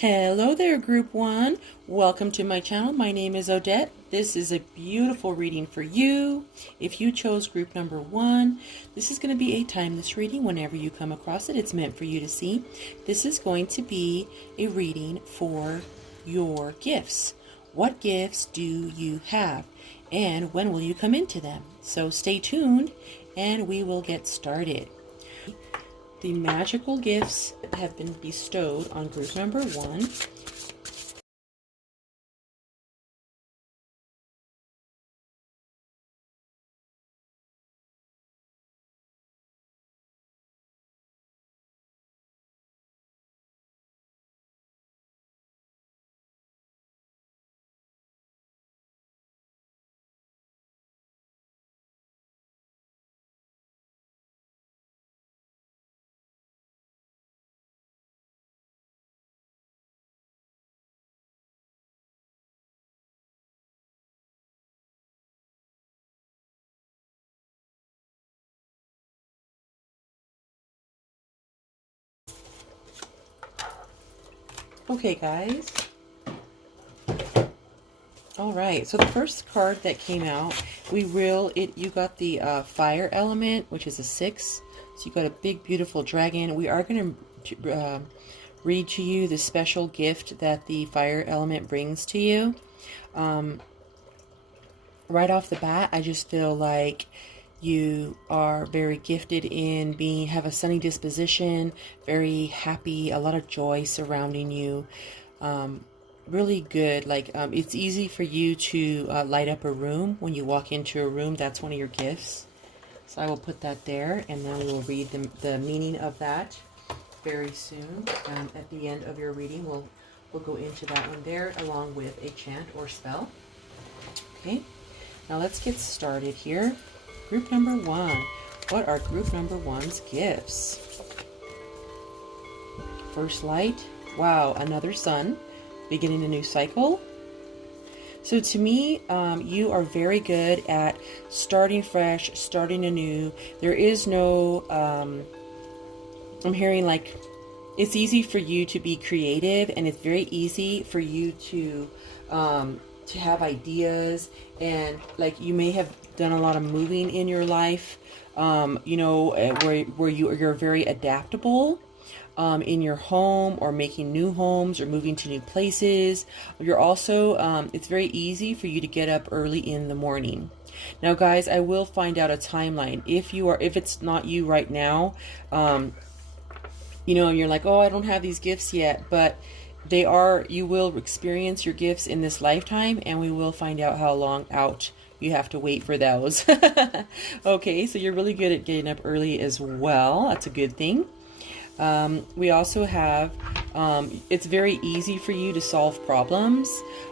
Hello there, Group 1. Welcome to my channel. My name is Odette. This is a beautiful reading for you. If you chose Group number 1, this is going to be a timeless reading. Whenever you come across it, it's meant for you to see. This is going to be a reading for your gifts. What gifts do you have? And when will you come into them? So stay tuned and we will get started. The magical gifts have been bestowed on group number 1. Okay, guys. All right, so the first card that came out, you got the fire element, which is a 6. So you got a big, beautiful dragon. We are going to read to you the special gift that the fire element brings to you. Right off the bat, I just feel like you are very gifted in have a sunny disposition, very happy, a lot of joy surrounding you. Really good. It's easy for you to light up a room. When you walk into a room, that's one of your gifts. So I will put that there, and then we'll read the meaning of that very soon. At the end of your reading, we'll go into that one there, along with a chant or spell. Okay, now let's get started here. Group number 1. What are group number 1's gifts? First light. Wow, another sun. Beginning a new cycle. So to me, you are very good at starting fresh, starting anew. There is no, I'm hearing like, it's easy for you to be creative, and it's very easy for you to have ideas, and like you may have done a lot of moving in your life, where you're very adaptable. In your home, or making new homes, or moving to new places. You're also, it's very easy for you to get up early in the morning. Now, guys, I will find out a timeline. If it's not you right now, you're like, oh, I don't have these gifts yet, but you will experience your gifts in this lifetime, and we will find out how long out you have to wait for those. Okay, so you're really good at getting up early as well. That's a good thing. We also have, it's very easy for you to solve problems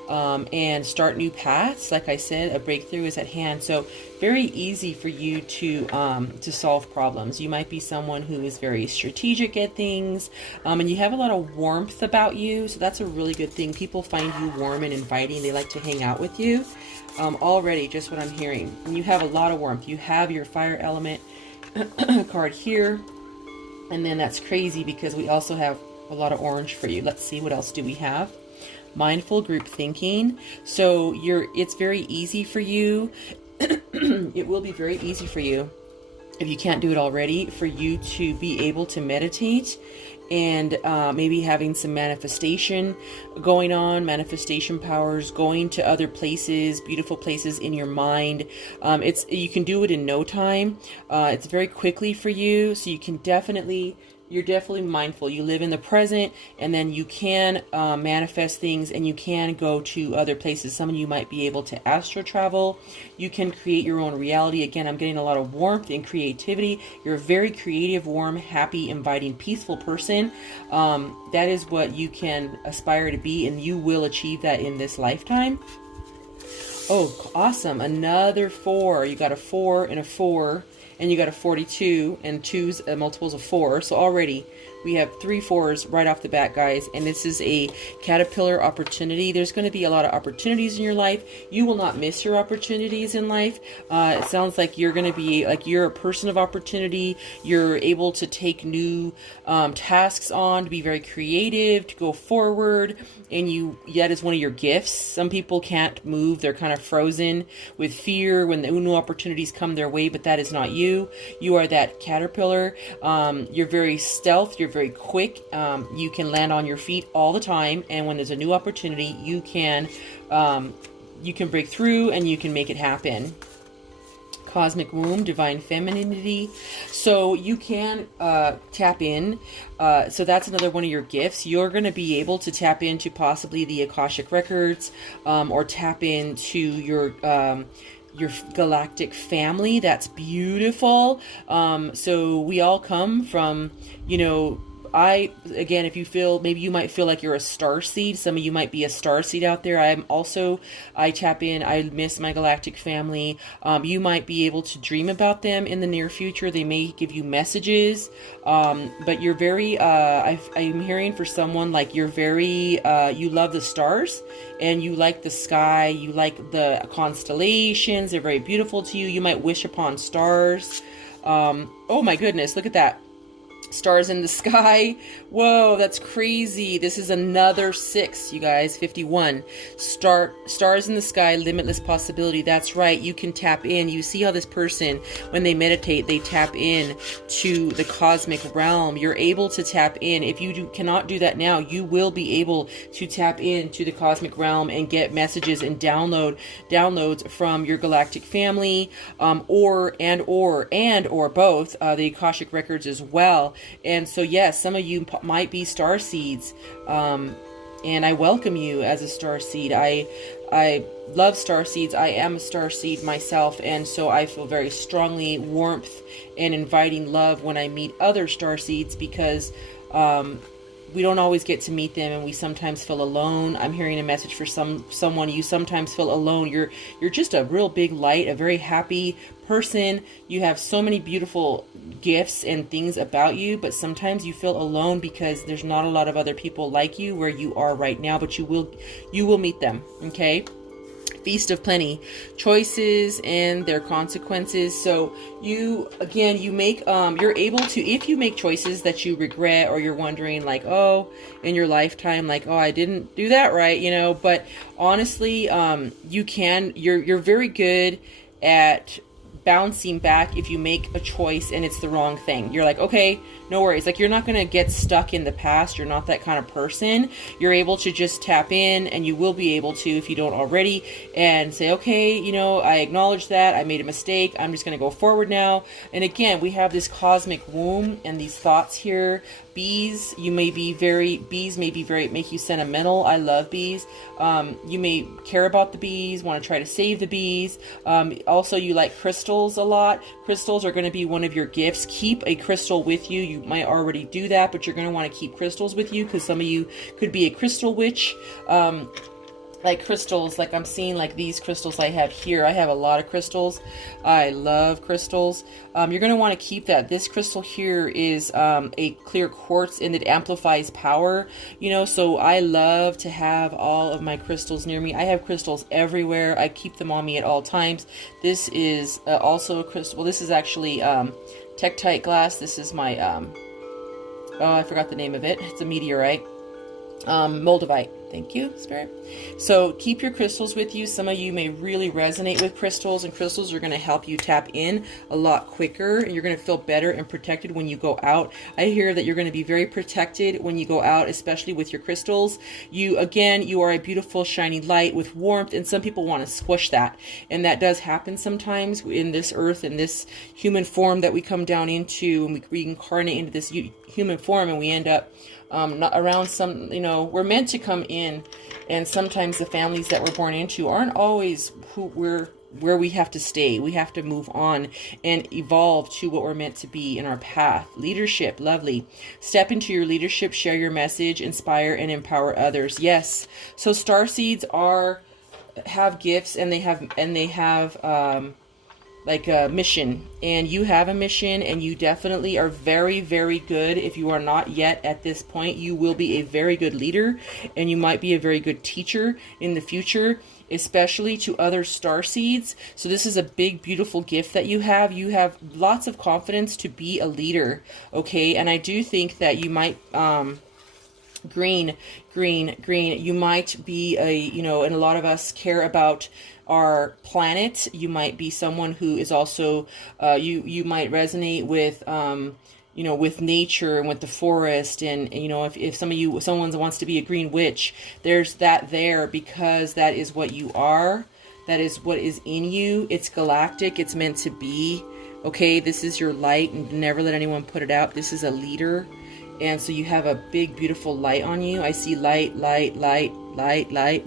and start new paths. Like I said, a breakthrough is at hand. So very easy for you to solve problems. You might be someone who is very strategic at things, and you have a lot of warmth about you. So that's a really good thing. People find you warm and inviting. They like to hang out with you. Already, just what I'm hearing. And you have a lot of warmth. You have your fire element card here. And then that's crazy because we also have a lot of orange for you. Let's see, what else do we have? Mindful group thinking. So it's very easy for you. It will be very easy for you, if you can't do it already, for you to be able to meditate and maybe having some manifestation going on, manifestation powers, going to other places, beautiful places in your mind. You can do it in no time. It's very quickly for you, so you're definitely mindful. You live in the present, and then you can manifest things, and you can go to other places. Some of you might be able to astral travel. You can create your own reality. Again, I'm getting a lot of warmth and creativity. You're a very creative, warm, happy, inviting, peaceful person. That is what you can aspire to be, and you will achieve that in this lifetime. Oh, awesome. Another 4. You got a 4 and a 4. And you got a 42, and 2's multiples of 4. So already We have 3 4s right off the bat, guys, and this is a caterpillar opportunity. There's going to be a lot of opportunities in your life. You will not miss your opportunities in life. It sounds like you're going to be, like, you're a person of opportunity. You're able to take new tasks on, to be very creative, to go forward, and that is one of your gifts. Some people can't move. They're kind of frozen with fear when the new opportunities come their way, but that is not you. You are that caterpillar. You're very stealth. You're very quick. You can land on your feet all the time, and when there's a new opportunity, you can break through and you can make it happen. Cosmic womb, divine femininity. So you can tap in. So that's another one of your gifts. You're going to be able to tap into possibly the Akashic records, or tap into your galactic family. That's beautiful. So we all come from, again, if you feel, maybe you might feel like you're a star seed. Some of you might be a star seed out there. I tap in, I miss my galactic family. You might be able to dream about them in the near future. They may give you messages. But you're very, I'm hearing for someone, like, you're very, you love the stars and you like the sky. You like the constellations. They're very beautiful to you. You might wish upon stars. Oh my goodness, look at that. Stars in the sky. Whoa, that's crazy. This is another 6, you guys. 51. Stars in the sky, limitless possibility. That's right. You can tap in. You see how this person, when they meditate, they tap in to the cosmic realm. You're able to tap in. If you cannot do that now, you will be able to tap into the cosmic realm and get messages and downloads from your galactic family, or both, the Akashic records as well. And so, yes, some of you might be star seeds, and I welcome you as a star seed. I love star seeds. I am a star seed myself, and so I feel very strongly warmth and inviting love when I meet other star seeds, because we don't always get to meet them, and we sometimes feel alone. I'm hearing a message for someone. You sometimes feel alone. You're just a real big light, a very happy person. You have so many beautiful gifts and things about you, but sometimes you feel alone because there's not a lot of other people like you where you are right now, but you will meet them. Okay. Feast of Plenty, choices and their consequences. So you make, you're able to, if you make choices that you regret, or you're wondering, like, oh, in your lifetime, like, oh, I didn't do that right, but honestly, you're very good at bouncing back if you make a choice and it's the wrong thing. You're like, okay, no worries. Like, you're not going to get stuck in the past. You're not that kind of person. You're able to just tap in, and you will be able to, if you don't already, and say, okay, I acknowledge that I made a mistake. I'm just going to go forward now. And again, we have this cosmic womb and these thoughts here. Bees, make you very sentimental. I love bees. You may care about the bees, want to try to save the bees. Also, you like crystals a lot. Crystals are going to be one of your gifts. Keep a crystal with you. You might already do that, but you're going to want to keep crystals with you, because some of you could be a crystal witch. Like crystals, like I'm seeing, like these crystals I have here. I have a lot of crystals. I love crystals. You're going to want to keep that. This crystal here is a clear quartz, and it amplifies power. So I love to have all of my crystals near me. I have crystals everywhere. I keep them on me at all times. This is also a crystal. Well, this is actually Tektite glass. This is my, I forgot the name of it. It's a meteorite. Moldavite. Thank you, Spirit. So keep your crystals with you. Some of you may really resonate with crystals, and crystals are going to help you tap in a lot quicker, and you're going to feel better and protected when you go out. I hear that you're going to be very protected when you go out, especially with your crystals. You are a beautiful, shiny light with warmth, and some people want to squish that. And that does happen sometimes in this earth, in this human form that we come down into, and we reincarnate into this human form, and we end up not around some, we're meant to come in, and sometimes the families that we're born into aren't always where we have to stay. We have to move on and evolve to what we're meant to be in our path. Leadership, lovely. Step into your leadership, share your message, inspire and empower others. Yes. So starseeds have gifts, and they have like a mission, and you have a mission, and you definitely are very, very good. If you are not yet at this point, you will be a very good leader, and you might be a very good teacher in the future, especially to other star seeds. So this is a big, beautiful gift that you have. You have lots of confidence to be a leader, okay? And I do think that you might green, you might be a, you know, and a lot of us care about our planet. You might be someone who is also you might resonate with you know, with nature and with the forest, and you know, if someone wants to be a green witch, there's that there, because that is what you are. That is what is in you. It's galactic. It's meant to be. Okay, this is your light, and never let anyone put it out. This is a leader. And so you have a big, beautiful light on you. I see light, light, light, light, light,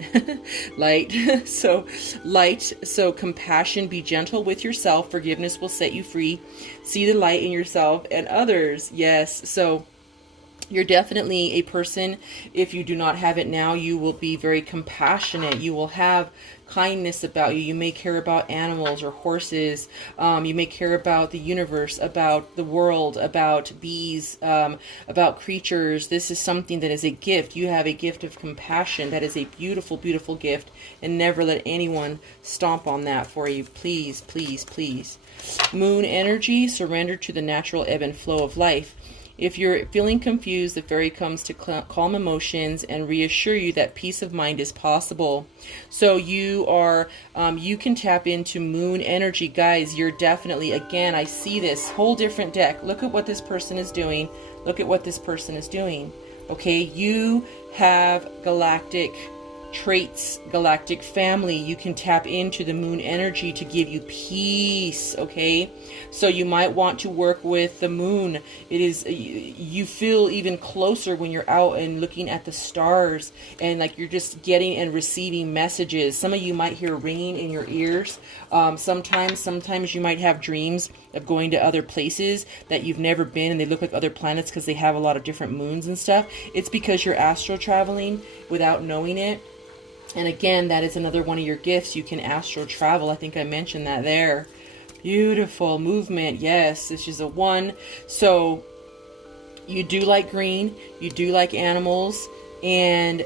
light. So light. So compassion, be gentle with yourself. Forgiveness will set you free. See the light in yourself and others. Yes. So you're definitely a person, if you do not have it now, you will be very compassionate. You will have kindness about you. You may care about animals or horses. You may care about the universe, about the world, about bees, about creatures. This is something that is a gift. You have a gift of compassion. That is a beautiful, beautiful gift. And never let anyone stomp on that for you. Please, please, please. Moon energy, surrender to the natural ebb and flow of life. If you're feeling confused, the fairy comes to calm emotions and reassure you that peace of mind is possible. So you are, you can tap into moon energy. Guys, you're definitely, again, I see this whole different deck. Look at what this person is doing. Look at what this person is doing. Okay, you have galactic traits, galactic family. You can tap into the moon energy to give you peace. Okay, so you might want to work with the moon. It is, you feel even closer when you're out and looking at the stars, and like you're just getting and receiving messages. Some of you might hear ringing in your ears. Sometimes you might have dreams of going to other places that you've never been, and they look like other planets because they have a lot of different moons and stuff. It's because you're astral traveling without knowing it. And again, that is another one of your gifts. You can astral travel. I think I mentioned that there. Beautiful movement. Yes, this is a 1. So you do like green. You do like animals. And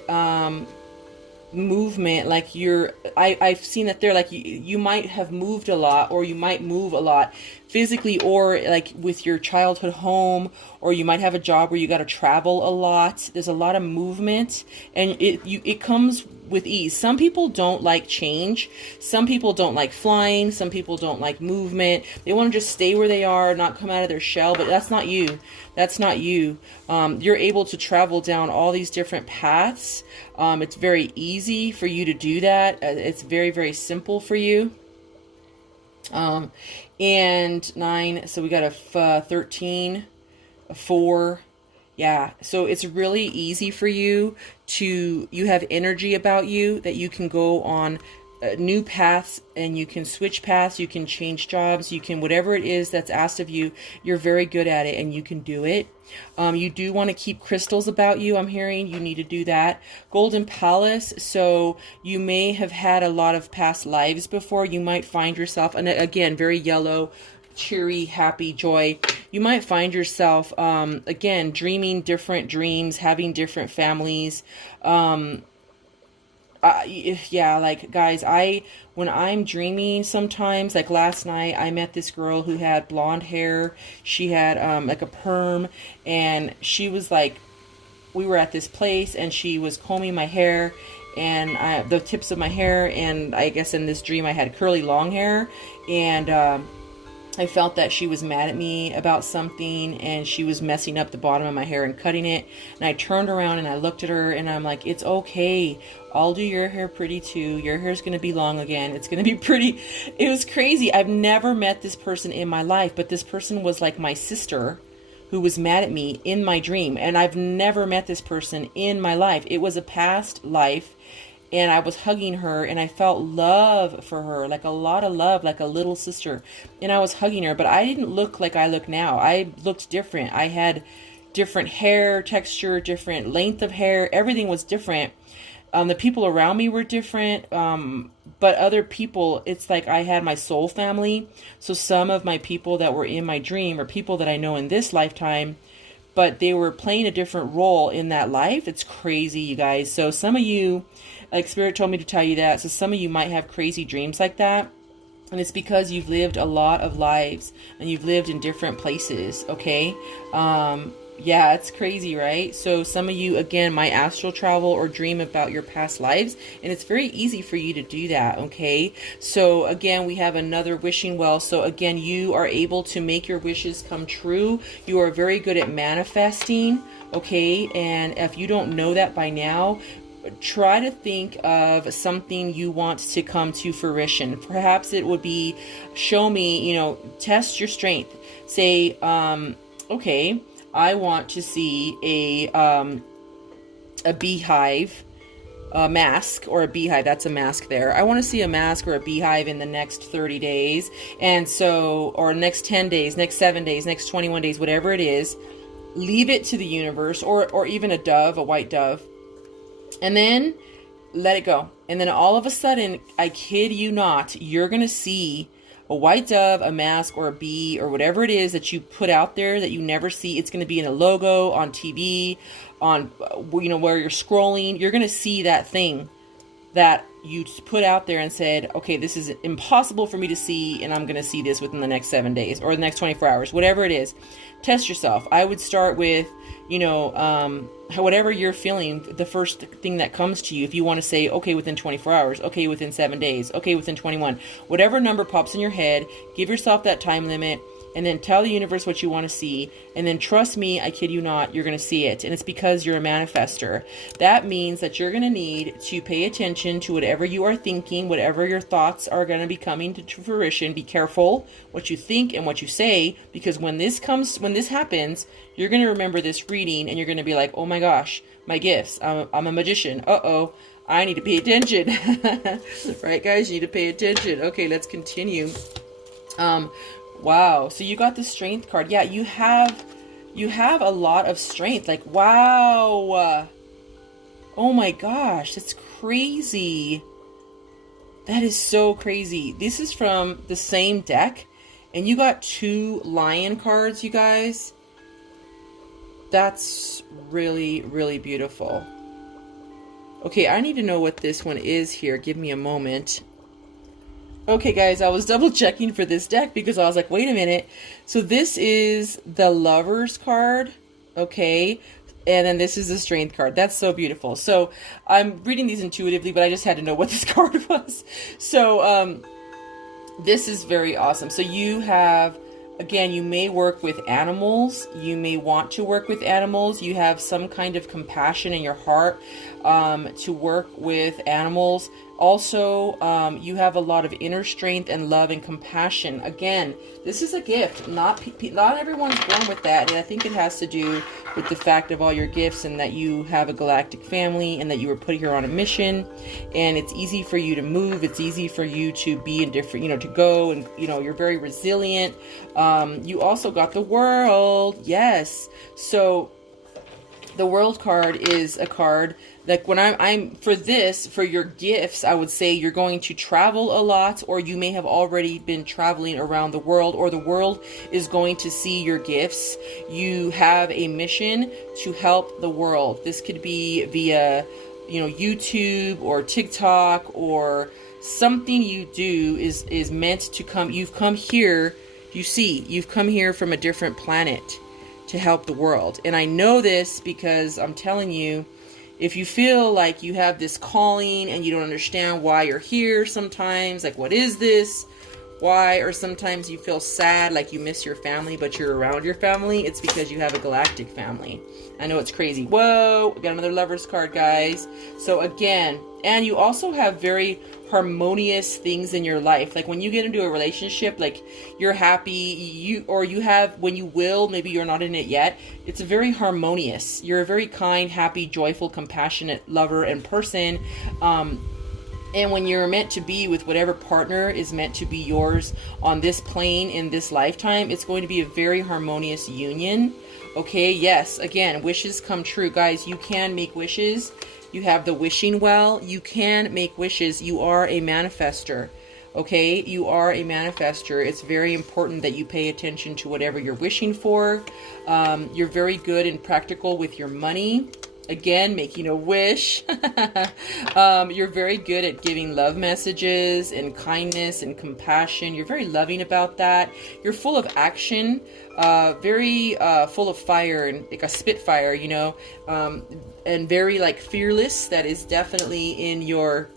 movement, like I've seen that there, like you might have moved a lot, or you might move a lot physically, or like with your childhood home, or you might have a job where you got to travel a lot. There's a lot of movement, and it comes with ease. Some people don't like change. Some people don't like flying. Some people don't like movement. They want to just stay where they are, not come out of their shell. But that's not you. That's not you. You're able to travel down all these different paths. It's very easy for you to do that. It's very, very simple for you. And 9, so we got a 13, a 4. Yeah, so it's really easy for you to, you have energy about you that you can go on new paths, and you can switch paths, you can change jobs, you can, whatever it is that's asked of you, you're very good at it, and you can do it. You do want to keep crystals about you. I'm hearing you need to do that. Golden Palace. So you may have had a lot of past lives before. You might find yourself, and again, very yellow, cheery, happy, joy. You might find yourself, again, dreaming different dreams, having different families. Yeah, like guys, when I'm dreaming sometimes, like last night, I met this girl who had blonde hair. She had like a perm, and she was like, we were at this place, and she was combing my hair, and the tips of my hair, and I guess in this dream I had curly long hair, and I felt that she was mad at me about something, and she was messing up the bottom of my hair and cutting it. And I turned around and I looked at her, and I'm like, it's okay. I'll do your hair pretty too. Your hair's going to be long again. It's going to be pretty. It was crazy. I've never met this person in my life, but this person was like my sister who was mad at me in my dream. And I've never met this person in my life. It was a past life. And I was hugging her, and I felt love for her, like a lot of love, like a little sister. And I was hugging her, but I didn't look like I look now. I looked different. I had different hair texture, different length of hair. Everything was different. The people around me were different. But other people, it's like I had my soul family. So some of my people that were in my dream are people that I know in this lifetime, but they were playing a different role in that life. It's crazy, you guys. So some of you, like Spirit told me to tell you that. So some of you might have crazy dreams like that. And it's because you've lived a lot of lives and you've lived in different places. Okay. Yeah, it's crazy, right? So some of you, again, might astral travel or dream about your past lives, and it's very easy for you to do that, okay? So again, we have another wishing well. So again, you are able to make your wishes come true. You are very good at manifesting, okay? And if you don't know that by now, try to think of something you want to come to fruition. Perhaps it would be, show me, you know, test your strength. Say, okay, I want to see a beehive, a mask, or a beehive. That's a mask there. I want to see a mask or a beehive in the next 30 days. And so, or next 10 days, next 7 days, next 21 days, whatever it is, leave it to the universe, or even a dove, a white dove. And then let it go. And then all of a sudden, I kid you not, you're going to see a white dove, a mask, or a bee, or whatever it is that you put out there that you never see. It's going to be in a logo, on TV, on, you know, where you're scrolling. You're going to see that thing that you put out there and said, okay, this is impossible for me to see, and I'm going to see this within the next 7 days or the next 24 hours, whatever it is. Test yourself. I would start with, you know, whatever you're feeling, the first thing that comes to you. If you want to say, okay, within 24 hours, okay, within 7 days, okay, within 21, whatever number pops in your head, give yourself that time limit, and then tell the universe what you want to see. And then trust me, I kid you not, you're going to see it. And it's because you're a manifester. That means that you're going to need to pay attention to whatever you are thinking, whatever your thoughts are going to be coming to fruition. Be careful what you think and what you say, because when this happens, you're going to remember this reading and you're going to be like, oh my gosh, my gifts. I'm a magician. Uh-oh. I need to pay attention. Right, guys? You need to pay attention. Okay, let's continue. Wow. So you got the strength card. Yeah, you have a lot of strength. Like, wow. Oh my gosh, that's crazy. That is so crazy. This is from the same deck, and you got 2 lion cards, you guys. That's really, really beautiful. Okay, I need to know what this one is here. Give me a moment. Okay, guys, I was double checking for this deck because I was like, wait a minute. So this is the Lover's card, okay? And then this is the Strength card. That's so beautiful. So I'm reading these intuitively, but I just had to know what this card was. So this is very awesome. So you have, again, you may work with animals. You may want to work with animals. You have some kind of compassion in your heart to work with animals. Also, you have a lot of inner strength and love and compassion. Again, this is a gift. Not everyone's born with that. And I think it has to do with the fact of all your gifts and that you have a galactic family and that you were put here on a mission. And it's easy for you to move. It's easy for you to be in different, to go, and, you're very resilient. You also got the World. Yes. So the World card is a card like when I'm for your gifts, I would say you're going to travel a lot, or you may have already been traveling around the world, or the world is going to see your gifts. You have a mission to help the world. This could be via, YouTube or TikTok, or something you do is meant to come. You've come here, you've come here from a different planet to help the world. And I know this because I'm telling you, if you feel like you have this calling and you don't understand why you're here sometimes, like, what is this? Why? Or sometimes you feel sad, like you miss your family, but you're around your family. It's because you have a galactic family. I know it's crazy. Whoa, we got another Lover's card, guys. So again, and you also have very harmonious things in your life. Like when you get into a relationship, like you're happy, when you will, maybe you're not in it yet. It's very harmonious. You're a very kind, happy, joyful, compassionate lover and person. And when you're meant to be with whatever partner is meant to be yours on this plane in this lifetime, it's going to be a very harmonious union. Okay, yes, again, wishes come true. Guys, you can make wishes. You have the wishing well. You can make wishes. You are a manifester. Okay, you are a manifester. It's very important that you pay attention to whatever you're wishing for. You're very good and practical with your money. Again, making a wish. You're very good at giving love messages and kindness and compassion. You're very loving about that. You're full of action, very full of fire, and like a spitfire, you know, and very like fearless. That is definitely in your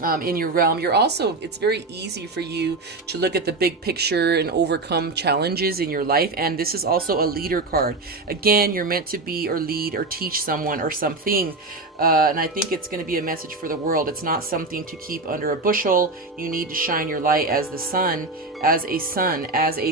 realm. You're also, it's very easy for you to look at the big picture and overcome challenges in your life. And this is also a leader card. Again, you're meant to be or lead or teach someone or something. And I think it's going to be a message for the world. It's not something to keep under a bushel. You need to shine your light as the sun, as a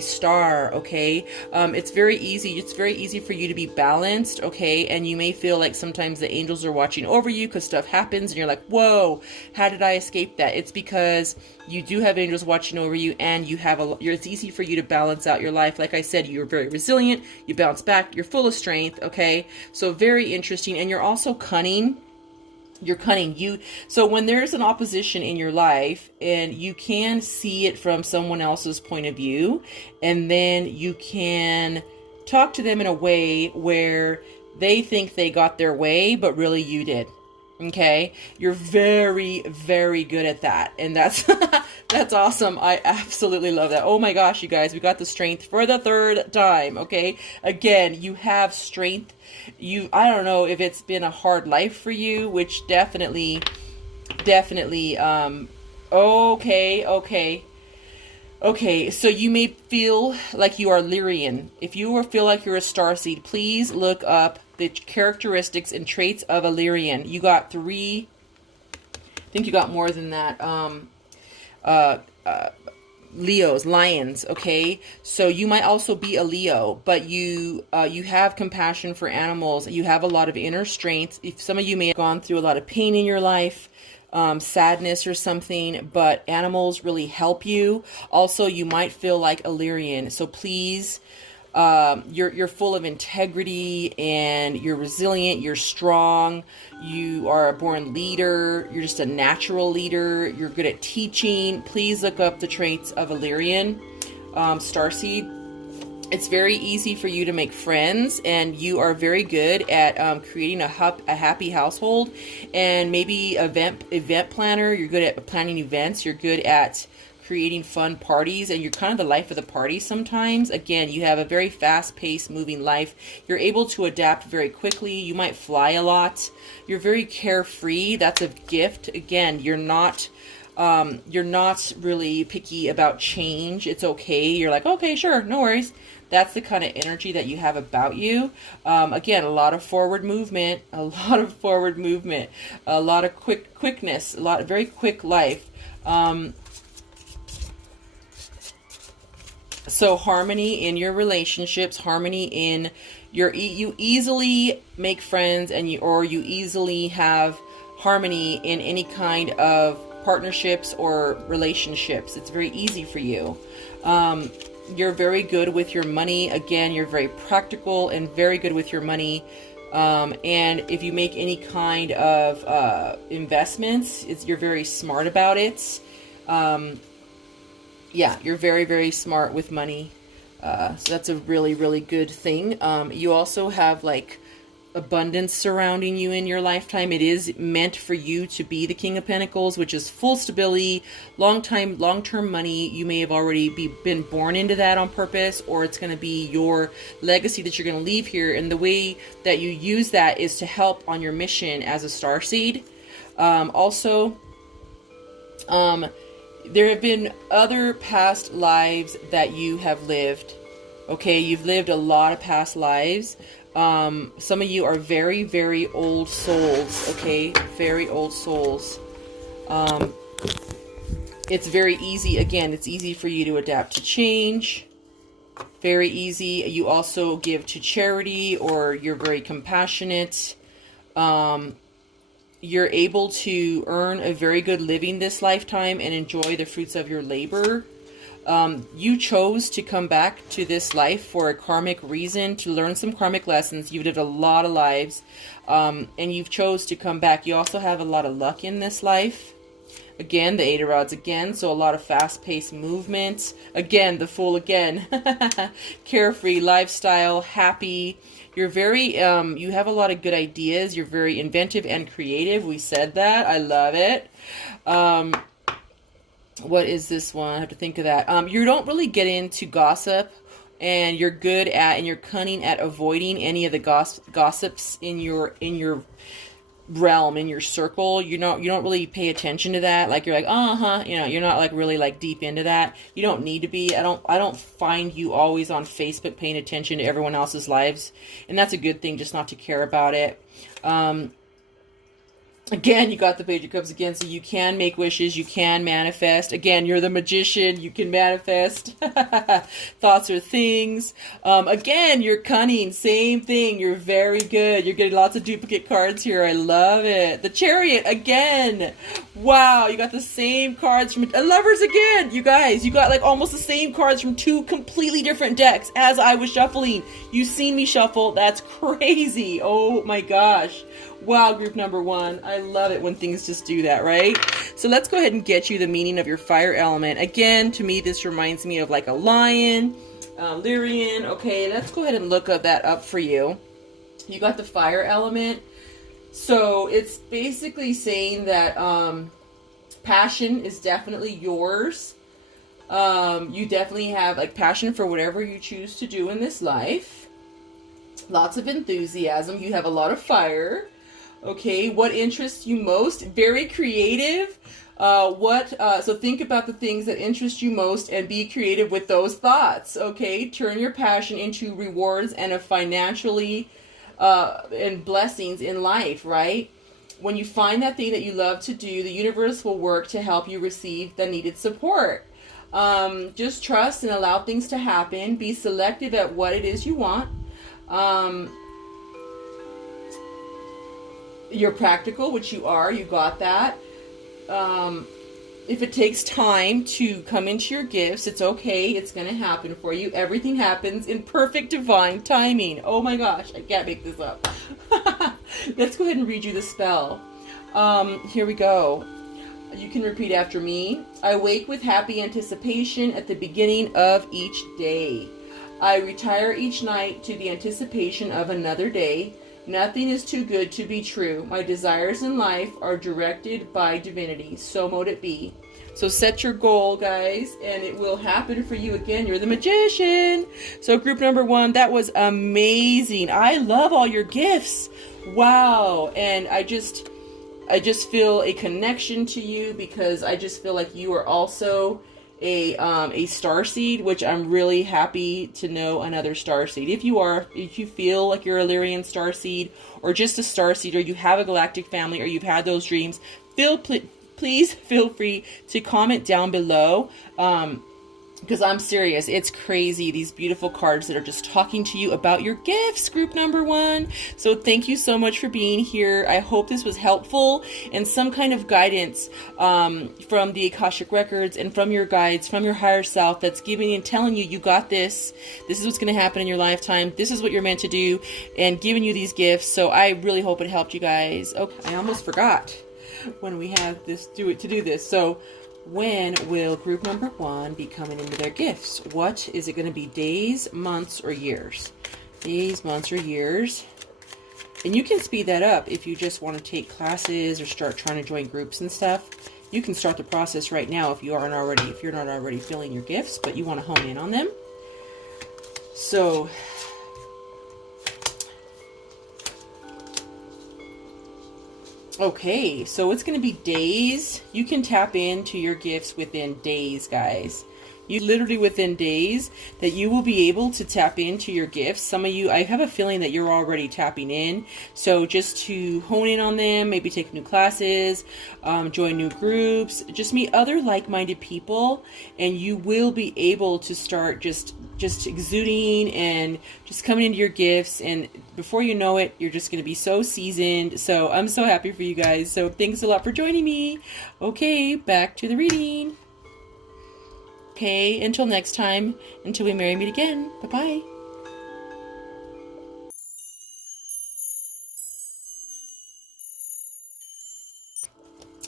star. Okay. It's very easy. It's very easy for you to be balanced. Okay. And you may feel like sometimes the angels are watching over you because stuff happens and you're like, whoa, how did I escape that? It's because you do have angels watching over you, and you have it's easy for you to balance out your life. Like I said, you're very resilient. You bounce back. You're full of strength. Okay. So very interesting. And you're also cunning. You're cunning. So when there's an opposition in your life and you can see it from someone else's point of view, and then you can talk to them in a way where they think they got their way, but really you did. Okay. You're very, very good at that. And that's, that's awesome. I absolutely love that. Oh my gosh, you guys, we got the strength for the third time. Okay. Again, you have strength. I don't know if it's been a hard life for you, which definitely, okay, so you may feel like you are Lyrian. If you feel like you're a starseed, please look up the characteristics and traits of a Lyrian. You got 3, I think you got more than that. Lions, okay? So you might also be a Leo, but you have compassion for animals. You have a lot of inner strength. If some of you may have gone through a lot of pain in your life, sadness or something, but animals really help you. Also, you might feel like a Lyrian. So please, you're full of integrity, and you're resilient, you're strong, you are a born leader, you're just a natural leader, you're good at teaching. Please look up the traits of a Lyrian, starseed. It's very easy for you to make friends, and you are very good at creating a happy household, and maybe event planner. You're good at planning events. You're good at creating fun parties, and you're kind of the life of the party sometimes. Again, you have a very fast-paced, moving life. You're able to adapt very quickly. You might fly a lot. You're very carefree. That's a gift. Again, you're not really picky about change. It's okay. You're like, okay, sure, no worries. That's the kind of energy that you have about you. Again, a lot of forward movement, a lot of quickness, very quick life. So harmony in your relationships, harmony in you easily make friends, and you easily have harmony in any kind of partnerships or relationships. It's very easy for you. You're very good with your money. Again, you're very practical and very good with your money. And if you make any kind of investments, you're very smart about it. Yeah, you're very, very smart with money. So that's a really, really good thing. You also have like abundance surrounding you in your lifetime. It is meant for you to be the King of Pentacles, which is full stability, long-term money. You may have already been born into that on purpose, or it's going to be your legacy that you're going to leave here. And the way that you use that is to help on your mission as a starseed. There have been other past lives that you have lived. Okay, you've lived a lot of past lives. Some of you are very, very old souls. Okay, very old souls. It's very easy. Again, it's easy for you to adapt to change. Very easy. You also give to charity, or you're very compassionate. You're able to earn a very good living this lifetime and enjoy the fruits of your labor. You chose to come back to this life for a karmic reason, to learn some karmic lessons. You've lived a lot of lives, and you've chose to come back. You also have a lot of luck in this life. Again, the Eight of Rods again, so a lot of fast-paced movement. Again, the Fool again. Carefree lifestyle, happy. You're very, you have a lot of good ideas. You're very inventive and creative. We said that. I love it. What is this one? I have to think of that. You don't really get into gossip, and you're good at, and you're cunning at avoiding any of the gossips in your realm, in your circle. You don't really pay attention to that. Like, you're like, you know, you're not like really like deep into that. You don't need to be. I don't find you always on Facebook paying attention to everyone else's lives, and that's a good thing, just not to care about it. Again, you got the Page of Cups again, so you can make wishes, you can manifest. Again, you're the magician, you can manifest. Thoughts are things. Again, you're cunning, same thing, you're very good. You're getting lots of duplicate cards here, I love it. The Chariot, again. Wow, you got the same cards from Lovers again. You guys, you got like almost the same cards from two completely different decks as I was shuffling. You've seen me shuffle, that's crazy. Oh my gosh. Wow, group number one. I love it when things just do that, right? So let's go ahead and get you the meaning of your fire element. Again, to me, this reminds me of like a lion, Lyrian. Okay, let's go ahead and look that up for you. You got the fire element. So it's basically saying that passion is definitely yours. You definitely have like passion for whatever you choose to do in this life. Lots of enthusiasm. You have a lot of fire. Okay, what interests you most? Very creative. So think about the things that interest you most and be creative with those thoughts. Okay, turn your passion into rewards and a financially and blessings in life, right? When you find that thing that you love to do, the universe will work to help you receive the needed support. Just trust and allow things to happen. Be selective at what it is you want. You're practical, which you are. You got that. If it takes time to come into your gifts, it's okay. It's going to happen for you. Everything happens in perfect divine timing. Oh my gosh, I can't make this up. Let's go ahead and read you the spell. Here we go. You can repeat after me. I wake with happy anticipation at the beginning of each day. I retire each night to the anticipation of another day. Nothing is too good to be true. My desires in life are directed by divinity. So mote it be. So set your goal, guys, and it will happen for you. Again, you're the magician. So group number one, that was amazing. I love all your gifts. Wow. And I just feel a connection to you, because I just feel like you are also a starseed, which I'm really happy to know another starseed. If you feel like you're a Lyrian starseed, or just a starseed, or you have a galactic family, or you've had those dreams, please feel free to comment down below. Because I'm serious, it's crazy, these beautiful cards that are just talking to you about your gifts, group number one. So thank you so much for being here. I hope this was helpful and some kind of guidance from the Akashic Records and from your guides, from your higher self, that's giving and telling you, you got this. This is what's going to happen in your lifetime. This is what you're meant to do, and giving you these gifts. So I really hope it helped you guys. Okay, I almost forgot when we have this to do this. So when will group number one be coming into their gifts? What is it going to be? Days, months, or years? Days, months, or years? And you can speed that up if you just want to take classes or start trying to join groups and stuff. You can start the process right now if you're not already feeling your gifts, but you want to hone in on them. So okay, so it's going to be days. You can tap into your gifts within days, guys. You literally within days that you will be able to tap into your gifts. Some of you, I have a feeling that you're already tapping in. So just to hone in on them, maybe take new classes, join new groups, just meet other like-minded people, and you will be able to start just exuding and just coming into your gifts. And before you know it, you're just going to be so seasoned. So I'm so happy for you guys. So thanks a lot for joining me. Okay, back to the reading. Okay, until next time, until we meet again. Bye-bye.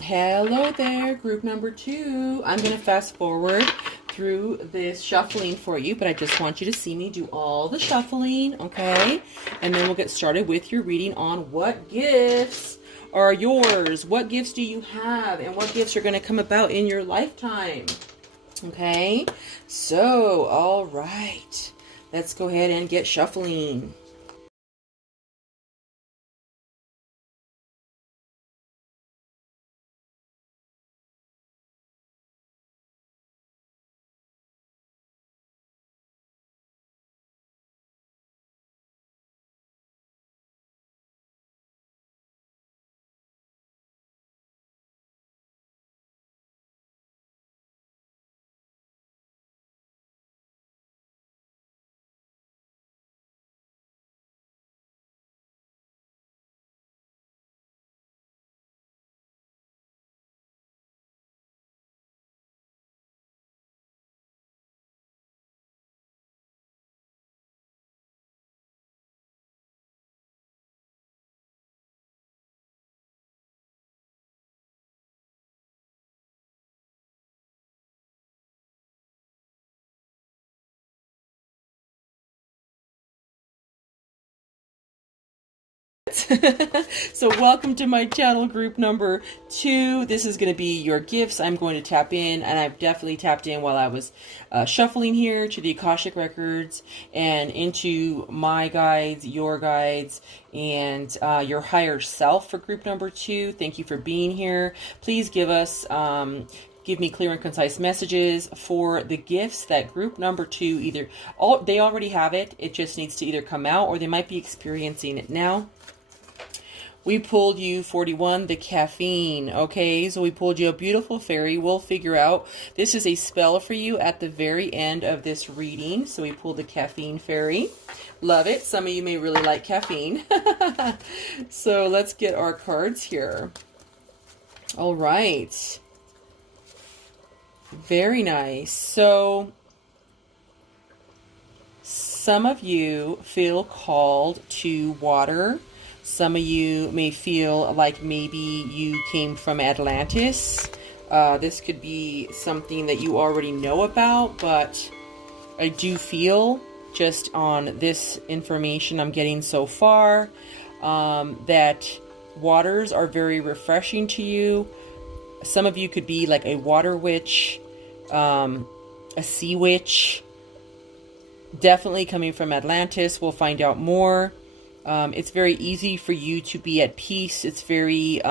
Hello there, group number 2. I'm going to fast forward through this shuffling for you, but I just want you to see me do all the shuffling, okay? And then we'll get started with your reading on what gifts are yours. What gifts do you have, and what gifts are going to come about in your lifetime? Okay, so, all right. Let's go ahead and get shuffling. So welcome to my channel, group number 2. This is going to be your gifts. I'm going to tap in, and I've definitely tapped in while I was shuffling here to the Akashic Records and into my guides, your guides, and your higher self for group number 2. Thank you for being here. Please give me clear and concise messages for the gifts that group number 2 they already have it. It just needs to either come out, or they might be experiencing it now. We pulled you 41, the caffeine. Okay, so we pulled you a beautiful fairy. We'll figure out. This is a spell for you at the very end of this reading. So we pulled the caffeine fairy. Love it. Some of you may really like caffeine. So let's get our cards here. All right. Very nice. So some of you feel called to water. Some of you may feel like maybe you came from Atlantis. This could be something that you already know about, but I do feel, just on this information I'm getting so far, that waters are very refreshing to you. Some of you could be like a water witch, a sea witch. Definitely coming from Atlantis. We'll find out more. It's very easy for you to be at peace. It's very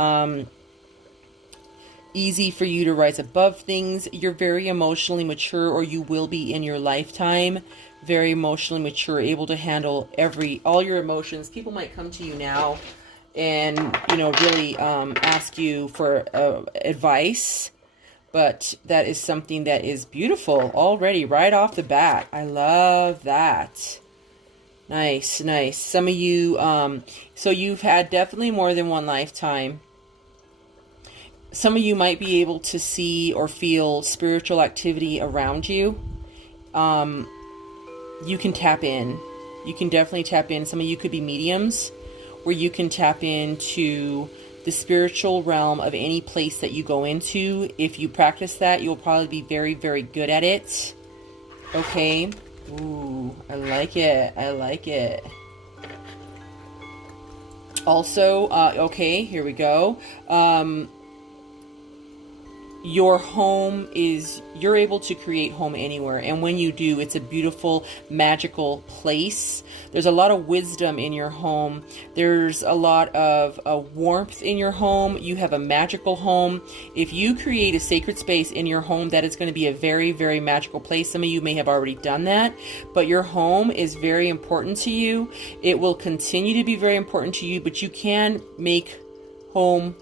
easy for you to rise above things. You're very emotionally mature, or you will be in your lifetime. Very emotionally mature, able to handle all your emotions. People might come to you now and, really ask you for advice. But that is something that is beautiful already, right off the bat. I love that. Nice, nice. Some of you, so you've had definitely more than one lifetime. Some of you might be able to see or feel spiritual activity around you. You can tap in. You can definitely tap in. Some of you could be mediums, where you can tap into the spiritual realm of any place that you go into. If you practice that, you'll probably be very, very good at it. Okay. Ooh, I like it. I like it. Also, okay, here we go. Your home you're able to create home anywhere. And when you do, it's a beautiful, magical place. There's a lot of wisdom in your home. There's a lot of warmth in your home. You have a magical home. If you create a sacred space in your home, that is going to be a very, very magical place. Some of you may have already done that, but your home is very important to you. It will continue to be very important to you, but you can make home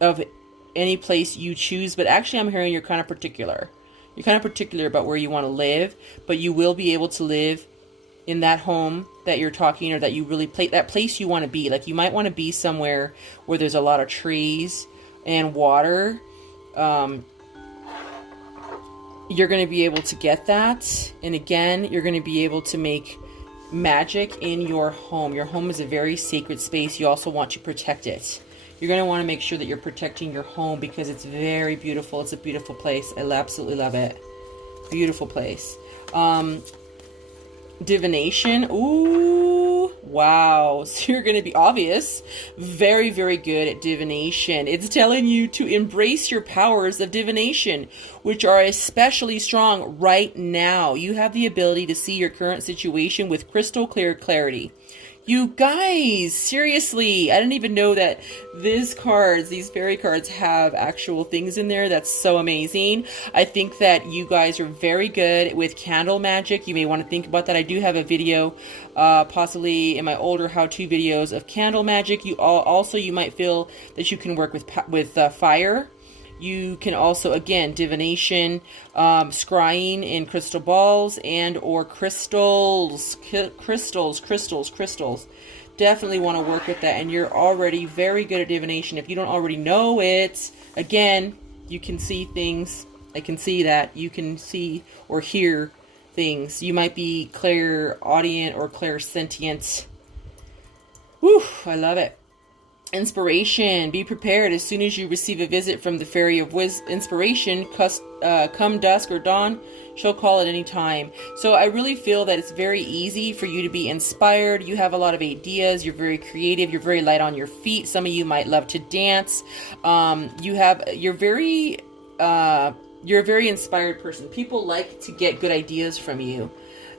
of any place you choose. But actually, I'm hearing you're kind of particular. You're kind of particular about where you want to live, but you will be able to live in that home that you're talking, or that you really that place you want to be. Like, you might want to be somewhere where there's a lot of trees and water. you're going to be able to get that. And again, you're going to be able to make magic in your home. Your home is a very sacred space. You also want to protect it. You're going to want to make sure that you're protecting your home because it's very beautiful. It's a beautiful place. I absolutely love it. Beautiful place. Divination. Ooh, wow. So you're going to be obvious. Very, very good at divination. It's telling you to embrace your powers of divination, which are especially strong right now. You have the ability to see your current situation with crystal clear clarity. You guys, seriously, I didn't even know that these fairy cards have actual things in there. That's so amazing. I think that you guys are very good with candle magic. You may want to think about that. I do have a video, possibly in my older how-to videos of candle magic. You might feel that you can work with fire. You can also, again, divination, scrying in crystal balls and or crystals. Definitely want to work with that. And you're already very good at divination. If you don't already know it, again, you can see things. I can see that. You can see or hear things. You might be clairaudient or clairsentient. Whew, I love it. Inspiration. Be prepared. As soon as you receive a visit from the fairy of inspiration, come dusk or dawn, she'll call at any time. So I really feel that it's very easy for you to be inspired. You have a lot of ideas. You're very creative. You're very light on your feet. Some of you might love to dance. You're a very inspired person. People like to get good ideas from you.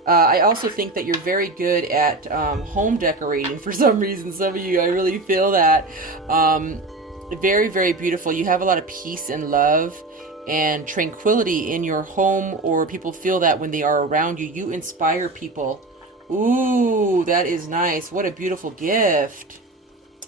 I also think that you're very good at home decorating for some reason. Some of you, I really feel that. Very, very beautiful. You have a lot of peace and love and tranquility in your home, or people feel that when they are around you. You inspire people. Ooh, that is nice. What a beautiful gift.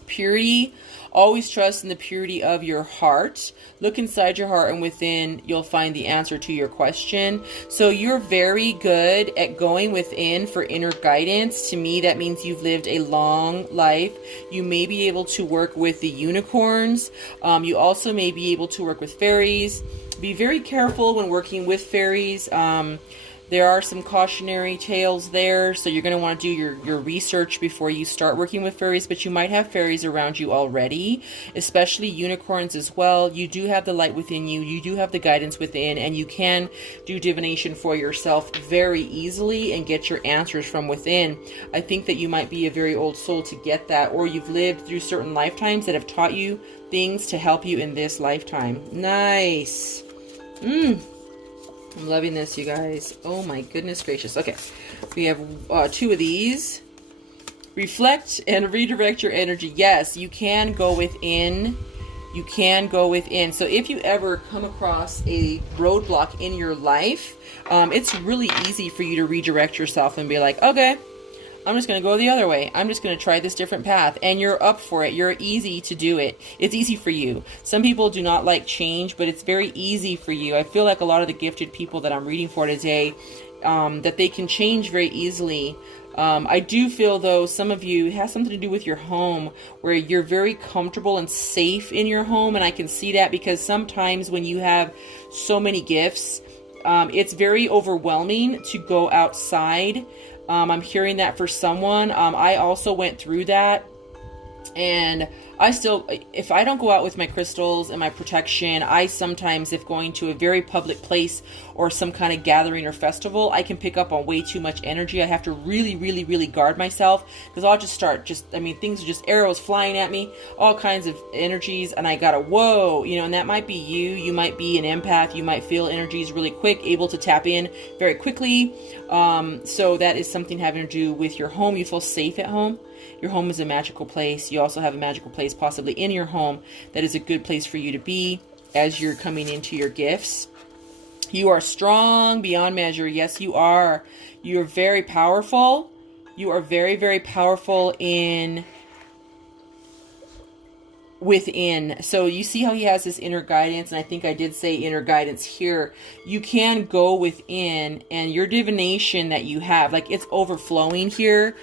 Purity. Always trust in the purity of your heart. Look inside your heart, and within you'll find the answer to your question. So you're very good at going within for inner guidance. To me, that means you've lived a long life. You may be able to work with the unicorns. You also may be able to work with fairies. Be very careful when working with fairies. There are some cautionary tales there, so you're going to want to do your research before you start working with fairies, but you might have fairies around you already, especially unicorns as well. You do have the light within you. You do have the guidance within, and you can do divination for yourself very easily and get your answers from within. I think that you might be a very old soul to get that, or you've lived through certain lifetimes that have taught you things to help you in this lifetime. Nice. I'm loving this, you guys. Oh my goodness gracious. Okay, we have 2 of these. Reflect and redirect your energy. Yes, you can go within. You can go within. So if you ever come across a roadblock in your life, it's really easy for you to redirect yourself and be like, okay, I'm just going to go the other way. I'm just going to try this different path. And you're up for it. You're easy to do it. It's easy for you. Some people do not like change, but it's very easy for you. I feel like a lot of the gifted people that I'm reading for today, that they can change very easily. I do feel, though, some of you, it has something to do with your home, where you're very comfortable and safe in your home. And I can see that because sometimes when you have so many gifts, it's very overwhelming to go outside. I'm hearing that for someone. I also went through that, and I still, if I don't go out with my crystals and my protection, I sometimes, if going to a very public place or some kind of gathering or festival, I can pick up on way too much energy. I have to really, really, really guard myself, because I'll just start things are just arrows flying at me, all kinds of energies, and I gotta, whoa, and that might be you. You might be an empath. You might feel energies really quick, able to tap in very quickly. So that is something having to do with your home. You feel safe at home. Your home is a magical place. You also have a magical place possibly in your home that is a good place for you to be as you're coming into your gifts. You are strong beyond measure. Yes, you are. You're very powerful. You are very, very powerful within. So you see how he has this inner guidance, and I think I did say inner guidance here. You can go within, and your divination that you have, like, it's overflowing here.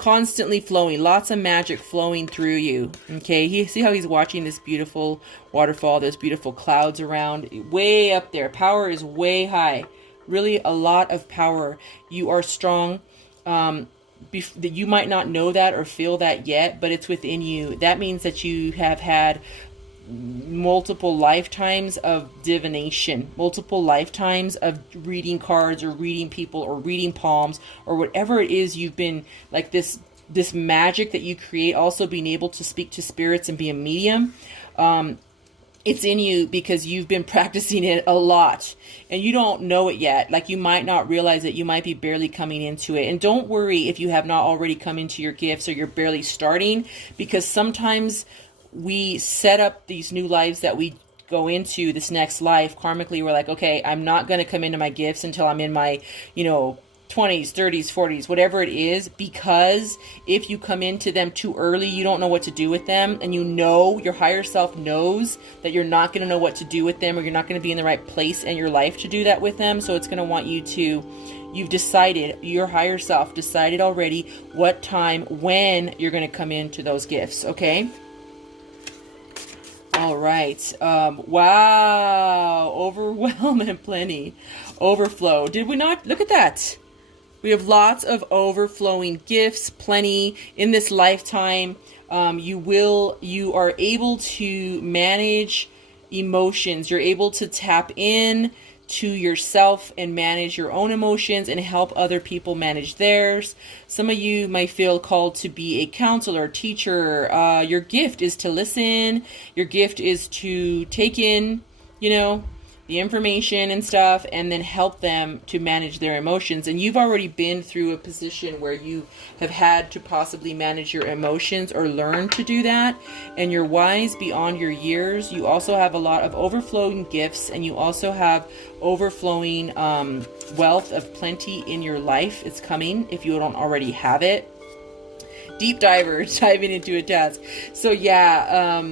constantly flowing, lots of magic flowing through you. Okay, see how he's watching this beautiful waterfall, there's beautiful clouds around, way up there. Power is way high, really a lot of power. You are strong. You might not know that or feel that yet, but it's within you. That means that you have had multiple lifetimes of divination, multiple lifetimes of reading cards or reading people or reading palms or whatever it is you've been, like this magic that you create, also being able to speak to spirits and be a medium. It's in you because you've been practicing it a lot and you don't know it yet. Like, you might not realize it. You might be barely coming into it. And don't worry if you have not already come into your gifts or you're barely starting, because sometimes we set up these new lives that we go into, this next life. Karmically, we're like, okay, I'm not going to come into my gifts until I'm in my, 20s, 30s, 40s, whatever it is, because if you come into them too early, you don't know what to do with them. And your higher self knows that you're not going to know what to do with them, or you're not going to be in the right place in your life to do that with them. So it's going to want you to, you've decided, your higher self decided already what time, when you're going to come into those gifts. Okay. All right. Wow. Overwhelm and plenty. Overflow. Did we not? Look at that. We have lots of overflowing gifts, plenty in this lifetime. You are able to manage emotions. You're able to tap in to yourself and manage your own emotions and help other people manage theirs. Some of you might feel called to be a counselor, teacher. Your gift is to listen. Your gift is to take in, the information and stuff, and then help them to manage their emotions. And you've already been through a position where you have had to possibly manage your emotions or learn to do that. And you're wise beyond your years. You also have a lot of overflowing gifts, and you also have overflowing wealth of plenty in your life. It's coming if you don't already have it. Deep diver, diving into a task. So yeah,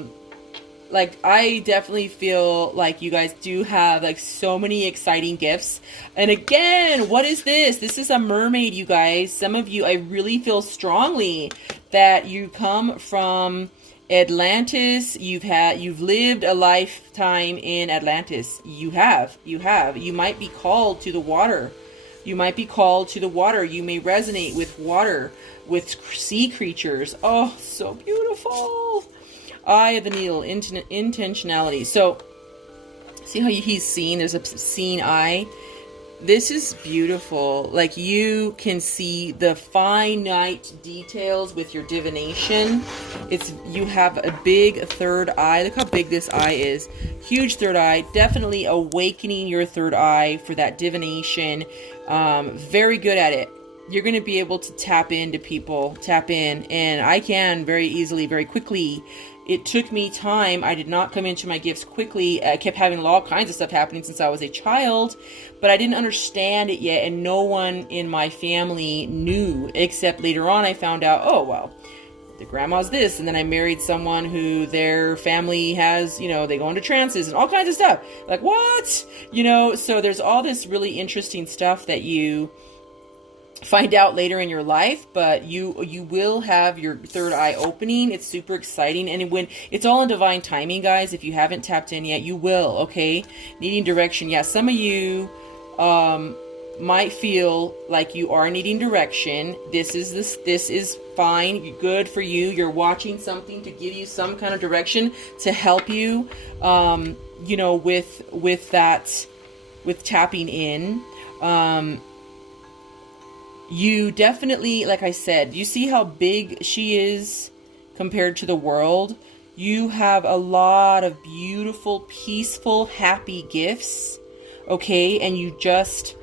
I definitely feel like you guys do have so many exciting gifts. And again, what is this? This is a mermaid, you guys. Some of you, I really feel strongly that you come from Atlantis. You've lived a lifetime in Atlantis. You have. You might be called to the water. You might be called to the water. You may resonate with water, with sea creatures. Oh, so beautiful. Eye of the needle, intentionality. So, see how he's seen? There's a seen eye. This is beautiful. You can see the finite details with your divination. You have a big third eye. Look how big this eye is. Huge third eye. Definitely awakening your third eye for that divination. Very good at it. You're going to be able to tap into people, and I can very easily, very quickly. It took me time. I did not come into my gifts quickly. I kept having all kinds of stuff happening since I was a child, but I didn't understand it yet, and no one in my family knew, except later on I found out, oh, well, the grandma's this, and then I married someone who their family has, they go into trances and all kinds of stuff. Like, what? So there's all this really interesting stuff that you find out later in your life, but you will have your third eye opening. It's super exciting, and when it's all in divine timing, guys. If you haven't tapped in yet, you will. Okay, needing direction. Yeah, some of you might feel like you are needing direction. This is fine, good for you. You're watching something to give you some kind of direction to help you, with tapping in. You definitely, like I said, you see how big she is compared to the world. You have a lot of beautiful, peaceful, happy gifts, okay? And you just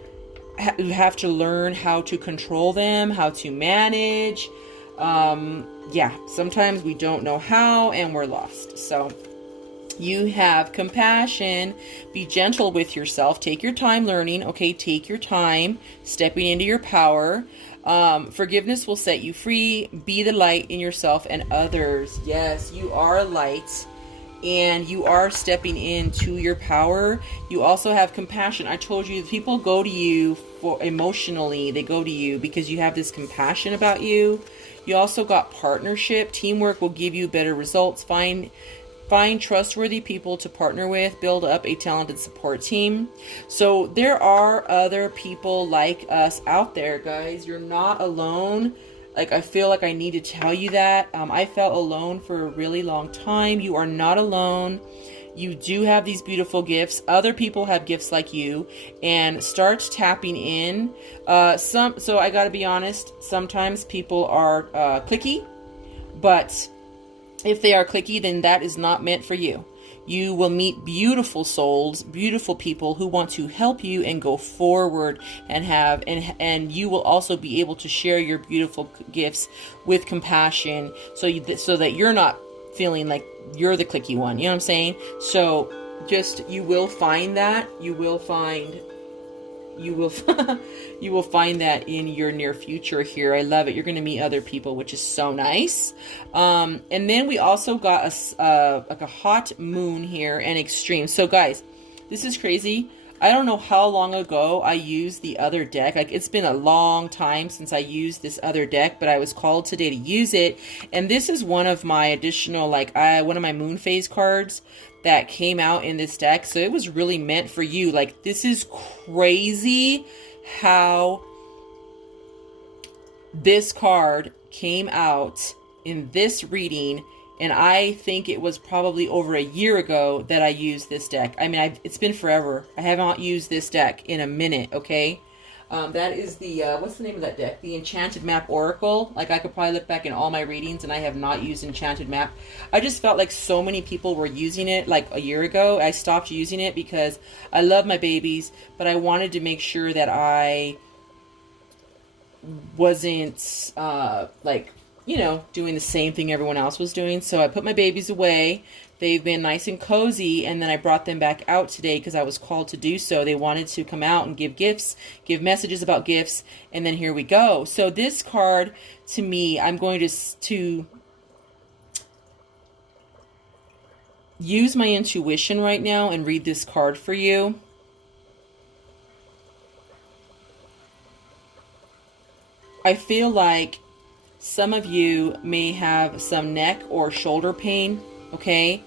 have to learn how to control them, how to manage. Sometimes we don't know how and we're lost. So you have compassion. Be gentle with yourself. Take your time learning. Okay, take your time stepping into your power. Forgiveness will set you free. Be the light in yourself and others. Yes, you are a light and you are stepping into your power. You also have compassion. I told you, people go to you for emotionally. They go to you because you have this compassion about you. You also got partnership. Teamwork will give you better results. Find trustworthy people to partner with. Build up a talented support team. So there are other people like us out there, guys. You're not alone. Like, I feel like I need to tell you that. I felt alone for a really long time. You are not alone. You do have these beautiful gifts. Other people have gifts like you, and start tapping in. So I gotta be honest, sometimes people are cliquey, but if they are cliquey, then that is not meant for you. You will meet beautiful souls, beautiful people who want to help you and go forward, and you will also be able to share your beautiful gifts with compassion, so that you're not feeling like you're the cliquey one. You know what I'm saying? So you will find that. You will find that in your near future here. I love it. You're going to meet other people, which is so nice. And then we also got like a hot moon here and extreme. So guys, this is crazy. I don't know how long ago I used the other deck. Like, it's been a long time since I used this other deck, but I was called today to use it. And this is one of my additional, one of my moon phase cards that came out in this deck. So it was really meant for you. Like, this is crazy how this card came out in this reading. And I think it was probably over a year ago that I used this deck. I mean, it's been forever. I have not used this deck in a minute, okay? That is the, what's the name of that deck? The Enchanted Map Oracle. Like, I could probably look back in all my readings, and I have not used Enchanted Map. I just felt like so many people were using it, like, a year ago. I stopped using it because I love my babies, but I wanted to make sure that I wasn't, doing the same thing everyone else was doing. So I put my babies away. They've been nice and cozy, and then I brought them back out today because I was called to do so. They wanted to come out and give gifts, give messages about gifts, and then here we go. So this card, to me, I'm going to use my intuition right now and read this card for you. I feel like some of you may have some neck or shoulder pain, okay?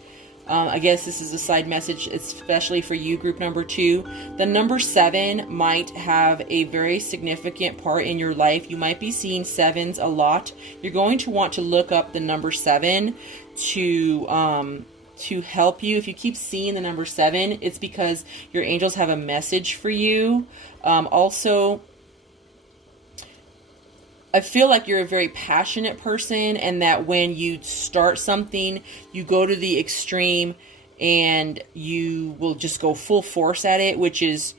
I guess this is a side message, especially for you, group number 2. The number 7 might have a very significant part in your life. You might be seeing 7s a lot. You're going to want to look up the number 7 to help you. If you keep seeing the number 7, it's because your angels have a message for you. Also, I feel like you're a very passionate person, and that when you start something, you go to the extreme and you will just go full force at it, which is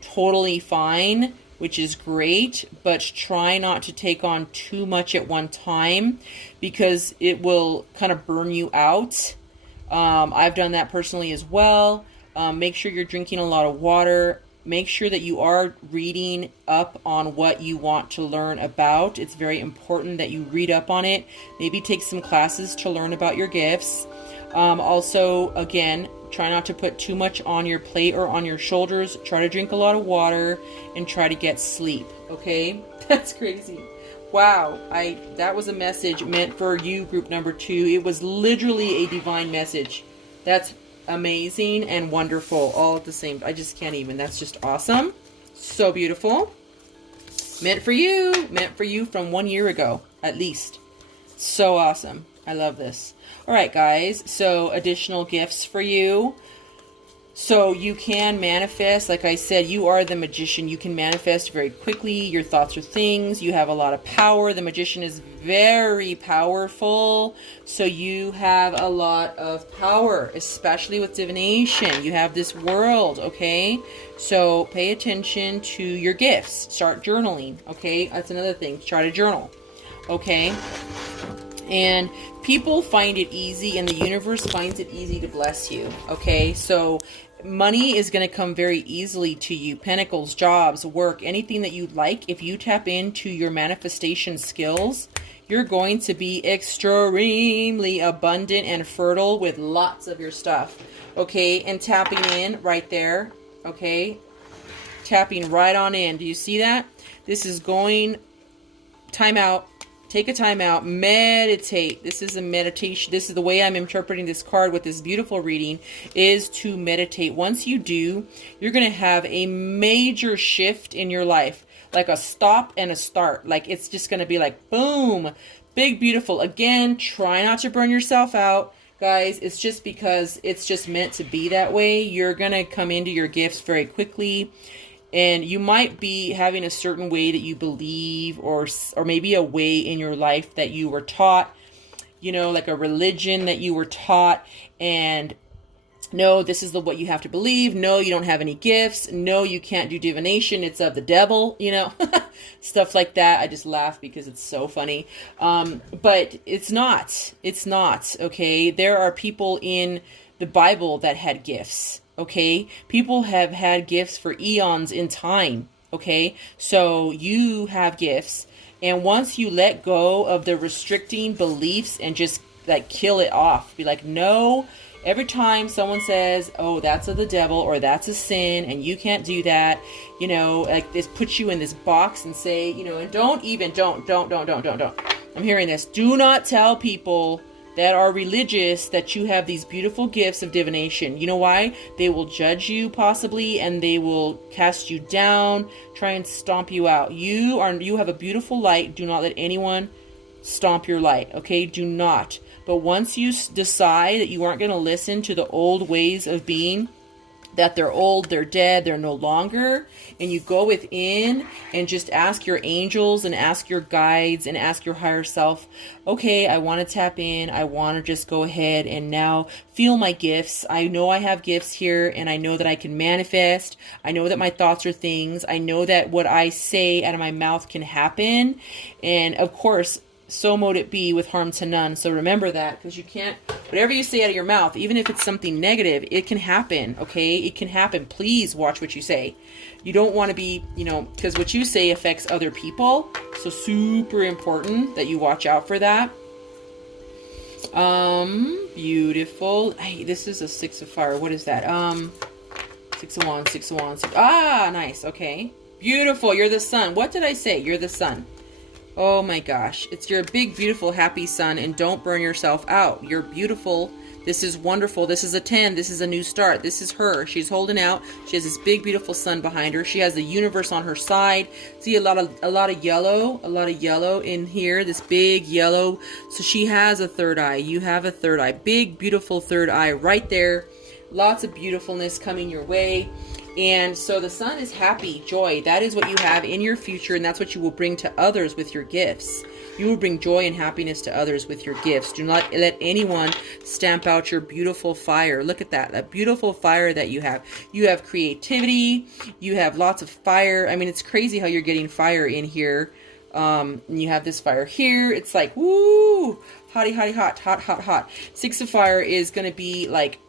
totally fine, which is great, but try not to take on too much at one time because it will kind of burn you out. I've done that personally as well. Make sure you're drinking a lot of water. Make sure that you are reading up on what you want to learn about. It's very important that you read up on it. Maybe take some classes to learn about your gifts. Also, again, try not to put too much on your plate or on your shoulders. Try to drink a lot of water and try to get sleep, okay? That's crazy. Wow, that was a message meant for you, group number 2. It was literally a divine message. That's amazing and wonderful all at the same. I just can't even. That's just awesome. So beautiful. Meant for you from 1 year ago at least. So awesome. I love this. All right, guys, so additional gifts for you. So you can manifest, like I said, you are the magician. You can manifest very quickly. Your thoughts are things. You have a lot of power. The magician is very powerful. So you have a lot of power, especially with divination. You have this world, okay? So pay attention to your gifts. Start journaling, okay? That's another thing. Try to journal, okay? And people find it easy, and the universe finds it easy to bless you, okay? So money is going to come very easily to you. Pentacles, jobs, work, anything that you like. If you tap into your manifestation skills, you're going to be extremely abundant and fertile with lots of your stuff. Okay, and tapping in right there. Okay, tapping right on in. Do you see that? This is going, time out. Take a time out, meditate. This is a meditation. This is the way I'm interpreting this card with this beautiful reading, is to meditate. Once you do, you're going to have a major shift in your life, like a stop and a start. Like it's just going to be like, boom, big, beautiful. Again, try not to burn yourself out. Guys, it's just because it's just meant to be that way. You're going to come into your gifts very quickly. And you might be having a certain way that you believe, or maybe a way in your life that you were taught, you know, like a religion that you were taught. And no, this is what you have to believe. No, you don't have any gifts. No, you can't do divination. It's of the devil, you know, stuff like that. I just laugh because it's so funny. But it's not. It's not. Okay. There are people in the Bible that had gifts. Okay, people have had gifts for eons in time. Okay, so you have gifts, and once you let go of the restricting beliefs and just like kill it off, be like, no. Every time someone says, oh, that's of the devil, or that's a sin and you can't do that, you know, like this puts you in this box and say, you know, and don't. I'm hearing this. Do not tell people that are religious that you have these beautiful gifts of divination. You know why? They will judge you possibly, and they will cast you down, try and stomp you out. You have a beautiful light. Do not let anyone stomp your light. Okay? Do not. But once you decide that you aren't going to listen to the old ways of being, that they're old, they're dead, they're no longer, and you go within and just ask your angels and ask your guides and ask your higher self, okay, I want to tap in, I want to just go ahead and now feel my gifts. I know I have gifts here, and I know that I can manifest. I know that my thoughts are things. I know that what I say out of my mouth can happen. And of course, so mote it be with harm to none. So remember that, because you can't, whatever you say out of your mouth, even if it's something negative, it can happen, okay? It can happen. Please watch what you say. You don't want to be, you know, because what you say affects other people. So super important that you watch out for that. Beautiful. Hey, this is a 6 of fire. What is that? 6 of wands, 6 of wands. Ah, nice. Okay. Beautiful. You're the sun. What did I say? You're the sun. Oh my gosh. It's your big, beautiful, happy sun, and don't burn yourself out. You're beautiful. This is wonderful. This is a 10. This is a new start. This is her. She's holding out. She has this big, beautiful sun behind her. She has the universe on her side. See a lot of yellow in here. This big yellow. So she has a third eye. You have a third eye. Big, beautiful third eye right there. Lots of beautifulness coming your way. And so the sun is happy, joy. That is what you have in your future, and that's what you will bring to others with your gifts. You will bring joy and happiness to others with your gifts. Do not let anyone stamp out your beautiful fire. Look at that beautiful fire that you have. You have creativity. You have lots of fire. I mean, it's crazy how you're getting fire in here. And you have this fire here. It's like, woo, hotty, hotty, hot, hot, hot, hot. 6 of fire is going to be like,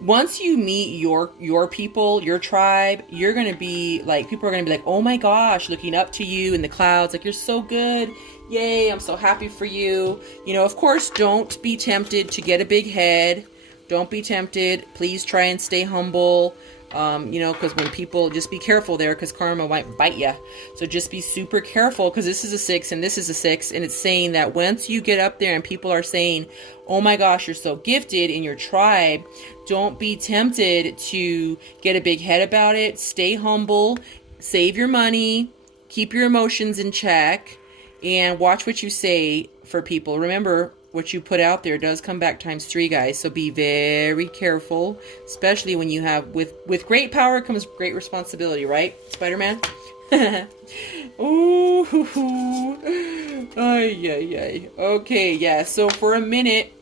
once you meet your people, your tribe, you're going to be like, people are going to be like, oh my gosh, looking up to you in the clouds. Like, you're so good. Yay. I'm so happy for you. You know, of course, don't be tempted to get a big head. Don't be tempted. Please try and stay humble. You know, because when people, just be careful there, because karma might bite you. So just be super careful, because this is a 6 and this is a 6, and it's saying that once you get up there and people are saying, oh my gosh, you're so gifted in your tribe, don't be tempted to get a big head about it. Stay humble, save your money, keep your emotions in check, and watch what you say for people. Remember, what you put out there does come back ×3, guys. So be very careful, especially when you have, with great power comes great responsibility, right, Spider-Man? Ooh, ay, ay, ay. Okay, yeah. So for a minute,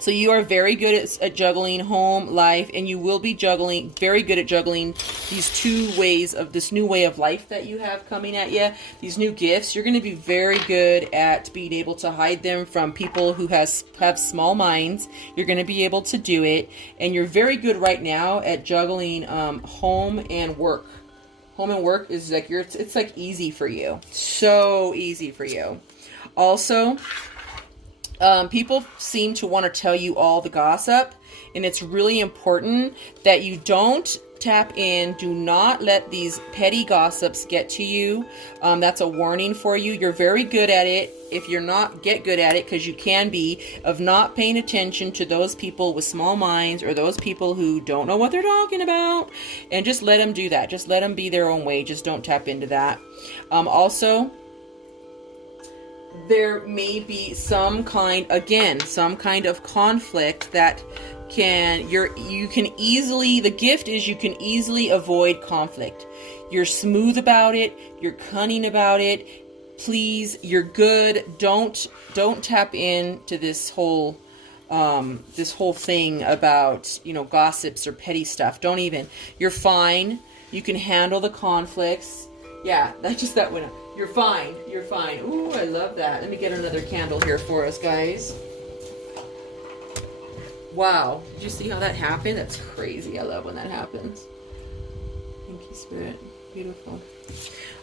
so you are very good at juggling home, life, and you will be juggling, very good at juggling these two ways of this new way of life that you have coming at you, these new gifts. You're going to be very good at being able to hide them from people who have small minds. You're going to be able to do it, and you're very good right now at juggling home and work. Home and work is like it's like easy for you. So easy for you. Also, people seem to want to tell you all the gossip, and it's really important that you don't tap in. Do not let these petty gossips get to you. That's a warning for you. You're very good at it. If you're not, get good at it, because you can be, of not paying attention to those people with small minds, or those people who don't know what they're talking about, and just let them do that. Just let them be their own way. Just don't tap into that. Also, there may be some kind of conflict that you can easily, the gift is you can easily avoid conflict. You're smooth about it, you're cunning about it. Please, you're good. Don't tap into this whole thing about, gossips or petty stuff. Don't even. You're fine. You can handle the conflicts. Yeah, that went up. You're fine. You're fine. Ooh, I love that. Let me get another candle here for us, guys. Wow. Did you see how that happened? That's crazy. I love when that happens. Thank you, Spirit. Beautiful.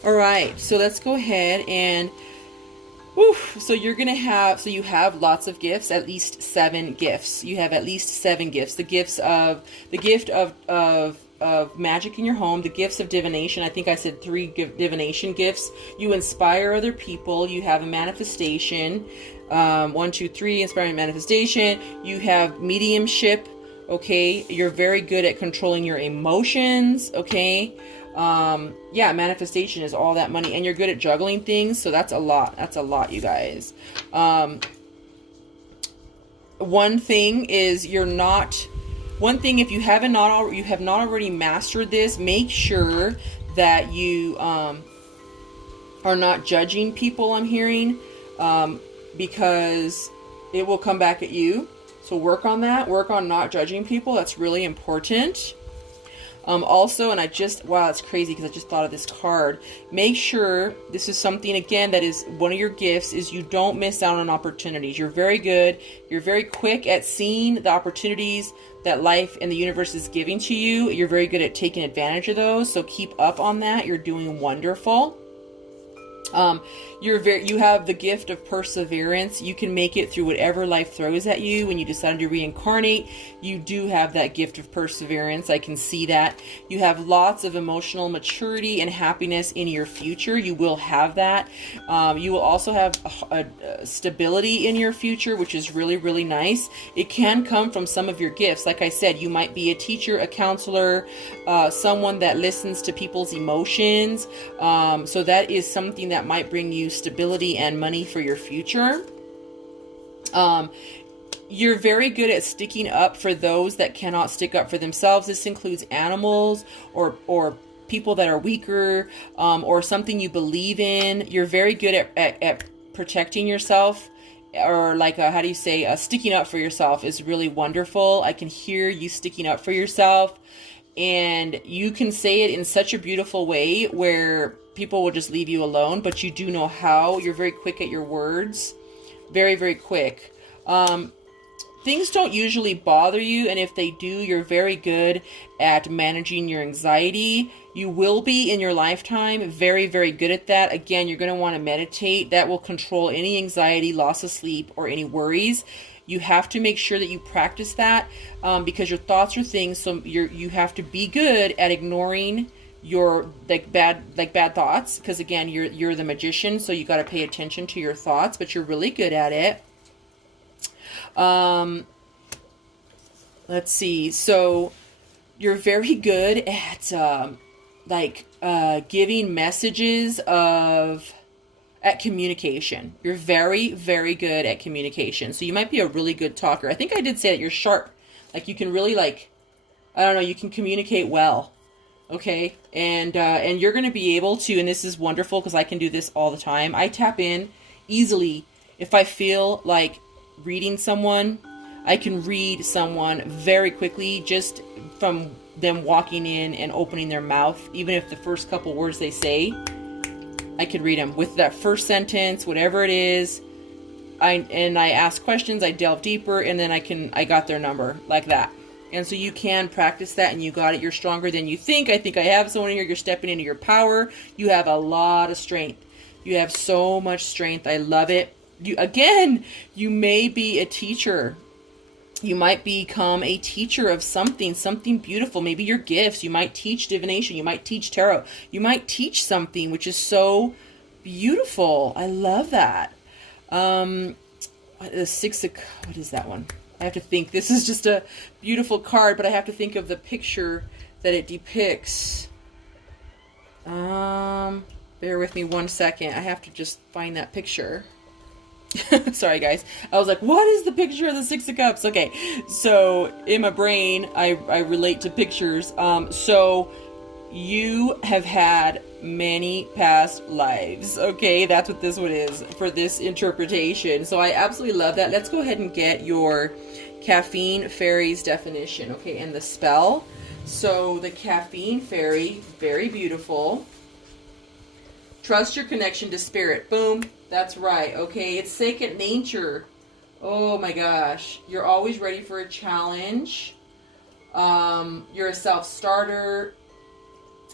All right. So let's go ahead and... so you have lots of gifts, at least 7 gifts. You have at least 7 gifts. The gift of magic in your home, the gifts of divination. I think I said 3 divination gifts. You inspire other people. You have a manifestation. 1, 2, 3, inspiring manifestation. You have mediumship. Okay. You're very good at controlling your emotions. Okay. Manifestation is all that money, and you're good at juggling things. So that's a lot. That's a lot, you guys. One thing, if you have not already mastered this, make sure that you are not judging people. I'm hearing, because it will come back at you. So work on that. Work on not judging people. That's really important. Also, and it's crazy because I just thought of this card. Make sure, this is something, again, that is one of your gifts, is you don't miss out on opportunities. You're very good. You're very quick at seeing the opportunities that life and the universe is giving to you. You're very good at taking advantage of those. So keep up on that. You're doing wonderful. You have the gift of perseverance. You can make it through whatever life throws at you. When you decide to reincarnate, you do have that gift of perseverance. I can see that. You have lots of emotional maturity and happiness in your future. You will have that. You will also have a stability in your future, which is really, really nice. It can come from some of your gifts. Like I said, you might be a teacher, a counselor, someone that listens to people's emotions. So that is something that might bring you stability and money for your future. You're very good at sticking up for those that cannot stick up for themselves. This includes animals or people that are weaker, or something you believe in. You're very good at protecting yourself, or sticking up for yourself is really wonderful. I can hear you sticking up for yourself, and you can say it in such a beautiful way where people will just leave you alone, but you do know how. You're very quick at your words. Very, very quick. Things don't usually bother you, and if they do, you're very good at managing your anxiety. You will be in your lifetime very, very good at that. Again, you're going to want to meditate. That will control any anxiety, loss of sleep, or any worries. You have to make sure that you practice that, because your thoughts are things. So you have to be good at ignoring your bad thoughts, because again, you're the magician, so you got to pay attention to your thoughts, but you're really good at it. Let's see. So you're very good at giving messages at communication. You're very, very good at communication. So you might be a really good talker. I think I did say that you're sharp. Like you can really you can communicate well. Okay. And you're going to be able to, and this is wonderful because I can do this all the time. I tap in easily. If I feel like reading someone, I can read someone very quickly just from them walking in and opening their mouth. Even if the first couple words they say, I could read them with that first sentence, whatever it is. I ask questions, I delve deeper, and then I got their number like that. And so you can practice that, and you got it. You're stronger than you think. I think I have someone here. You're stepping into your power. You have a lot of strength. You have so much strength. I love it. You may be a teacher. You might become a teacher of something beautiful. Maybe your gifts. You might teach divination. You might teach tarot. You might teach something, which is so beautiful. I love that. The six of, what is that one? I have to think. This is just a beautiful card, but I have to think of the picture that it depicts. Bear with me 1 second. I have to just find that picture. Sorry, guys. I was like, what is the picture of the Six of Cups? Okay, so in my brain, I relate to pictures. So you have had many past lives. Okay, that's what this one is for this interpretation. So I absolutely love that. Let's go ahead and get your caffeine fairy's definition. Okay, and the spell. So the caffeine fairy, very beautiful. Trust your connection to spirit. Boom. That's right. Okay, it's second nature. Oh my gosh. You're always ready for a challenge. You're a self-starter.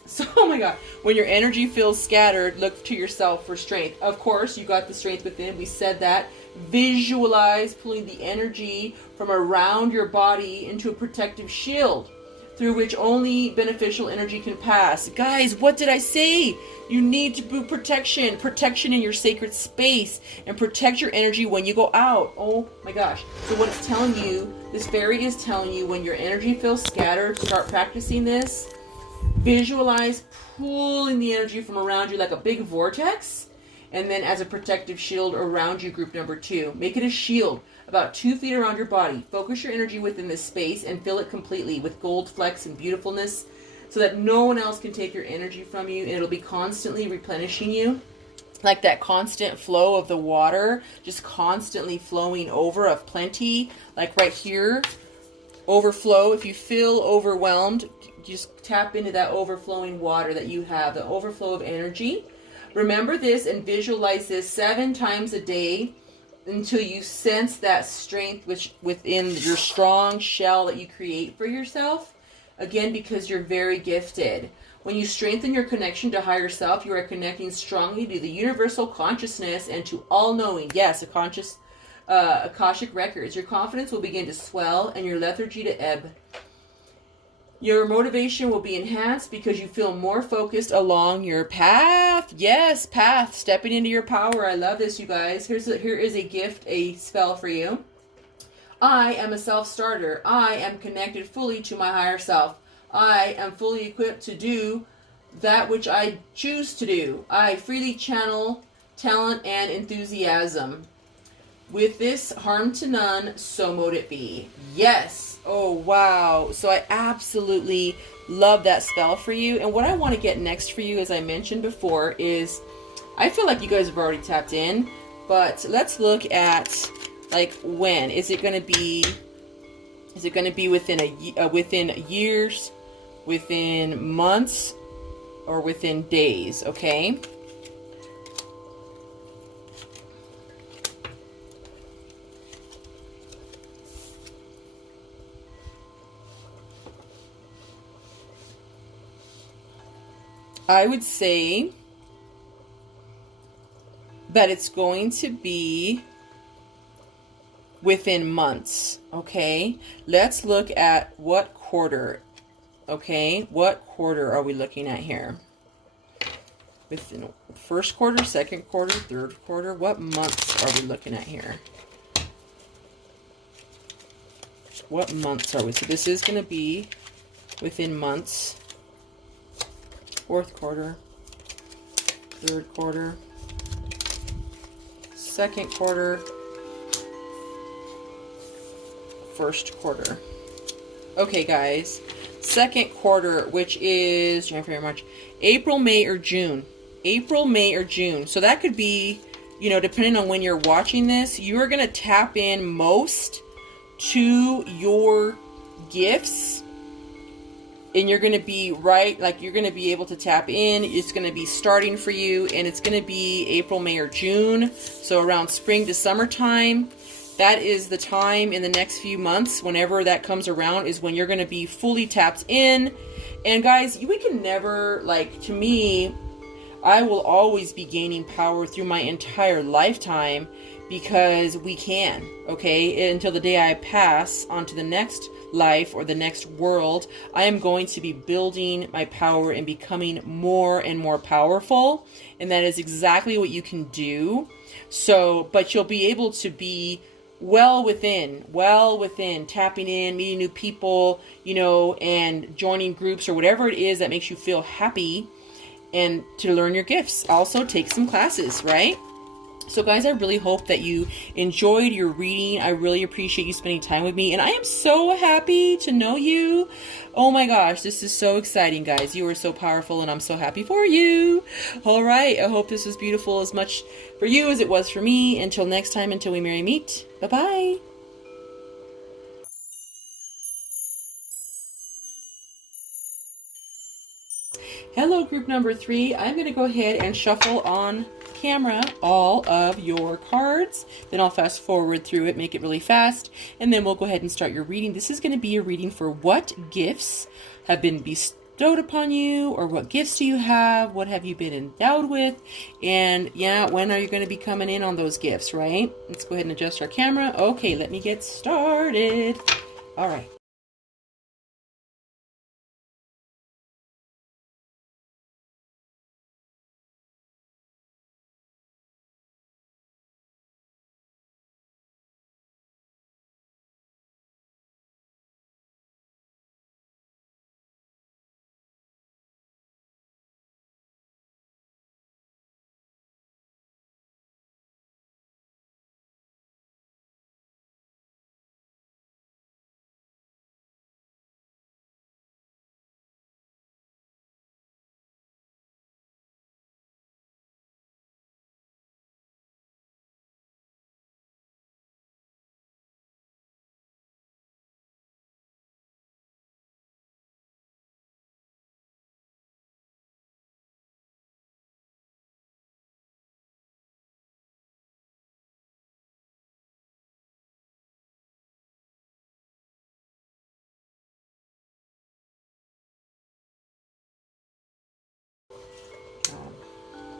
So, oh my God. When your energy feels scattered, look to yourself for strength. Of course, you got the strength within. We said that. Visualize pulling the energy from around your body into a protective shield through which only beneficial energy can pass. Guys, what did I say? You need to do protection. Protection in your sacred space. And protect your energy when you go out. Oh my gosh. So what it's telling you, this fairy is telling you, when your energy feels scattered, start practicing this. Visualize pulling the energy from around you like a big vortex. And then as a protective shield around you, group number 2. Make it a shield about 2 feet around your body. Focus your energy within this space and fill it completely with gold flecks and beautifulness so that no one else can take your energy from you, and it'll be constantly replenishing you. Like that constant flow of the water, just constantly flowing over of plenty. Like right here, overflow. If you feel overwhelmed, just tap into that overflowing water that you have, the overflow of energy. Remember this and visualize this 7 times a day until you sense that strength within your strong shell that you create for yourself. Again, because you're very gifted. When you strengthen your connection to higher self, you are connecting strongly to the universal consciousness and to all-knowing. Yes, Akashic records. Your confidence will begin to swell and your lethargy to ebb. Your motivation will be enhanced because you feel more focused along your path. Yes, path. Stepping into your power. I love this, you guys. Here is a gift, a spell for you. I am a self-starter. I am connected fully to my higher self. I am fully equipped to do that which I choose to do. I freely channel talent and enthusiasm. With this, harm to none, so mote it be. Yes. Oh, wow. So I absolutely love that spell for you. And what I want to get next for you, as I mentioned before, is I feel like you guys have already tapped in, but let's look at, like, when. Is it going to be within years, within months, or within days, okay? I would say that it's going to be within months, okay? Let's look at what quarter, okay? What quarter are we looking at here? Within first quarter, second quarter, third quarter, what months are we looking at here? What months are we? So this is going to be within months. Fourth quarter, third quarter, second quarter, first quarter. Okay, guys. Second quarter, which is January, February, March, April, May, or June. April, May, or June. So that could be, you know, depending on when you're watching this, you're going to tap in most to your gifts. And you're going to be right, like you're going to be able to tap in. It's going to be starting for you, and it's going to be April, May, or June. So around spring to summertime. that is the time in the next few months, whenever that comes around, is when you're going to be fully tapped in. And guys, we can never, like, to me, I will always be gaining power through my entire lifetime, because we can, okay? Until the day I pass on to the next life or the next world, I am going to be building my power and becoming more and more powerful. And that is exactly what you can do. So, but you'll be able to be well within, tapping in, meeting new people, you know, and joining groups or whatever it is that makes you feel happy, and to learn your gifts. Also take some classes, right? So guys, I really hope that you enjoyed your reading. I really appreciate you spending time with me, and I am so happy to know you. Oh my gosh, this is so exciting, guys. You are so powerful, and I'm so happy for you. All right, I hope this was beautiful as much for you as it was for me. Until next time, until we merry meet. Bye-bye. Hello, group number 3. I'm going to go ahead and shuffle on camera all of your cards. Then I'll fast forward through it, make it really fast, and then we'll go ahead and start your reading. This is going to be a reading for what gifts have been bestowed upon you, or what gifts do you have, what have you been endowed with, and yeah, when are you going to be coming in on those gifts, right? Let's go ahead and adjust our camera. Okay, let me get started. All right.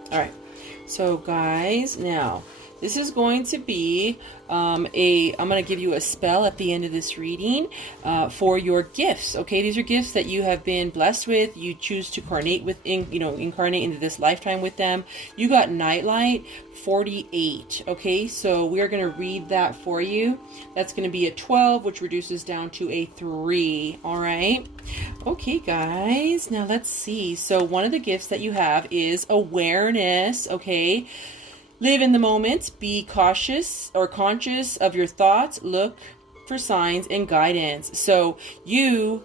All right, so guys, now this is going to be I'm going to give you a spell at the end of this reading for your gifts. Okay, these are gifts that you have been blessed with. You choose to incarnate into this lifetime with them. You got Nightlight 48. Okay, so we're going to read that for you. That's going to be a 12, which reduces down to a 3. All right. Okay, guys, now let's see. So one of the gifts that you have is awareness. Okay. Live in the moment, be cautious or conscious of your thoughts, look for signs and guidance. So you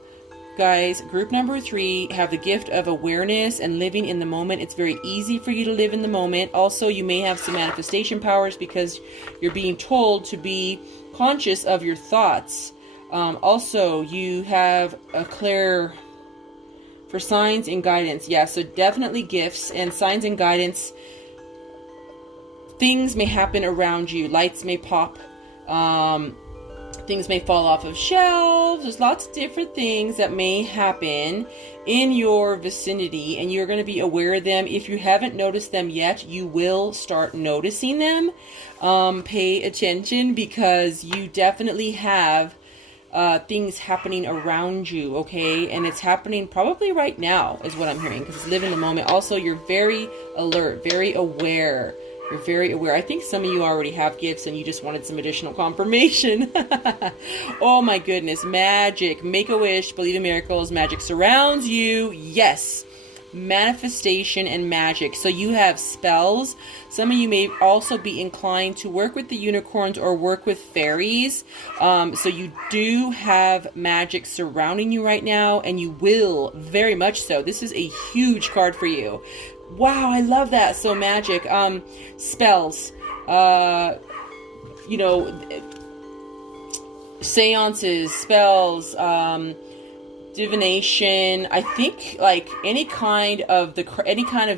guys, group number 3, have the gift of awareness and living in the moment. It's very easy for you to live in the moment. Also, you may have some manifestation powers because you're being told to be conscious of your thoughts. Also, you have a clear for signs and guidance. Yeah, so definitely gifts and signs and guidance. Things may happen around you. Lights may pop. Things may fall off of shelves. There's lots of different things that may happen in your vicinity, and you're going to be aware of them. If you haven't noticed them yet, you will start noticing them. Pay attention, because you definitely have things happening around you, okay? And it's happening probably right now is what I'm hearing, because it's live in the moment. Also, you're very alert, very aware. You're very aware. I think some of you already have gifts and you just wanted some additional confirmation. Oh my goodness. Magic. Make a wish. Believe in miracles. Magic surrounds you. Yes. Manifestation and magic. So you have spells. Some of you may also be inclined to work with the unicorns or work with fairies. So you do have magic surrounding you right now, and you will very much so. This is a huge card for you. Wow, I love that. So magic, spells, seances, spells, divination. I think like any kind of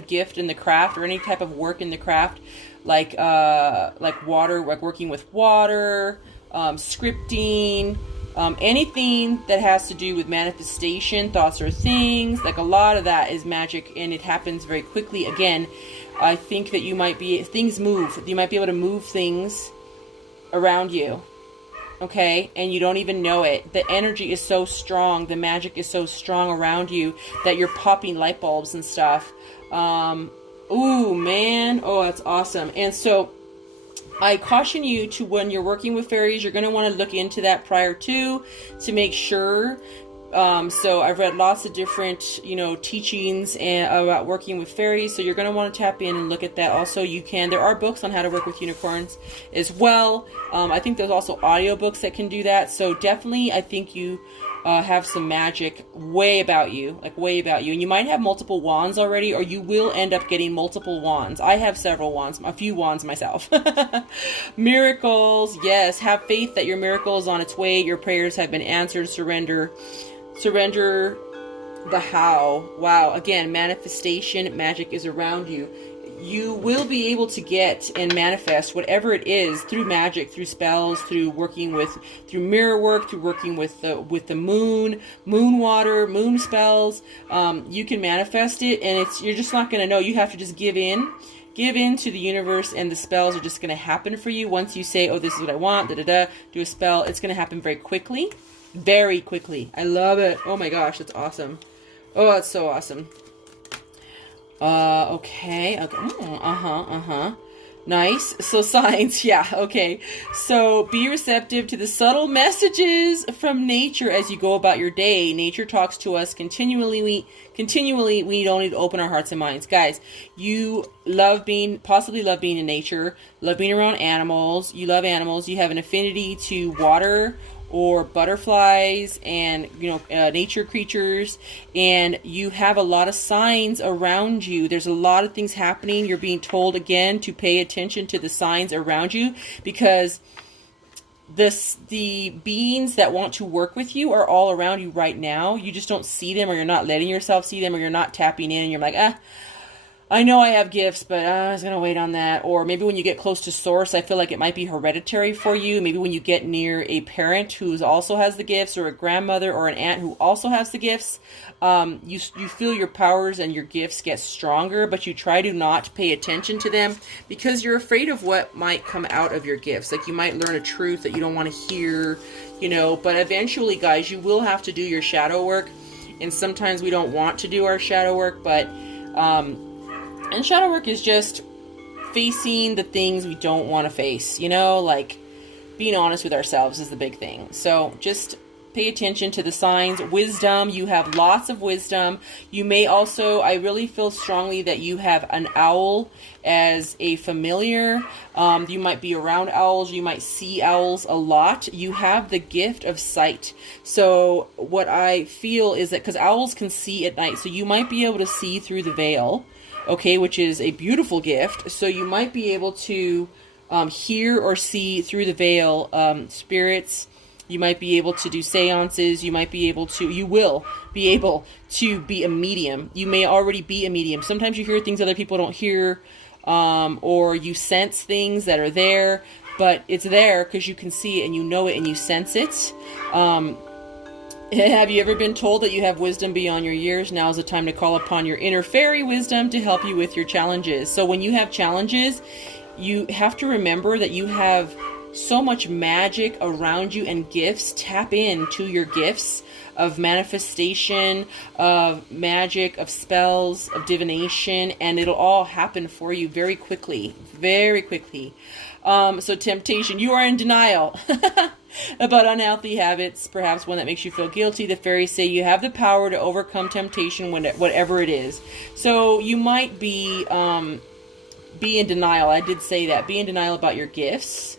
gift in the craft, or any type of work in the craft, like water, like working with water, scripting, anything that has to do with manifestation, thoughts or things. Like a lot of that is magic, and it happens very quickly. Again, I think that things move. You might be able to move things around you. Okay, and you don't even know it. The energy is so strong, the magic is so strong around you that you're popping light bulbs and stuff. Ooh, man. Oh, that's awesome. And so I caution you to, when you're working with fairies, you're going to want to look into that prior to make sure. So I've read lots of different, teachings about working with fairies. So you're going to want to tap in and look at that. Also, there are books on how to work with unicorns as well. I think there's also audiobooks that can do that. So definitely, I think you have some magic way about you. And you might have multiple wands already, or you will end up getting multiple wands. I have several wands, a few wands myself. Miracles, yes. Have faith that your miracle is on its way. Your prayers have been answered. Surrender the how. Wow. Again, manifestation, magic is around you. You will be able to get and manifest whatever it is through magic, through spells, through mirror work, through working with the moon water, moon spells. You can manifest it, and you're just not going to know. You have to just give in to the universe, and the spells are just going to happen for you. Once you say, oh, this is what I want, do a spell, it's going to happen very quickly. Very quickly. I love it. Oh my gosh, that's awesome. Oh, that's so awesome. Okay. Nice. So signs, yeah, okay. So be receptive to the subtle messages from nature as you go about your day. Nature talks to us continually. We don't need to open our hearts and minds. Guys, you possibly love being in nature, love being around animals. You love animals. You have an affinity to water, or butterflies, and nature creatures, and you have a lot of signs around you. There's a lot of things happening. You're being told again to pay attention to the signs around you, because the beings that want to work with you are all around you right now. You just don't see them, or you're not letting yourself see them, or you're not tapping in, and you're like, I know I have gifts, but I was going to wait on that. Or maybe when you get close to source, I feel like it might be hereditary for you. Maybe when you get near a parent who also has the gifts, or a grandmother or an aunt who also has the gifts, you feel your powers and your gifts get stronger, but you try to not pay attention to them because you're afraid of what might come out of your gifts. Like, you might learn a truth that you don't want to hear, but eventually, guys, you will have to do your shadow work. And sometimes we don't want to do our shadow work, but and shadow work is just facing the things we don't want to face, like being honest with ourselves is the big thing. So just pay attention to the signs. Wisdom, you have lots of wisdom. You may also, I really feel strongly that you have an owl as a familiar. You might be around owls. You might see owls a lot. You have the gift of sight. So what I feel is that, because owls can see at night, so you might be able to see through the veil. Okay, which is a beautiful gift. So you might be able to hear or see through the veil spirits. You might be able to do seances. You will be able to be a medium. You may already be a medium. Sometimes you hear things other people don't hear, or you sense things that are there, but it's there because you can see it and you know it and you sense it. Have you ever been told that you have wisdom beyond your years? Now is the time to call upon your inner fairy wisdom to help you with your challenges. So when you have challenges, you have to remember that you have so much magic around you and gifts. Tap into your gifts of manifestation, of magic, of spells, of divination, and it'll all happen for you very quickly. Very quickly. So temptation, you are in denial about unhealthy habits, perhaps one that makes you feel guilty. The fairies say you have the power to overcome temptation, whatever it is. So you might be in denial. I did say that. Be in denial about your gifts.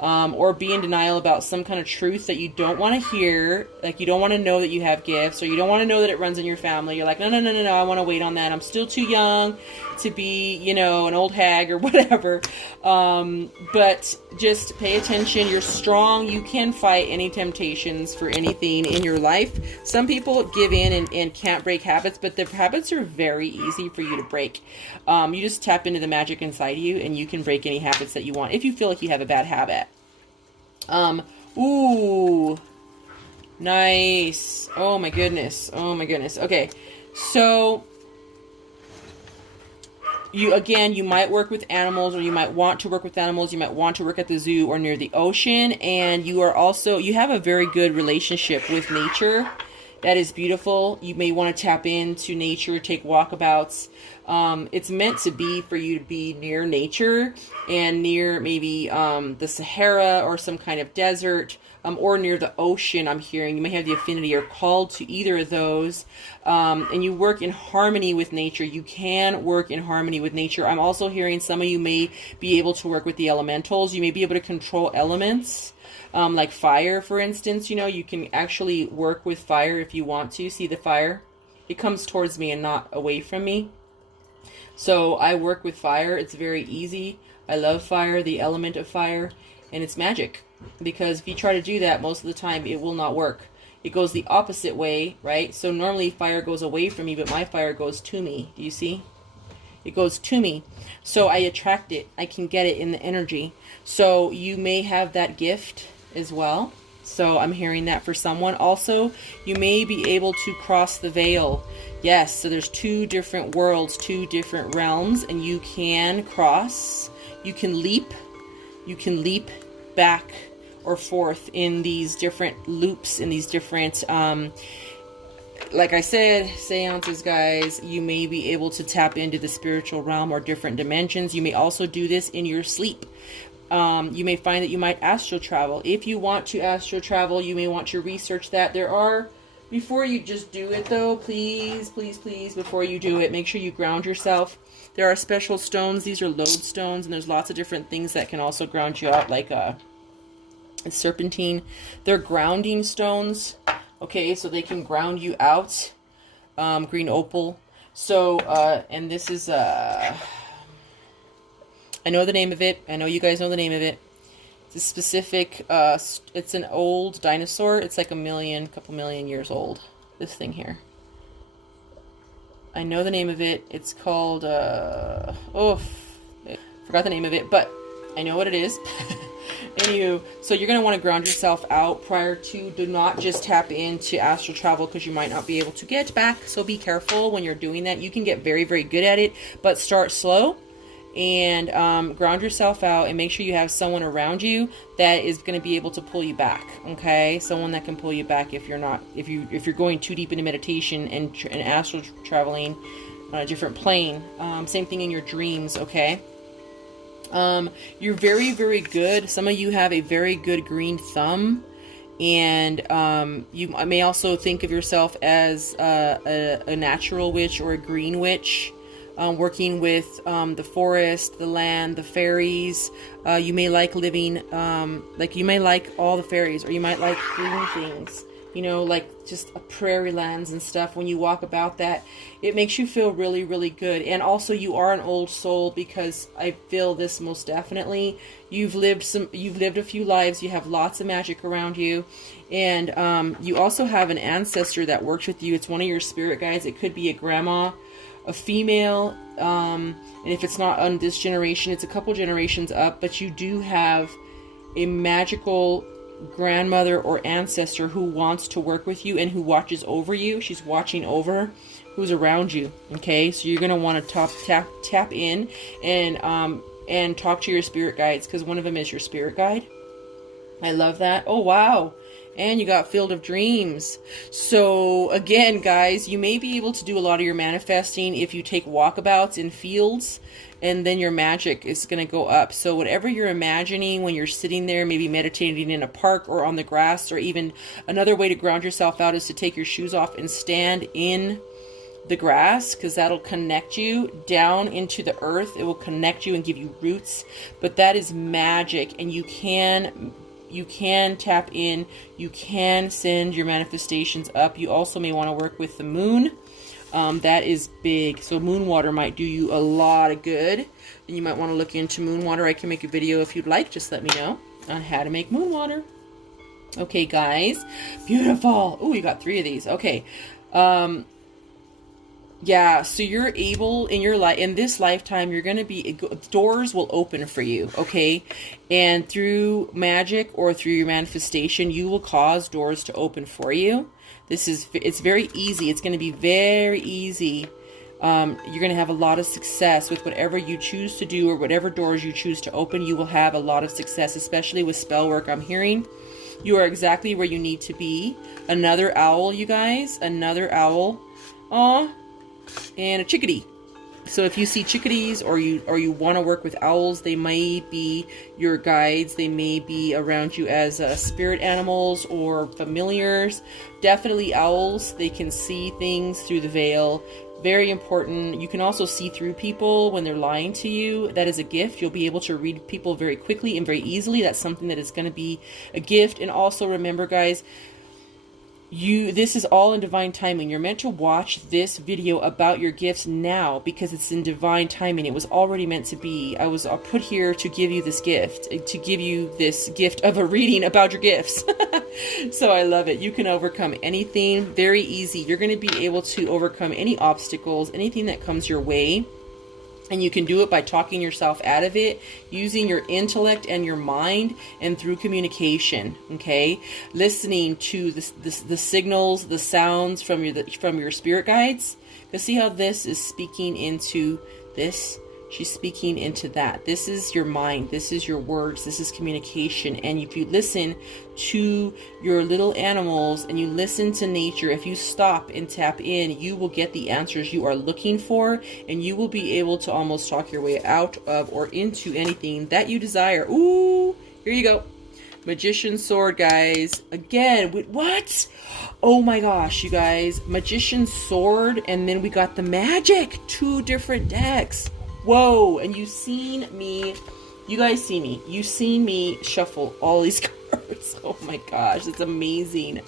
or be in denial about some kind of truth that you don't want to hear. Like, you don't want to know that you have gifts, or you don't want to know that it runs in your family. You're like, no, no, no, no, no, I want to wait on that. I'm still too young to be, you know, an old hag or whatever. But just pay attention. You're strong. You can fight any temptations for anything in your life. Some people give in and can't break habits, but the habits are very easy for you to break. You just tap into the magic inside you, and you can break any habits that you want if you feel like you have a bad habit. Ooh, nice. Oh my goodness. Oh my goodness. Okay. So you might work with animals, or you might want to work with animals. You might want to work at the zoo or near the ocean. And you have a very good relationship with nature. That is beautiful. You may want to tap into nature, take walkabouts. It's meant to be for you to be near nature and near maybe the Sahara or some kind of desert, or near the ocean. I'm hearing you may have the affinity or called to either of those, and you work in harmony with nature. You can work in harmony with nature. I'm also hearing some of you may be able to work with the elementals. You may be able to control elements. Like fire, for instance, you know, you can actually work with fire if you want to. See the fire? It comes towards me and not away from me. So I work with fire. It's very easy. I love fire, the element of fire, and it's magic. Because if you try to do that, most of the time it will not work. It goes the opposite way, right? So normally fire goes away from me, but my fire goes to me. Do you see? It goes to me. So I attract it. I can get it in the energy. So you may have that gift as well. So I'm hearing that for someone. Also, you may be able to cross the veil. Yes, so there's two different worlds, two different realms, and you can cross. You can leap back or forth in these different loops, in these different, like I said, seances, guys. You may be able to tap into the spiritual realm or different dimensions. You may also do this in your sleep. You may find that you might astral travel. If you want to astral travel, you may want to research that. Before you just do it though, please, please, please, before you do it, make sure you ground yourself. There are special stones. These are lodestones, and there's lots of different things that can also ground you out, like serpentine. They're grounding stones. Okay, so they can ground you out. Green opal. So, and this is, I know the name of it. I know you guys know the name of it. It's a specific, it's an old dinosaur. It's like couple million years old. This thing here. I know the name of it. It's called, forgot the name of it, but I know what it is. Anywho, so you're going to want to ground yourself out prior to. Do not just tap into astral travel, because you might not be able to get back. So be careful when you're doing that. You can get very, very good at it, but start slow and ground yourself out, and make sure you have someone around you that is going to be able to pull you back. Okay, someone that can pull you back if you're going too deep into meditation and astral traveling on a different plane. Same thing in your dreams. Okay. You're very, very good. Some of you have a very good green thumb, and you may also think of yourself as a natural witch or a green witch, working with the forest, the land, the fairies. You may like living, you may like all the fairies, or you might like green things. You know, like just prairie lands and stuff. When you walk about that, it makes you feel really, really good. And also, you are an old soul, because I feel this most definitely. You've lived a few lives. You have lots of magic around you, and you also have an ancestor that works with you. It's one of your spirit guides. It could be a grandma, a female, and if it's not on this generation, it's a couple generations up. But you do have a magical grandmother or ancestor who wants to work with you and who watches over you. She's watching over who's around you. Okay, so you're gonna want to tap in and talk to your spirit guides, because one of them is your spirit guide. I love that. Oh wow. And you got Field of Dreams. So again, guys, you may be able to do a lot of your manifesting if you take walkabouts in fields, and then your magic is going to go up. So whatever you're imagining when you're sitting there, maybe meditating in a park or on the grass, or even another way to ground yourself out is to take your shoes off and stand in the grass, because that'll connect you down into the earth. It will connect you and give you roots. But that is magic, and you can tap in. You can send your manifestations up. You also may want to work with the moon. That is big. So moon water might do you a lot of good. And you might want to look into moon water. I can make a video if you'd like. Just let me know on how to make moon water. Okay, guys. Beautiful. Oh, you got 3 of these. Okay. Yeah, so you're able in this lifetime, you're going to be, doors will open for you, okay? And through magic or through your manifestation, you will cause doors to open for you. It's very easy. It's going to be very easy. You're going to have a lot of success with whatever you choose to do or whatever doors you choose to open. You will have a lot of success, especially with spell work. I'm hearing you are exactly where you need to be. Another owl, you guys. Another owl. Aw. And a chickadee. So if you see chickadees or you want to work with owls, they may be your guides. They may be around you as spirit animals or familiars. Definitely owls. They can see things through the veil. Very important. You can also see through people when they're lying to you. That is a gift. You'll be able to read people very quickly and very easily. That's something that is going to be a gift. And also remember, guys, this is all in divine timing. You're meant to watch this video about your gifts now because it's in divine timing. It was already meant to be. I was put here to give you this gift, of a reading about your gifts. So I love it. You can overcome anything. Very easy. You're going to be able to overcome any obstacles, anything that comes your way. And you can do it by talking yourself out of it, using your intellect and your mind, and through communication, okay? Listening to the signals, the sounds from your spirit guides. Because see how this is speaking into this? She's speaking into that. This is your mind. This is your words. This is communication. And if you listen to your little animals and you listen to nature, if you stop and tap in, you will get the answers you are looking for, and you will be able to almost talk your way out of or into anything that you desire. Ooh, here you go. Magician's sword, guys. Again, what? Oh my gosh, you guys. Magician's sword, and then we got the magic. 2 different decks. Whoa, and you guys seen me. You've seen me shuffle all these cards. Oh my gosh, it's amazing.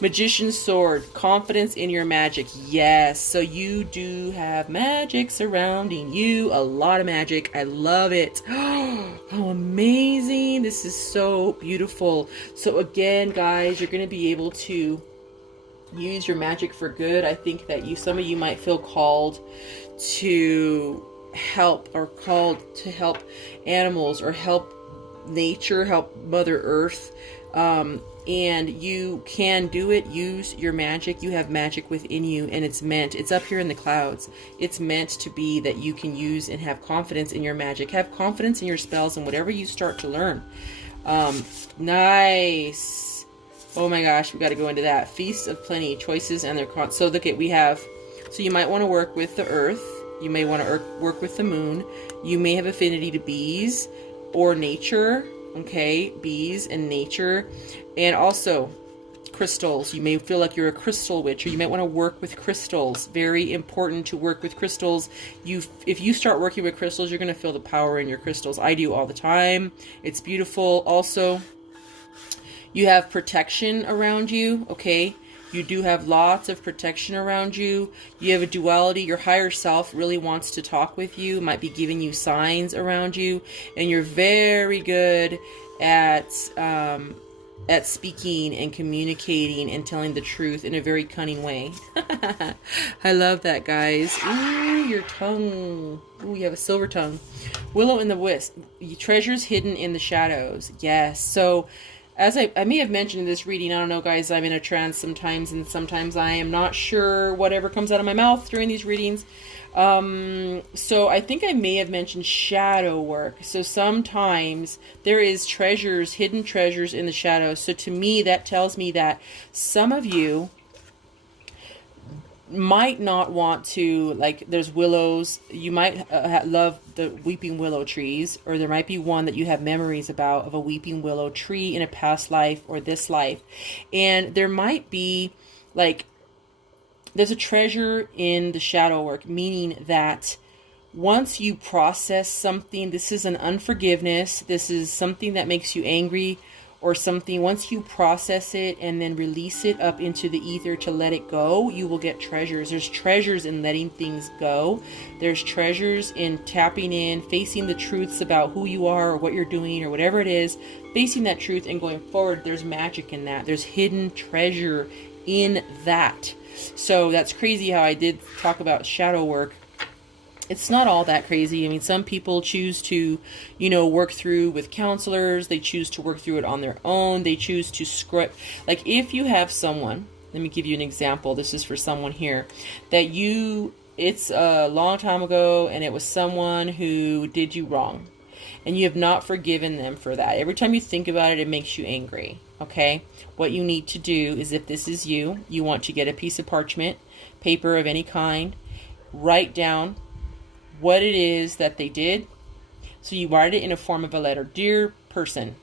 Magician's sword, confidence in your magic. Yes, so you do have magic surrounding you. A lot of magic. I love it. How amazing. This is so beautiful. So again, guys, you're going to be able to use your magic for good. I think that some of you might feel called to help animals or help nature, help Mother Earth, and you can do it. Use your magic. You have magic within you, and it's up here in the clouds. It's meant to be that you can use and have confidence in your magic, have confidence in your spells, and whatever you start to learn. Nice. Oh my gosh, we got to go into that. Feast of Plenty, choices and their so look at, so you might want to work with the earth. You may want to work with the moon. You may have affinity to bees or nature. Okay, bees and nature. And also crystals. You may feel like you're a crystal witch, or you might want to work with crystals. Very important to work with crystals. If you start working with crystals, you're going to feel the power in your crystals. I do all the time. It's beautiful. Also, you have protection around you. Okay. You do have lots of protection around you. You have a duality. Your higher self really wants to talk with you, might be giving you signs around you, and you're very good at speaking and communicating and telling the truth in a very cunning way. I love that, guys. Ooh, your tongue. Ooh, you have a silver tongue. Willow in the Wisp. Treasures hidden in the shadows. Yes. So, as I may have mentioned in this reading, I don't know, guys, I'm in a trance sometimes, and sometimes I am not sure whatever comes out of my mouth during these readings. So I think I may have mentioned shadow work. So sometimes there is hidden treasures in the shadows. So to me, that tells me that some of you might not want to, like, there's willows. You might love the weeping willow trees, or there might be one that you have memories about of a weeping willow tree in a past life or this life. And there might be, like, There's a treasure in the shadow work, meaning that once you process something, this is an unforgiveness, this is something that makes you angry or something, once you process it and then release it up into the ether to let it go, you will get treasures. There's treasures in letting things go. There's treasures in tapping in, facing the truths about who you are or what you're doing or whatever it is, facing that truth and going forward. There's magic in that. There's hidden treasure in that. So that's crazy how I did talk about shadow work. It's not all that crazy. I mean, some people choose to, you know, work through with counselors. They choose to work through it on their own. They choose to script. Like if you have someone, let me give you an example. This is for someone here that it's a long time ago and it was someone who did you wrong and you have not forgiven them for that. Every time you think about it, it makes you angry. Okay. What you need to do is, if this is you want to get a piece of parchment, paper of any kind, write down what it is that they did. So you write it in a form of a letter. Dear person,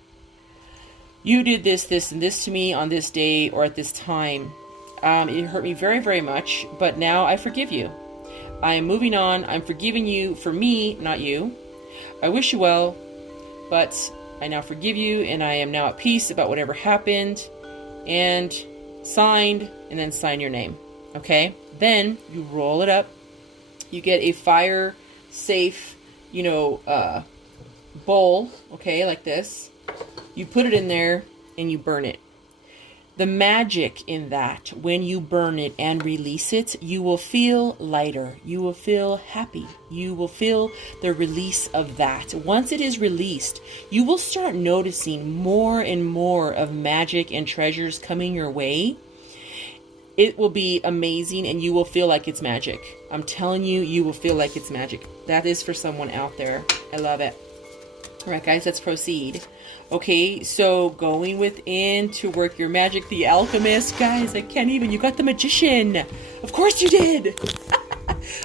you did this, this, and this to me on this day or at this time. It hurt me very, very much, but now I forgive you. I am moving on. I'm forgiving you for me, not you. I wish you well, but I now forgive you, and I am now at peace about whatever happened. And signed, and then sign your name. Okay? Then you roll it up. You get a fire safe, you know, bowl, okay, like this. You put it in there and you burn it. The magic in that, when you burn it and release it, you will feel lighter. You will feel happy. You will feel the release of that. Once it is released, you will start noticing more and more of magic and treasures coming your way. It will be amazing and you will feel like it's magic. I'm telling you, you will feel like it's magic. That is for someone out there. I love it. All right, guys, let's proceed. Okay, so going within to work your magic. The alchemist, guys, I can't even. You got the magician. Of course you did.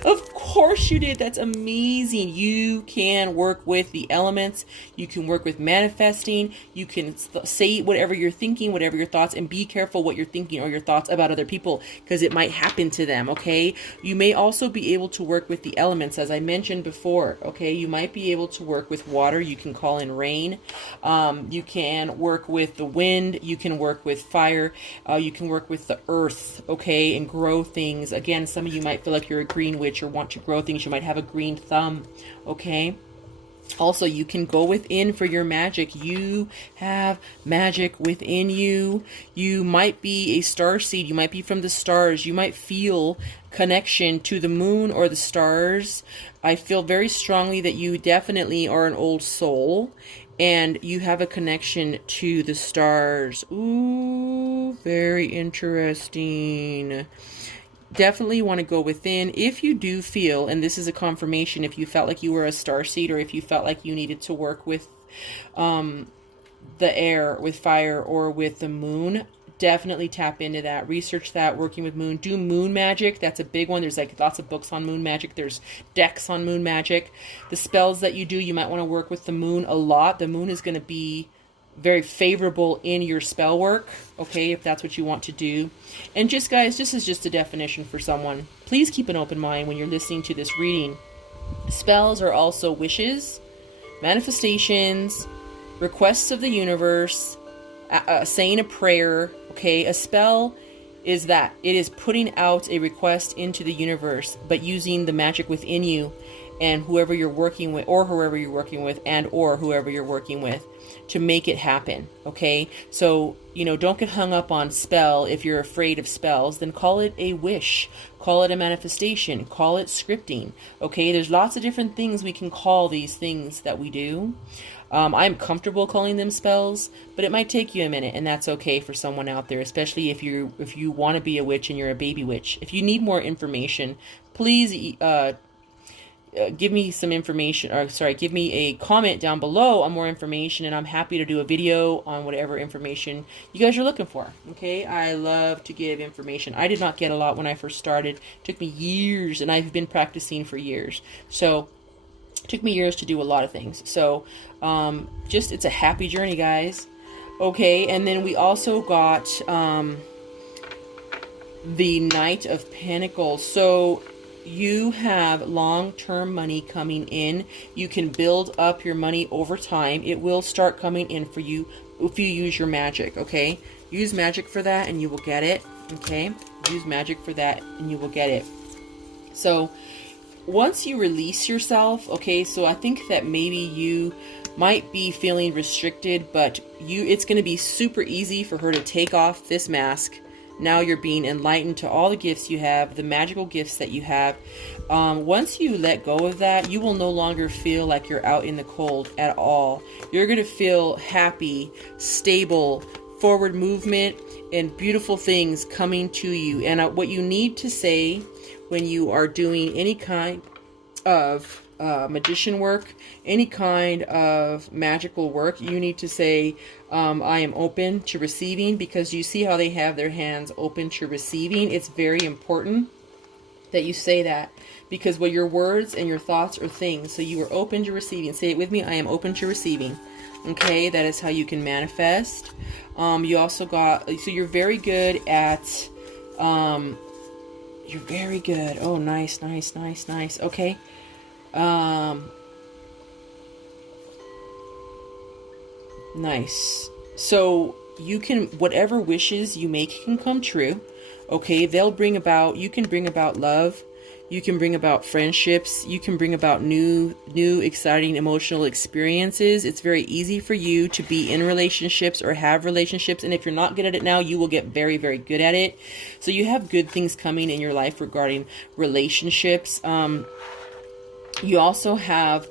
Of course you did. That's amazing. You can work with the elements. You can work with manifesting. You can say whatever you're thinking, whatever your thoughts, and be careful what you're thinking or your thoughts about other people, because it might happen to them, okay? You may also be able to work with the elements, as I mentioned before, okay? You might be able to work with water. You can call in rain. You can work with the wind. You can work with fire. You can work with the earth, okay, and grow things. Again, some of you might feel like you're a green witch or want to grow things. You might have a green thumb, okay? Also, you can go within for your magic. You have magic within you. You might be a star seed. You might be from the stars. You might feel connection to the moon or the stars. I feel very strongly that you definitely are an old soul and you have a connection to the stars. Ooh, very interesting. Definitely want to go within. If you do feel, and this is a confirmation, if you felt like you were a starseed or if you felt like you needed to work with the air, with fire, or with the moon, definitely tap into that. Research that, working with moon. Do moon magic. That's a big one. There's like lots of books on moon magic. There's decks on moon magic. The spells that you do, you might want to work with the moon a lot. The moon is going to be very favorable in your spell work, okay, if that's what you want to do. And just, guys, this is just a definition for someone. Please keep an open mind when you're listening to this reading. Spells are also wishes, manifestations, requests of the universe, saying a prayer, okay? A spell is that. It is putting out a request into the universe, but using the magic within you and whoever you're working with, or whoever you're working with, and or whoever you're working with, to make it happen, okay? So, you know, don't get hung up on spell. If you're afraid of spells, then call it a wish, call it a manifestation, call it scripting, okay? There's lots of different things we can call these things that we do. I'm comfortable calling them spells, but it might take you a minute, and that's okay for someone out there, especially if you want to be a witch and you're a baby witch. If you need more information, please give me some information, or sorry, give me a comment down below on more information, and I'm happy to do a video on whatever information you guys are looking for, okay? I love to give information. I did not get a lot when I first started. It took me years, and I've been practicing for years. So it took me years to do a lot of things. So just, it's a happy journey, guys. Okay, and then we also got the Knight of Pentacles. So you have long-term money coming in. You can build up your money over time. It will start coming in for you if you use your magic, okay? Use magic for that and you will get it, okay? Use magic for that and you will get it. So once you release yourself, okay, so I think that maybe you might be feeling restricted, but it's going to be super easy for her to take off this mask. Now you're being enlightened to all the gifts you have, the magical gifts that you have. Once you let go of that, you will no longer feel like you're out in the cold at all. You're going to feel happy, stable, forward movement, and beautiful things coming to you. And what you need to say when you are doing any kind of magician work, any kind of magical work, you need to say, I am open to receiving, because you see how they have their hands open to receiving. It's very important that you say that, because what your words and your thoughts are things. So you are open to receiving. Say it with me. I am open to receiving. Okay, that is how you can manifest. You also got, so you're very good at, you're very good. Oh, nice, nice, nice, nice. Okay. Nice. So you can, whatever wishes you make can come true. Okay. They'll bring about, you can bring about love. You can bring about friendships. You can bring about new, exciting emotional experiences. It's very easy for you to be in relationships or have relationships. And if you're not good at it now, you will get very, very good at it. So you have good things coming in your life regarding relationships. You also have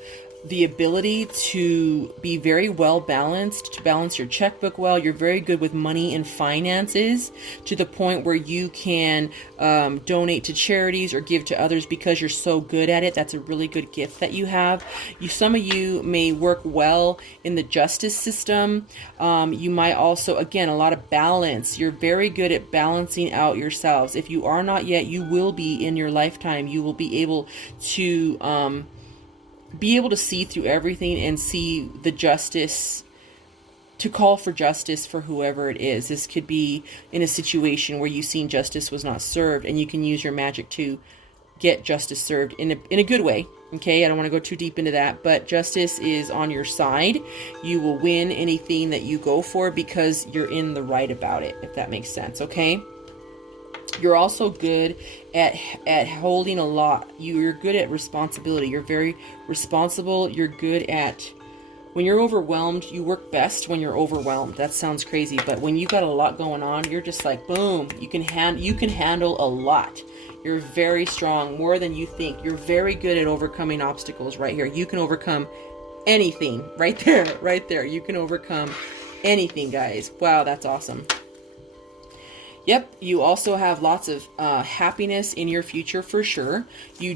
the ability to be very well balanced, to balance your checkbook well. You're very good with money and finances, to the point where you can donate to charities or give to others because you're so good at it. That's a really good gift that you have. Some of you may work well in the justice system. You might also, again, a lot of balance. You're very good at balancing out yourselves. If you are not yet, you will be in your lifetime. You will be able to see through everything and see the justice, to call for justice for whoever it is. This could be in a situation where you've seen justice was not served, and you can use your magic to get justice served in a good way. Okay, I don't want to go too deep into that, but justice is on your side. You will win anything that you go for because you're in the right about it, if that makes sense. Okay. You're also good at holding a lot. You're good at responsibility. You're very responsible. You're good at, when you're overwhelmed, you work best when you're overwhelmed. That sounds crazy, but when you got a lot going on, you're just like, boom, you can handle a lot. You're very strong, more than you think. You're very good at overcoming obstacles right here. You can overcome anything right there, right there. You can overcome anything, guys. Wow, that's awesome. Yep, you also have lots of happiness in your future for sure. You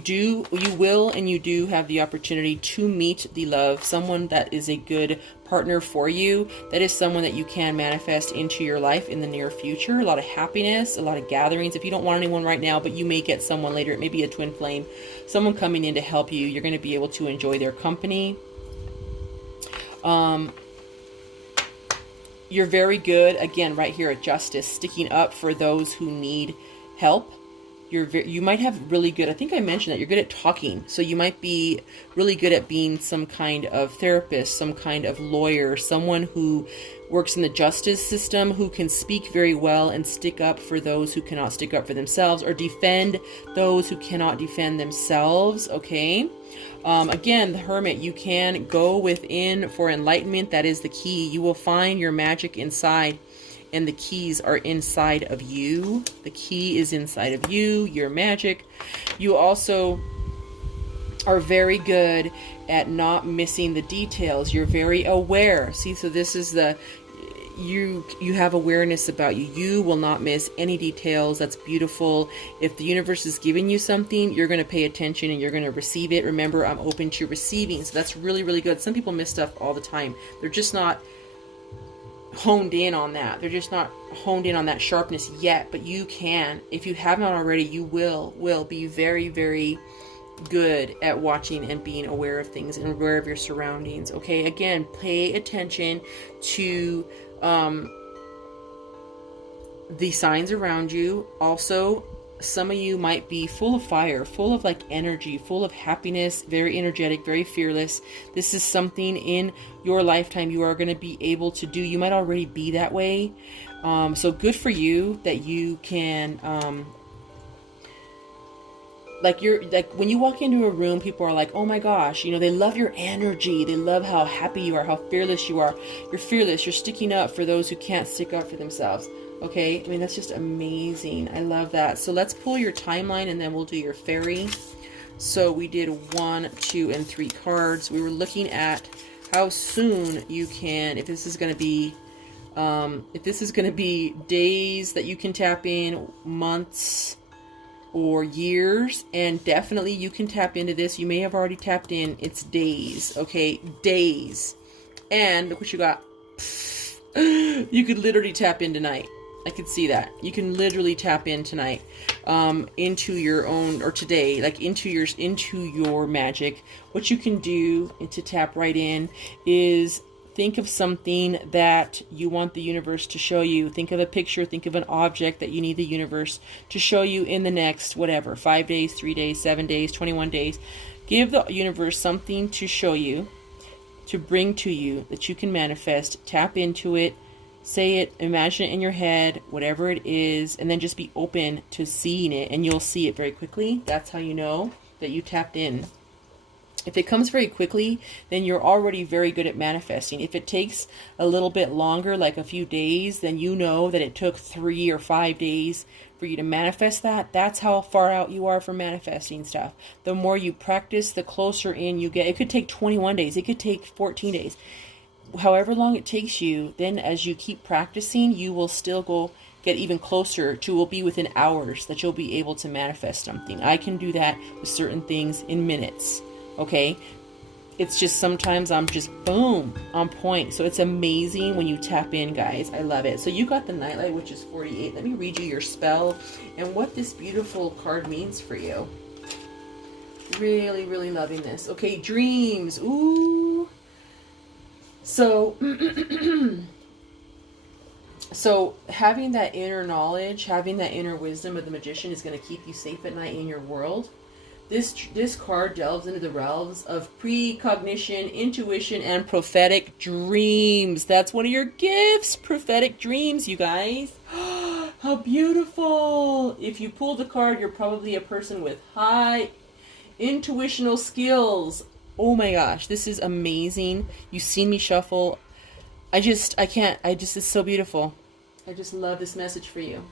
will have the opportunity to meet the love, someone that is a good partner for you. That is someone that you can manifest into your life in the near future. A lot of happiness, a lot of gatherings. If you don't want anyone right now, but you may get someone later, it may be a twin flame, someone coming in to help you. You're going to be able to enjoy their company. You're very good, again, right here at justice, sticking up for those who need help. You might have really good, I think I mentioned that you're good at talking. So you might be really good at being some kind of therapist, some kind of lawyer, someone who works in the justice system, who can speak very well and stick up for those who cannot stick up for themselves, or defend those who cannot defend themselves. Okay. Again, the Hermit, you can go within for enlightenment. That is the key. You will find your magic inside, and the keys are inside of you. The key is inside of you, your magic. You also are very good at not missing the details. You're very aware. See, so this is the, you have awareness about you. You will not miss any details. That's beautiful. If the universe is giving you something, you're going to pay attention and you're going to receive it. Remember, I'm open to receiving. So that's really, really good. Some people miss stuff all the time. They're just not honed in on that. They're just not honed in on that sharpness yet, but you can. If you have not already, you will be very, very good at watching and being aware of things and aware of your surroundings. Okay, again, pay attention to the signs around you. Also, some of you might be full of fire, full of like energy, full of happiness, very energetic, very fearless. This is something in your lifetime you are going to be able to do. You might already be that way. So good for you that you can, like when you walk into a room, people are like, oh my gosh, you know, they love your energy. They love how happy you are, how fearless you are. You're fearless. You're sticking up for those who can't stick up for themselves. Okay, I mean, that's just amazing. I love that. So let's pull your timeline and then we'll do your fairy. So we did 1, 2, and 3 cards. We were looking at how soon you can, if this is going to be days that you can tap in, months, or years, and definitely you can tap into this. You may have already tapped in. It's days, okay? Days. And look what you got. You could literally tap in tonight. I could see that. You can literally tap in tonight, into your own, or today, like into your magic. What you can do to tap right in is think of something that you want the universe to show you. Think of a picture, think of an object that you need the universe to show you in the next, whatever, 5 days, 3 days, 7 days, 21 days. Give the universe something to show you, to bring to you, that you can manifest. Tap into it. Say it, imagine it in your head, whatever it is, and then just be open to seeing it, and you'll see it very quickly. That's how you know that you tapped in. If it comes very quickly, then you're already very good at manifesting. If it takes a little bit longer, like a few days, then you know that it took 3 or 5 days for you to manifest that. That's how far out you are from manifesting stuff. The more you practice, the closer in you get. It could take 21 days. It could take 14 days. However long it takes you, then as you keep practicing, you will still get even closer to, will be within hours that you'll be able to manifest something. I can do that with certain things in minutes. Okay, it's just sometimes I'm just boom, on point. So it's amazing when you tap in, guys. I love it. So you got the Nightlight, which is 48. Let me read you your spell and what this beautiful card means for you. Really, really loving this. Okay, dreams. Ooh. So, so having that inner knowledge, having that inner wisdom of the magician is going to keep you safe at night in your world. This card delves into the realms of precognition, intuition, and prophetic dreams. That's one of your gifts, prophetic dreams, you guys. How beautiful. If you pulled the card, you're probably a person with high intuitional skills. Oh my gosh, this is amazing. You've seen me shuffle. It's so beautiful. I just love this message for you.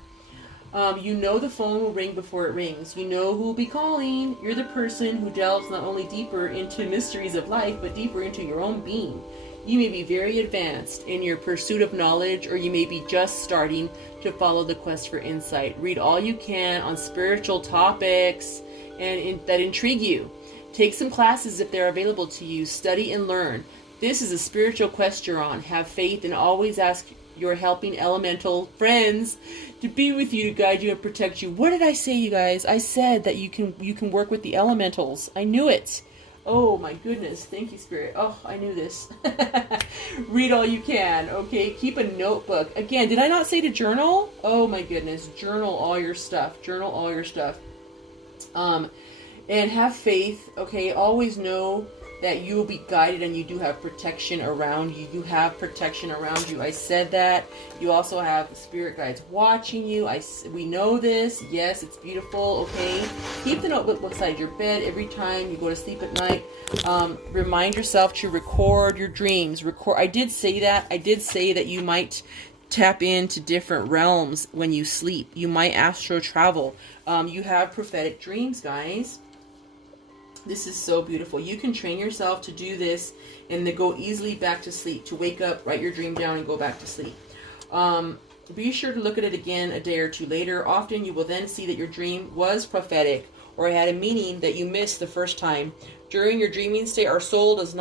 You know the phone will ring before it rings. You know who will be calling. You're the person who delves not only deeper into mysteries of life, but deeper into your own being. You may be very advanced in your pursuit of knowledge, or you may be just starting to follow the quest for insight. Read all you can on spiritual topics that intrigue you. Take some classes if they're available to you. Study and learn. This is a spiritual quest you're on. Have faith and always ask your helping elemental friends to be with you, to guide you and protect you. What did I say, you guys? I said that you can work with the elementals. I knew it. Oh my goodness. Thank you, Spirit. Oh, I knew this. Read all you can. Okay. Keep a notebook. Again, did I not say to journal? Oh my goodness. Journal all your stuff. Journal all your stuff. And have faith. Okay. Always know that you will be guided and you do have protection around you. You have protection around you. I said that. You also have spirit guides watching you. We know this. Yes, it's beautiful. Okay. Keep the notebook beside your bed every time you go to sleep at night. Remind yourself to record your dreams. I did say that. I did say that you might tap into different realms when you sleep. You might astral travel. You have prophetic dreams, guys. This is so beautiful. You can train yourself to do this and to go easily back to sleep, to wake up, write your dream down, and go back to sleep. Be sure to look at it again a day or two later. Often you will then see that your dream was prophetic or had a meaning that you missed the first time. During your dreaming state, our soul does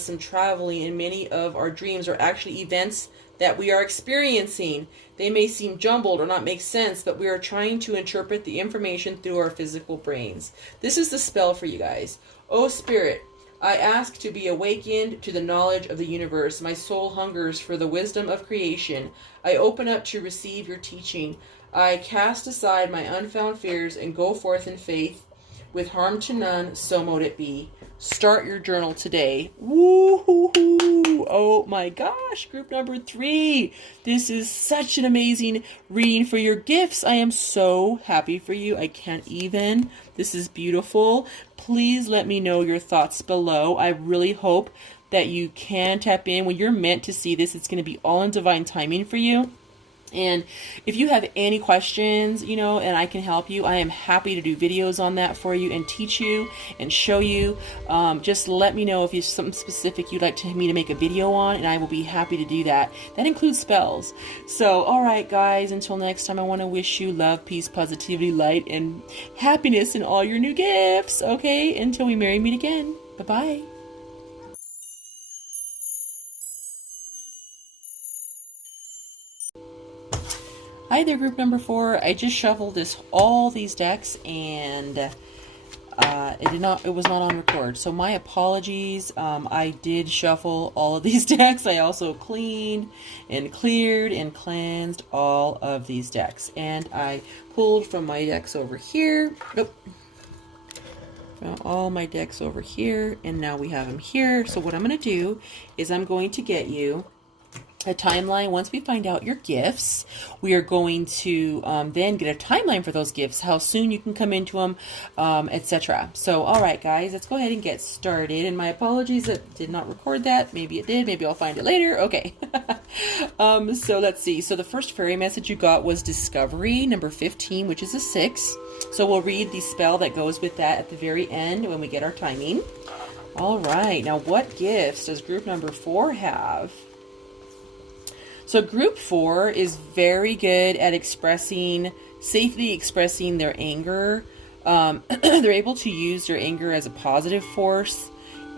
some traveling, and many of our dreams are actually events that we are experiencing. They may seem jumbled or not make sense, but we are trying to interpret the information through our physical brains. This is the spell for you guys. Oh Spirit, I ask to be awakened to the knowledge of the universe. My soul hungers for the wisdom of creation. I open up to receive your teaching. I cast aside my unfound fears and go forth in faith. With harm to none, so mote it be. Start your journal today. Woo-hoo-hoo. Oh my gosh, group number 3. This is such an amazing reading for your gifts. I am so happy for you. I can't even. This is beautiful. Please let me know your thoughts below. I really hope that you can tap in. When you're meant to see this, it's going to be all in divine timing for you. And if you have any questions, you know, and I can help you, I am happy to do videos on that for you and teach you and show you. Just let me know if there's something specific you'd like me to make a video on, and I will be happy to do that. That includes spells. So, all right, guys, until next time, I want to wish you love, peace, positivity, light, and happiness in all your new gifts. Okay, until we meet again. Bye-bye. Hi there, group number 4. I just shuffled all these decks, and it was not on record. So my apologies. I did shuffle all of these decks. I also cleaned and cleared and cleansed all of these decks, and I pulled from my decks over here. Nope. All my decks over here, and now we have them here. So what I'm going to do is I'm going to get you a timeline. Once we find out your gifts, we are going to then get a timeline for those gifts, how soon you can come into them, etc. So, all right, guys, let's go ahead and get started. And my apologies that did not record that. Maybe it did. Maybe I'll find it later. Okay. So let's see. So the first fairy message you got was Discovery, number 15, which is a 6. So we'll read the spell that goes with that at the very end when we get our timing. All right. Now, what gifts does group number 4 have? So group 4 is very good at safely expressing their anger. They're able to use their anger as a positive force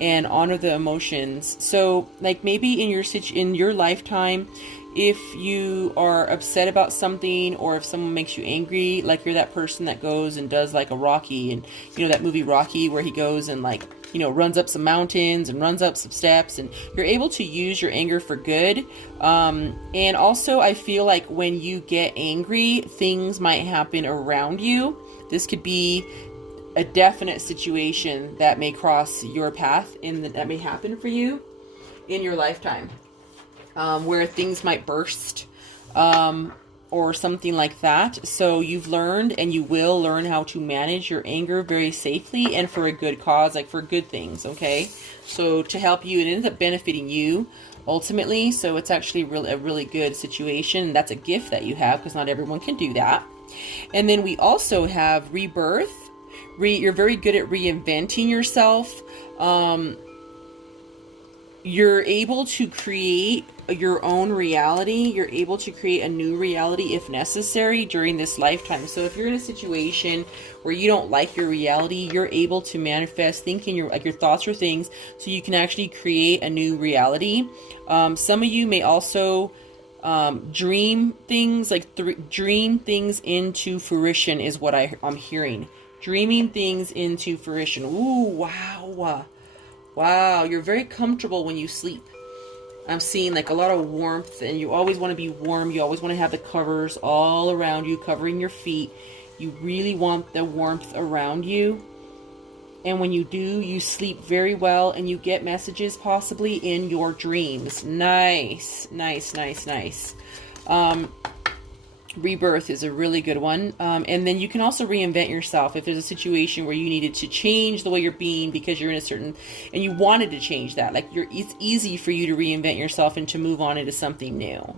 and honor the emotions. So, like, maybe in your lifetime, if you are upset about something, or if someone makes you angry, like you're that person that goes and does like a Rocky, and you know that movie Rocky where he goes and, like, you know, runs up some mountains and runs up some steps, and you're able to use your anger for good. And also, I feel like when you get angry, things might happen around you. This could be a definite situation that may cross your path that may happen for you in your lifetime, where things might burst, or something like that. So you've learned, and you will learn, how to manage your anger very safely and for a good cause, like for good things, okay? So to help you, it ends up benefiting you ultimately. So it's actually a really good situation. That's a gift that you have, because not everyone can do that. And then we also have Rebirth. You're very good at reinventing yourself. You're able to create your own reality. You're able to create a new reality if necessary during this lifetime. So if you're in a situation where you don't like your reality, you're able to manifest, think in your thoughts or things, so you can actually create a new reality. Some of you may also dream things, dream things into fruition is what I'm hearing. Dreaming things into fruition. Ooh, wow. Wow, you're very comfortable when you sleep. I'm seeing like a lot of warmth, and you always want to be warm. You always want to have the covers all around you, covering your feet. You really want the warmth around you. And when you do, you sleep very well, and you get messages possibly in your dreams. Nice. Rebirth is a really good one. And then you can also reinvent yourself if there's a situation where you needed to change the way you're being because you're in a certain, and you wanted to change that. Like, it's easy for you to reinvent yourself and to move on into something new.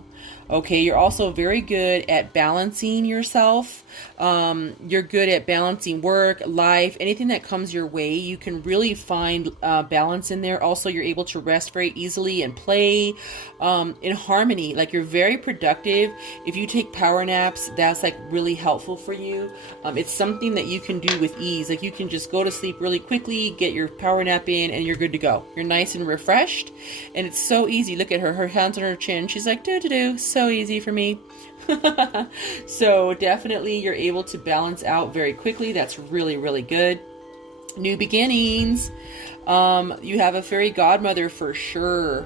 Okay, you're also very good at balancing yourself. You're good at balancing work, life, anything that comes your way. You can really find balance in there. Also, you're able to rest very easily and play in harmony. Like, you're very productive. If you take power naps, that's like really helpful for you. It's something that you can do with ease. Like, you can just go to sleep really quickly, get your power nap in, and you're good to go. You're nice and refreshed, and it's so easy. Look at her hands on her chin. She's like, do. So easy for me. So definitely you're able to balance out very quickly. That's really, really good. New beginnings. You have a fairy godmother for sure.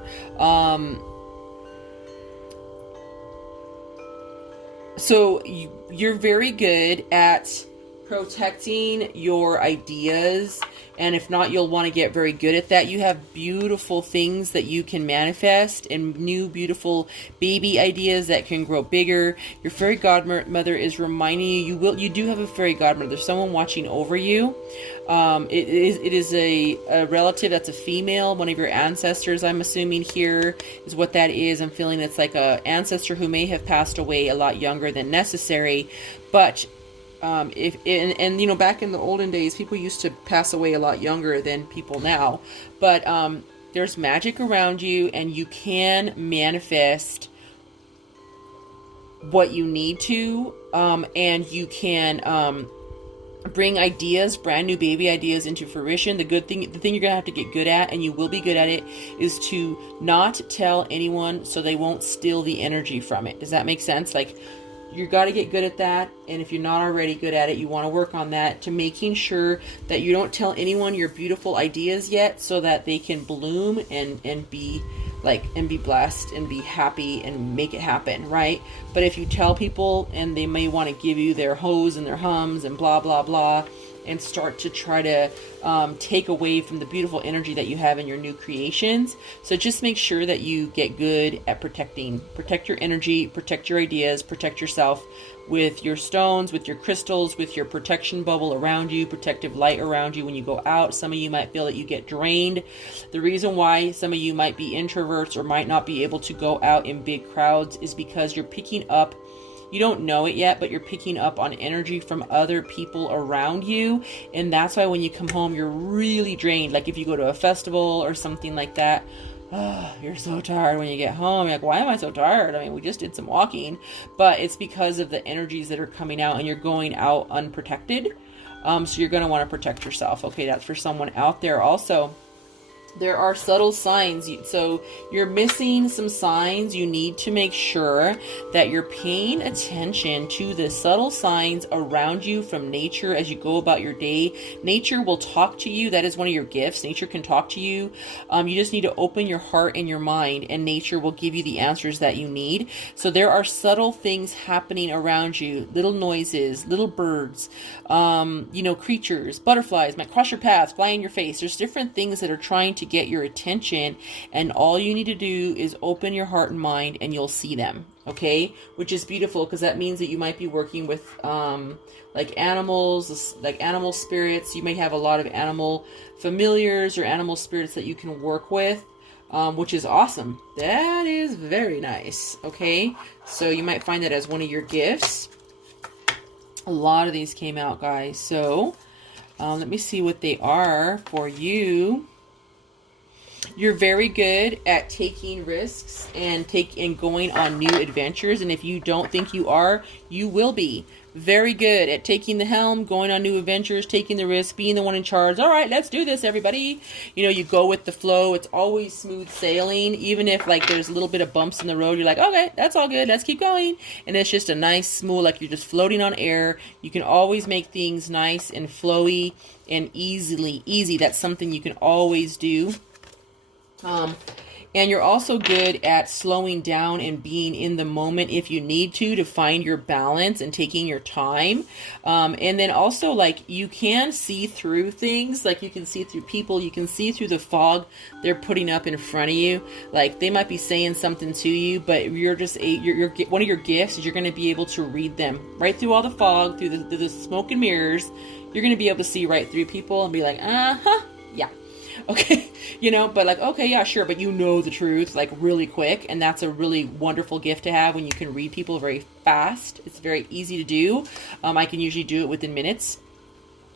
So you're very good at protecting your ideas, and if not, you'll want to get very good at that. You have beautiful things that you can manifest, and new beautiful baby ideas that can grow bigger. Your fairy godmother is reminding you, you do have a fairy godmother. There's someone watching over you. It is a relative that's a female, one of your ancestors, I'm assuming here is what that is. I'm feeling it's like a ancestor who may have passed away a lot younger than necessary, but back in the olden days, people used to pass away a lot younger than people now. But there's magic around you, and you can manifest what you need to, and you can bring ideas, brand new baby ideas, into fruition. The thing you're gonna have to get good at, and you will be good at it, is to not tell anyone so they won't steal the energy from it. Does that make sense? Like, you got to get good at that, and if you're not already good at it, you want to work on that, to making sure that you don't tell anyone your beautiful ideas yet, so that they can bloom and be blessed and be happy and make it happen, right? But if you tell people, and they may want to give you their hoes and their hums and blah blah blah, and start to try to take away from the beautiful energy that you have in your new creations. So just make sure that you get good at protect your energy, protect your ideas, protect yourself with your stones, with your crystals, with your protection bubble around you, protective light around you when you go out. Some of you might feel that you get drained. The reason why some of you might be introverts or might not be able to go out in big crowds is because you're picking up, you don't know it yet, but you're picking up on energy from other people around you. And that's why when you come home, you're really drained. Like if you go to a festival or something like that, you're so tired when you get home. You're like, why am I so tired? I mean, we just did some walking. But it's because of the energies that are coming out, and you're going out unprotected. So you're going to want to protect yourself. Okay, that's for someone out there also. There are subtle signs. So you're missing some signs. You need to make sure that you're paying attention to the subtle signs around you from nature as you go about your day. Nature will talk to you. That is one of your gifts. Nature can talk to you. You just need to open your heart and your mind, and nature will give you the answers that you need. So there are subtle things happening around you. Little noises, little birds, creatures, butterflies might cross your path, fly in your face. There's different things that are trying to get your attention, and all you need to do is open your heart and mind, and you'll see them. Okay, which is beautiful, because that means that you might be working with animals, like animal spirits. You may have a lot of animal familiars or animal spirits that you can work with, which is awesome. That is very nice. Okay, so you might find that as one of your gifts. A lot of these came out, guys. So let me see what they are for you. You're very good at taking risks and going on new adventures. And if you don't think you are, you will be. Very good at taking the helm, going on new adventures, taking the risk, being the one in charge. All right, let's do this, everybody. You go with the flow. It's always smooth sailing. Even if there's a little bit of bumps in the road, you're like, okay, that's all good. Let's keep going. And it's just a nice, smooth, like you're just floating on air. You can always make things nice and flowy and easy. That's something you can always do. And you're also good at slowing down and being in the moment if you need to find your balance and taking your time. And then also, you can see through things. You can see through people. You can see through the fog they're putting up in front of you. They might be saying something to you, but you're just you're one of your gifts is you're going to be able to read them right through all the fog, through the smoke and mirrors. You're going to be able to see right through people and be like, yeah. Okay, but okay, yeah, sure, but the truth, really quick, and that's a really wonderful gift to have when you can read people very fast. It's very easy to do. I can usually do it within minutes.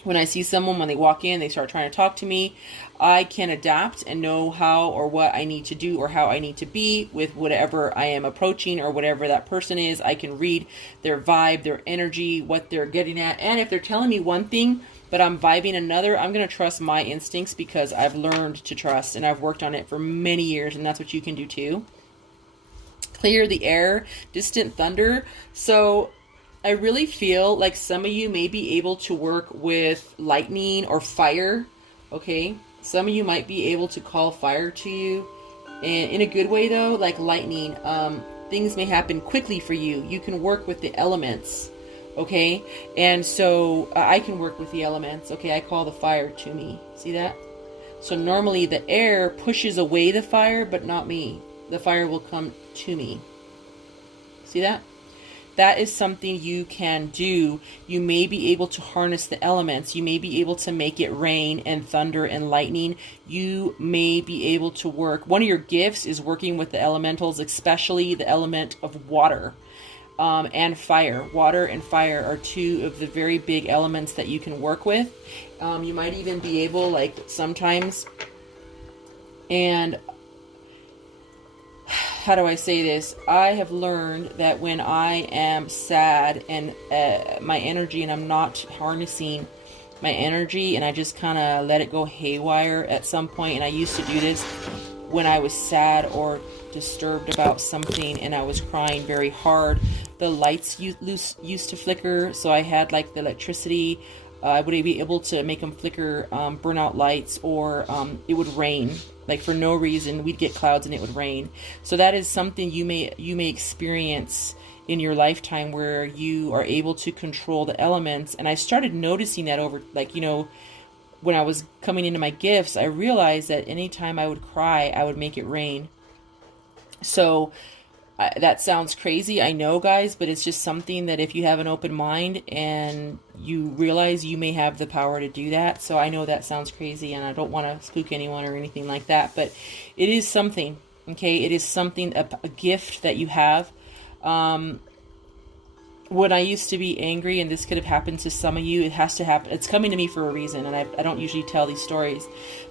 When I see someone, when they walk in, they start trying to talk to me, I can adapt and know how or what I need to do or how I need to be with whatever I am approaching or whatever that person is. I can read their vibe, their energy, what they're getting at, and if they're telling me one thing, but I'm vibing another, I'm going to trust my instincts because I've learned to trust and I've worked on it for many years, and that's what you can do too. Clear the air, distant thunder. So I really feel like some of you may be able to work with lightning or fire, okay? Some of you might be able to call fire to you. And in a good way, though, like lightning, things may happen quickly for you. You can work with the elements, okay? And so I can work with the elements, okay? I call the fire to me. See that? So normally the air pushes away the fire, but not me. The fire will come to me. See that? That is something you can do. You may be able to harness the elements. You may be able to make it rain and thunder and lightning. You may be able to work. One of your gifts is working with the elementals, especially the element of water and fire. Water and fire are two of the very big elements that you can work with. You might even be able, like sometimes, and how do I say this? I have learned that when I am sad and my energy, and I'm not harnessing my energy, and I just kind of let it go haywire at some point, and I used to do this when I was sad or disturbed about something and I was crying very hard, the lights used to flicker, so I had like the electricity. I would be able to make them flicker, burn out lights, or it would rain. Like for no reason, we'd get clouds and it would rain. So that is something you may experience in your lifetime, where you are able to control the elements. And I started noticing that over, like, you know, when I was coming into my gifts, I realized that anytime I would cry, I would make it rain. So that sounds crazy, I know, guys, but it's just something that if you have an open mind and you realize you may have the power to do that. So I know that sounds crazy, and I don't want to spook anyone or anything like that, but it is something, okay? It is something, a gift that you have. When I used to be angry, and this could have happened to some of you, it has to happen. It's coming to me for a reason, and I don't usually tell these stories.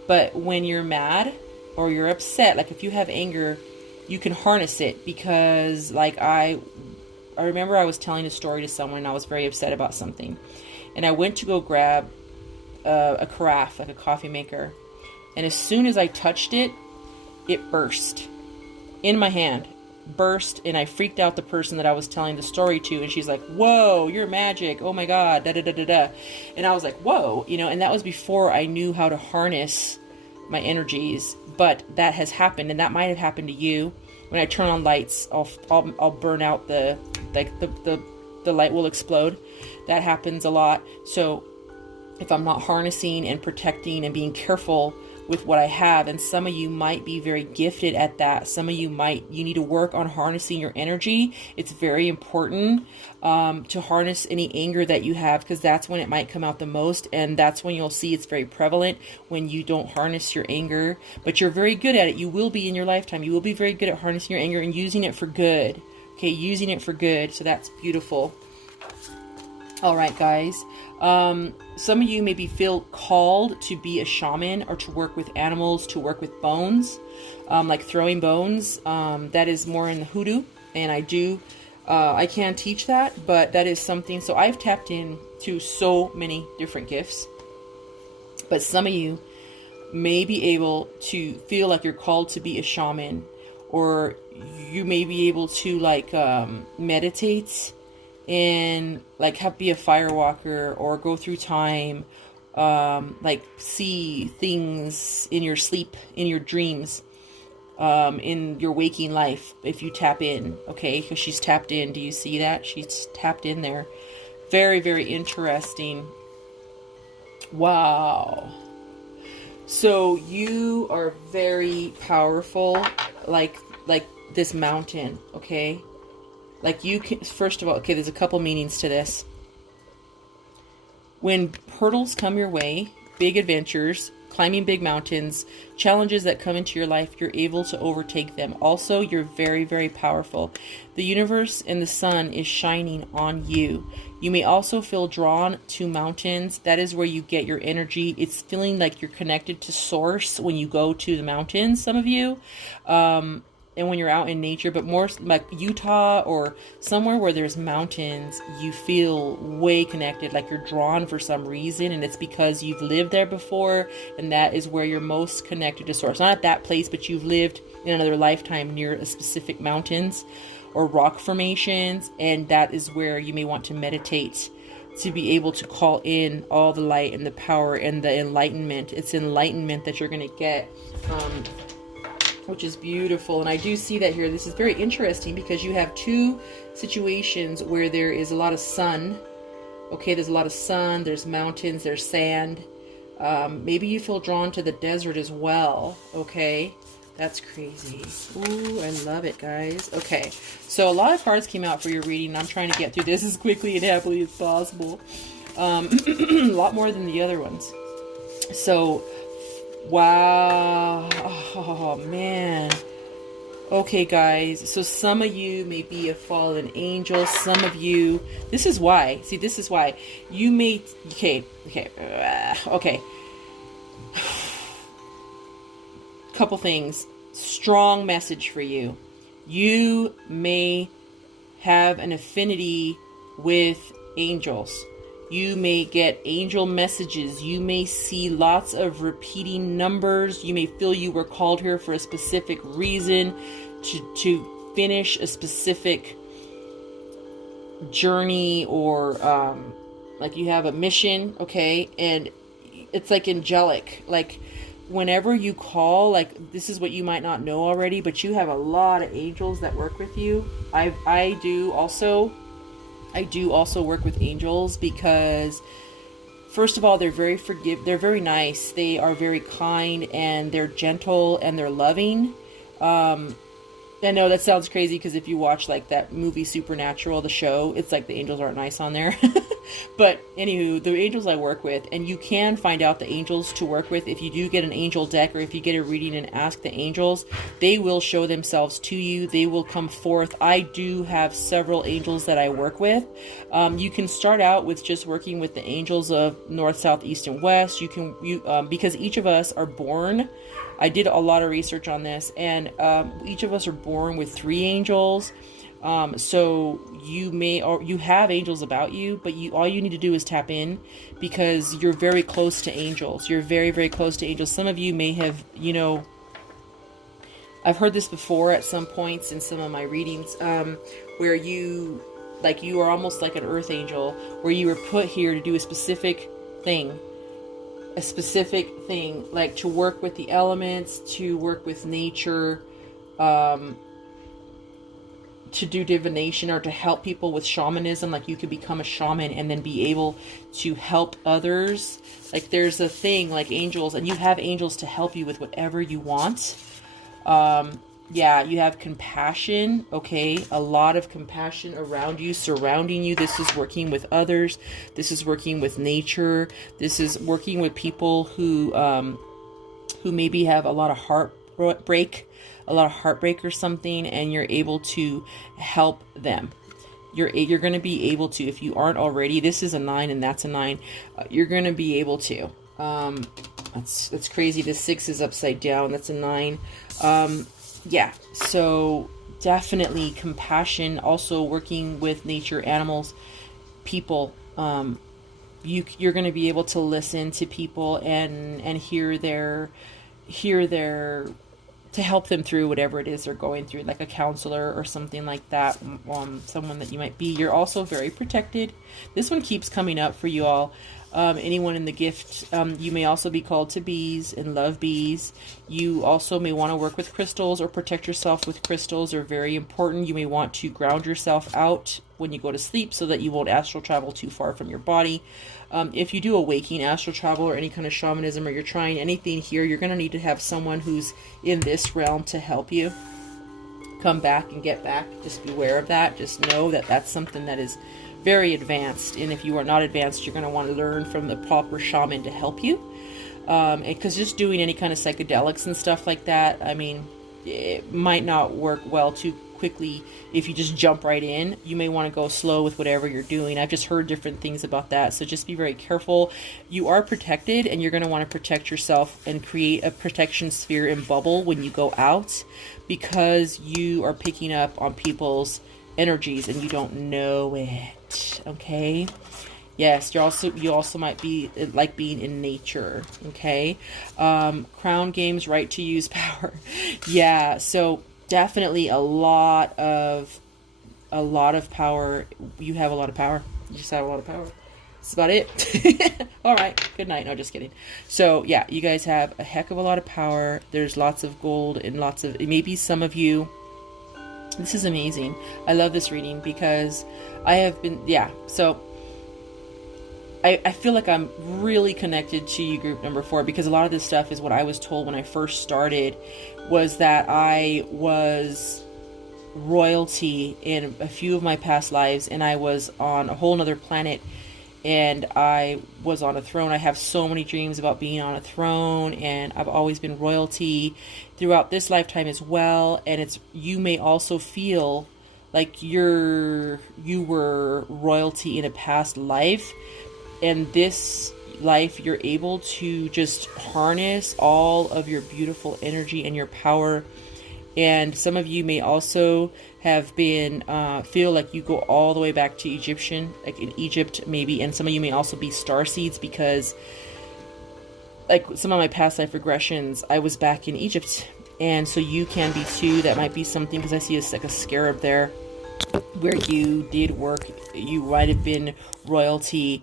But when you're mad or you're upset, like if you have anger, you can harness it, because like I remember I was telling a story to someone and I was very upset about something, and I went to go grab a carafe, like a coffee maker, and as soon as I touched it, it burst in my hand, and I freaked out the person that I was telling the story to, and she's like, "Whoa, you're magic, oh my god, da da da da da," and I was like, "Whoa," you know, and that was before I knew how to harness my energies. But that has happened, and that might have happened to you. When I turn on lights, I'll burn out the light will explode. That happens a lot. So if I'm not harnessing and protecting and being careful with what I have, and some of you might be very gifted at that. Some of you need to work on harnessing your energy. It's very important to harness any anger that you have, because that's when it might come out the most, and that's when you'll see it's very prevalent when you don't harness your anger. But you're very good at it. You will be in your lifetime. You will be very good at harnessing your anger and using it for good. Okay, using it for good. So that's beautiful. All right, guys. Some of you maybe feel called to be a shaman, or to work with animals, to work with bones, like throwing bones. That is more in the hoodoo, and I can teach that, but that is something. So I've tapped into so many different gifts, but some of you may be able to feel like you're called to be a shaman, or you may be able to like meditate and like be a firewalker, or go through time, like see things in your sleep, in your dreams, in your waking life, if you tap in. Okay, because she's tapped in. Do you see that? She's tapped in there. Very, very interesting. Wow. So you are very powerful, like this mountain, okay? Like you can, first of all, okay, there's a couple meanings to this. When hurdles come your way, big adventures, climbing big mountains, challenges that come into your life, you're able to overtake them. Also, you're very, very powerful. The universe and the sun is shining on you. You may also feel drawn to mountains. That is where you get your energy. It's feeling like you're connected to source when you go to the mountains, some of you. And when you're out in nature, but more like Utah or somewhere where there's mountains, you feel way connected, like you're drawn for some reason, and it's because you've lived there before, and that is where you're most connected to source. Not at that place, but you've lived in another lifetime near a specific mountains, or rock formations, and that is where you may want to meditate to be able to call in all the light and the power and the enlightenment. It's enlightenment that you're going to get, which is beautiful. And I do see that here. This is very interesting because you have two situations where there is a lot of sun. Okay, there's a lot of sun, there's mountains, there's sand. Maybe you feel drawn to the desert as well. Okay, that's crazy. Ooh, I love it, guys. Okay, so a lot of cards came out for your reading. I'm trying to get through this as quickly and happily as possible. A lot more than the other ones. So, wow. Oh, man. Okay, guys. So some of you may be a fallen angel. Some of you... This is why. See, this is why. You may... Okay. Couple things. Strong message for you. You may have an affinity with angels. You may get angel messages. You may see lots of repeating numbers. You may feel you were called here for a specific reason, to finish a specific journey, or like you have a mission, okay? And it's like angelic. Like whenever you call, like this is what you might not know already, but you have a lot of angels that work with you. I do also work with angels because, first of all, they're very they're very nice. They are very kind, and they're gentle, and they're loving. I know that sounds crazy because if you watch like that movie Supernatural, the show, it's like the angels aren't nice on there. But anywho, the angels I work with, and you can find out the angels to work with if you do get an angel deck, or if you get a reading and ask the angels, they will show themselves to you. They will come forth. I do have several angels that I work with. You can start out with just working with the angels of north, south, east, and west. Because each of us are born. I did a lot of research on this, and each of us are born with 3 angels. So you have angels about you, but all you need to do is tap in, because you're very close to angels. You're very, very close to angels. Some of you may have, I've heard this before at some points in some of my readings, where you are almost like an earth angel, where you were put here to do a specific thing, like to work with the elements, to work with nature, to do divination, or to help people with shamanism. Like you could become a shaman and then be able to help others. Like there's a thing like angels, and you have angels to help you with whatever you want. Yeah, you have compassion, okay? A lot of compassion around you, surrounding you. This is working with others. This is working with nature. This is working with people who maybe have a lot of heartbreak or something, and you're able to help them. You're going to be able to, if you aren't already. This is a 9 and that's a 9. You're going to be able to. That's crazy. The 6 is upside down. That's a 9. Yeah, so definitely compassion, also working with nature, animals, people. You're going to be able to listen to people and hear their to help them through whatever it is they're going through, like a counselor or something like that, someone that you might be. You're also very protected. This one keeps coming up for you all. Anyone in the gift, you may also be called to bees and love bees. You also may want to work with crystals or protect yourself with crystals. Are very important. You may want to ground yourself out when you go to sleep so that you won't astral travel too far from your body. If you do a waking astral travel or any kind of shamanism, or you're trying anything here, you're going to need to have someone who's in this realm to help you come back and get back. Just be aware of that. Just know that that's something that is very advanced, and if you are not advanced, you're going to want to learn from the proper shaman to help you, because just doing any kind of psychedelics and stuff like that, I mean, it might not work well too quickly if you just jump right in. You may want to go slow with whatever you're doing. I've just heard different things about that, so just be very careful. You are protected, and you're going to want to protect yourself and create a protection sphere and bubble when you go out, because you are picking up on people's energies and you don't know it. Okay, yes, you also might be like being in nature. Okay, crown games, right to use power. Yeah, so definitely a lot of a lot of power. You have a lot of power. You just have a lot of power. That's about it. All right. Good night. No, just kidding. So yeah, you guys have a heck of a lot of power. There's lots of gold and lots of, maybe some of you, this is amazing. I love this reading because I have been, yeah. So I feel like I'm really connected to you, group number 4, because a lot of this stuff is what I was told when I first started, was that I was royalty in a few of my past lives, and I was on a whole nother planet, and I was on a throne. I have so many dreams about being on a throne, and I've always been royalty throughout this lifetime as well. And it's, you may also feel like you were royalty in a past life, and this life you're able to just harness all of your beautiful energy and your power. And some of you may also have been feel like you go all the way back to Egyptian, like in Egypt maybe, and some of you may also be star seeds, because like some of my past life regressions, I was back in Egypt, and so you can be too. That might be something, because I see it's like a scarab there where you did work. You might have been royalty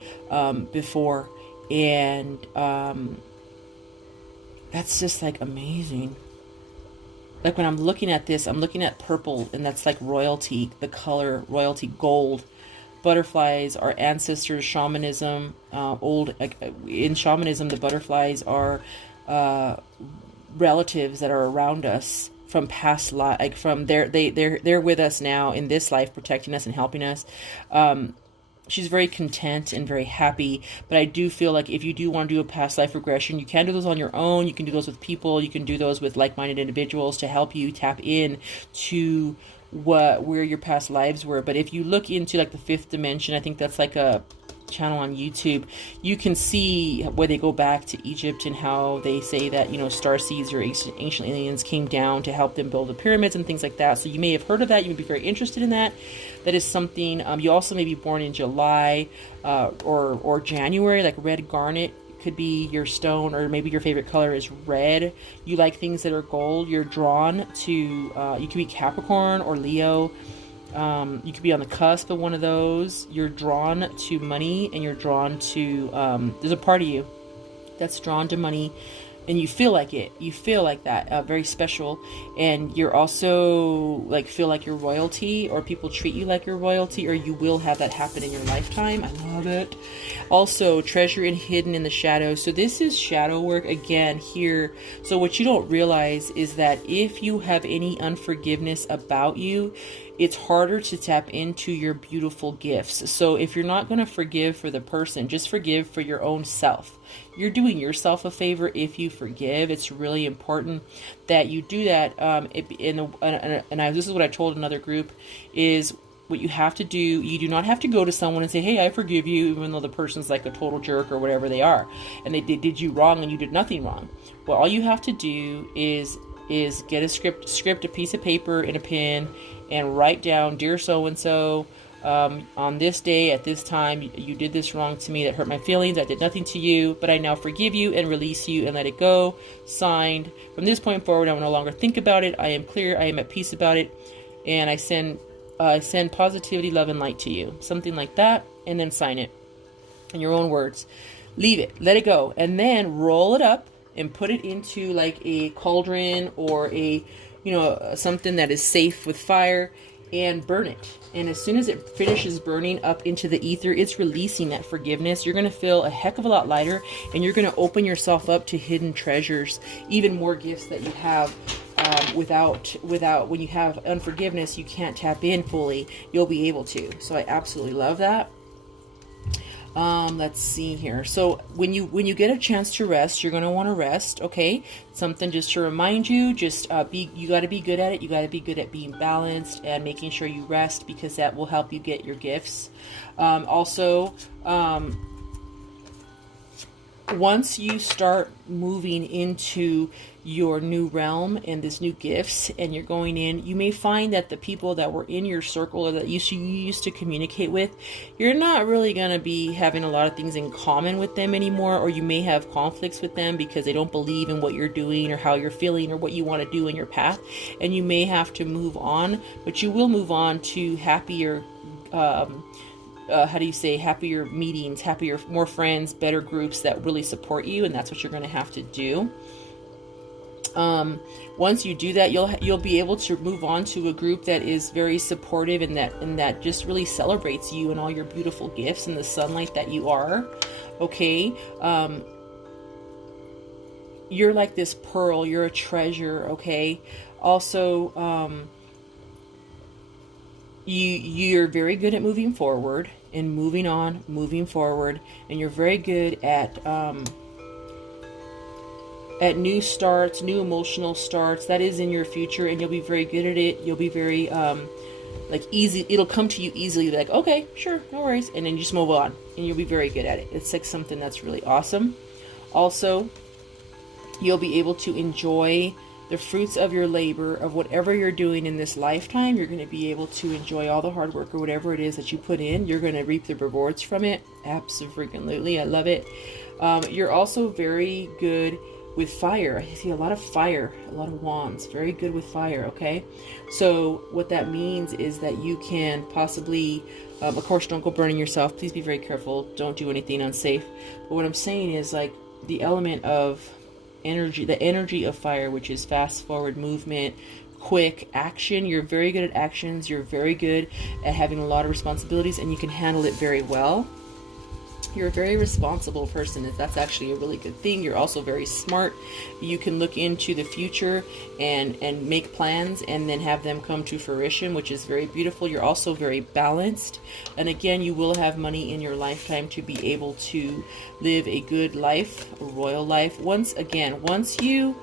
before, and that's just like amazing. Like when I'm looking at this, I'm looking at purple, and that's like royalty, the color royalty, gold. Butterflies are ancestors, shamanism, in shamanism, the butterflies are relatives that are around us from past life, like from they're with us now in this life, protecting us and helping us. She's very content and very happy, but I do feel like if you do want to do a past life regression, you can do those on your own. You can do those with people. You can do those with like-minded individuals to help you tap in to where your past lives were. But if you look into like the 5th dimension, I think that's like a channel on YouTube, you can see where they go back to Egypt and how they say that, you know, star seeds or ancient aliens came down to help them build the pyramids and things like that. So you may have heard of that. You may be very interested in that. That is something. You also may be born in July or January, like red garnet could be your stone, or maybe your favorite color is red. You like things that are gold. You're drawn to, you could be Capricorn or Leo. You could be on the cusp of one of those. You're drawn to money, and you're drawn to, there's a part of you that's drawn to money, and you feel like it. You feel like that, very special. And you're also like, feel like you're royalty, or people treat you like you're royalty, or you will have that happen in your lifetime. I love it. Also, treasure and hidden in the shadows. So this is shadow work again here. So what you don't realize is that if you have any unforgiveness about you, it's harder to tap into your beautiful gifts. So if you're not going to forgive for the person, just forgive for your own self. You're doing yourself a favor if you forgive. It's really important that you do that. This is what I told another group, is what you have to do. You do not have to go to someone and say, hey, I forgive you, even though the person's like a total jerk or whatever they are, and they did you wrong and you did nothing wrong. Well, all you have to do is get a script, a piece of paper and a pen, and write down, dear so-and-so, on this day at this time, you did this wrong to me that hurt my feelings. I did nothing to you, but I now forgive you and release you and let it go. Signed. From this point forward, I will no longer think about it. I am clear. I am at peace about it. And I send positivity, love, and light to you. Something like that. And then sign it in your own words. Leave it. Let it go. And then roll it up and put it into like a cauldron or a, something that is safe with fire, and burn it. And as soon as it finishes burning up into the ether, it's releasing that forgiveness. You're going to feel a heck of a lot lighter, and you're going to open yourself up to hidden treasures, even more gifts that you have without when you have unforgiveness, you can't tap in fully. You'll be able to. So I absolutely love that. Let's see here. So when you get a chance to rest, you're going to want to rest. Okay. Something just to remind you, you got to be good at it. You got to be good at being balanced and making sure you rest, because that will help you get your gifts. once you start moving into your new realm and this new gifts and you're going in, you may find that the people that were in your circle or that you used to communicate with, you're not really going to be having a lot of things in common with them anymore, or you may have conflicts with them because they don't believe in what you're doing or how you're feeling or what you want to do in your path, and you may have to move on, but you will move on to happier happier meetings, happier, more friends, better groups that really support you, and that's what you're going to have to do. Once you do that, you'll be able to move on to a group that is very supportive and that just really celebrates you and all your beautiful gifts and the sunlight that you are. Okay, you're like this pearl. You're a treasure. Okay. Also, you're very good at moving forward and moving on, moving forward, and you're very good at new starts, new emotional starts. That is in your future, and you'll be very good at it. You'll be very like easy. It'll come to you easily. Like, okay, sure, no worries, and then you just move on, and you'll be very good at it. It's like something that's really awesome. Also, you'll be able to enjoy the fruits of your labor of whatever you're doing in this lifetime. You're going to be able to enjoy all the hard work or whatever it is that you put in. You're going to reap the rewards from it. Absolutely. I love it. You're also very good with fire. I see a lot of fire, a lot of wands. Very good with fire, okay? So what that means is that you can possibly, of course, don't go burning yourself. Please be very careful. Don't do anything unsafe. But what I'm saying is, like, the element of energy, the energy of fire, which is fast forward movement, quick action. You're very good at actions. You're very good at having a lot of responsibilities, and you can handle it very well. You're a very responsible person. That's actually a really good thing. You're also very smart. You can look into the future and make plans and then have them come to fruition, which is very beautiful. You're also very balanced. And again, you will have money in your lifetime to be able to live a good life, a royal life. Once you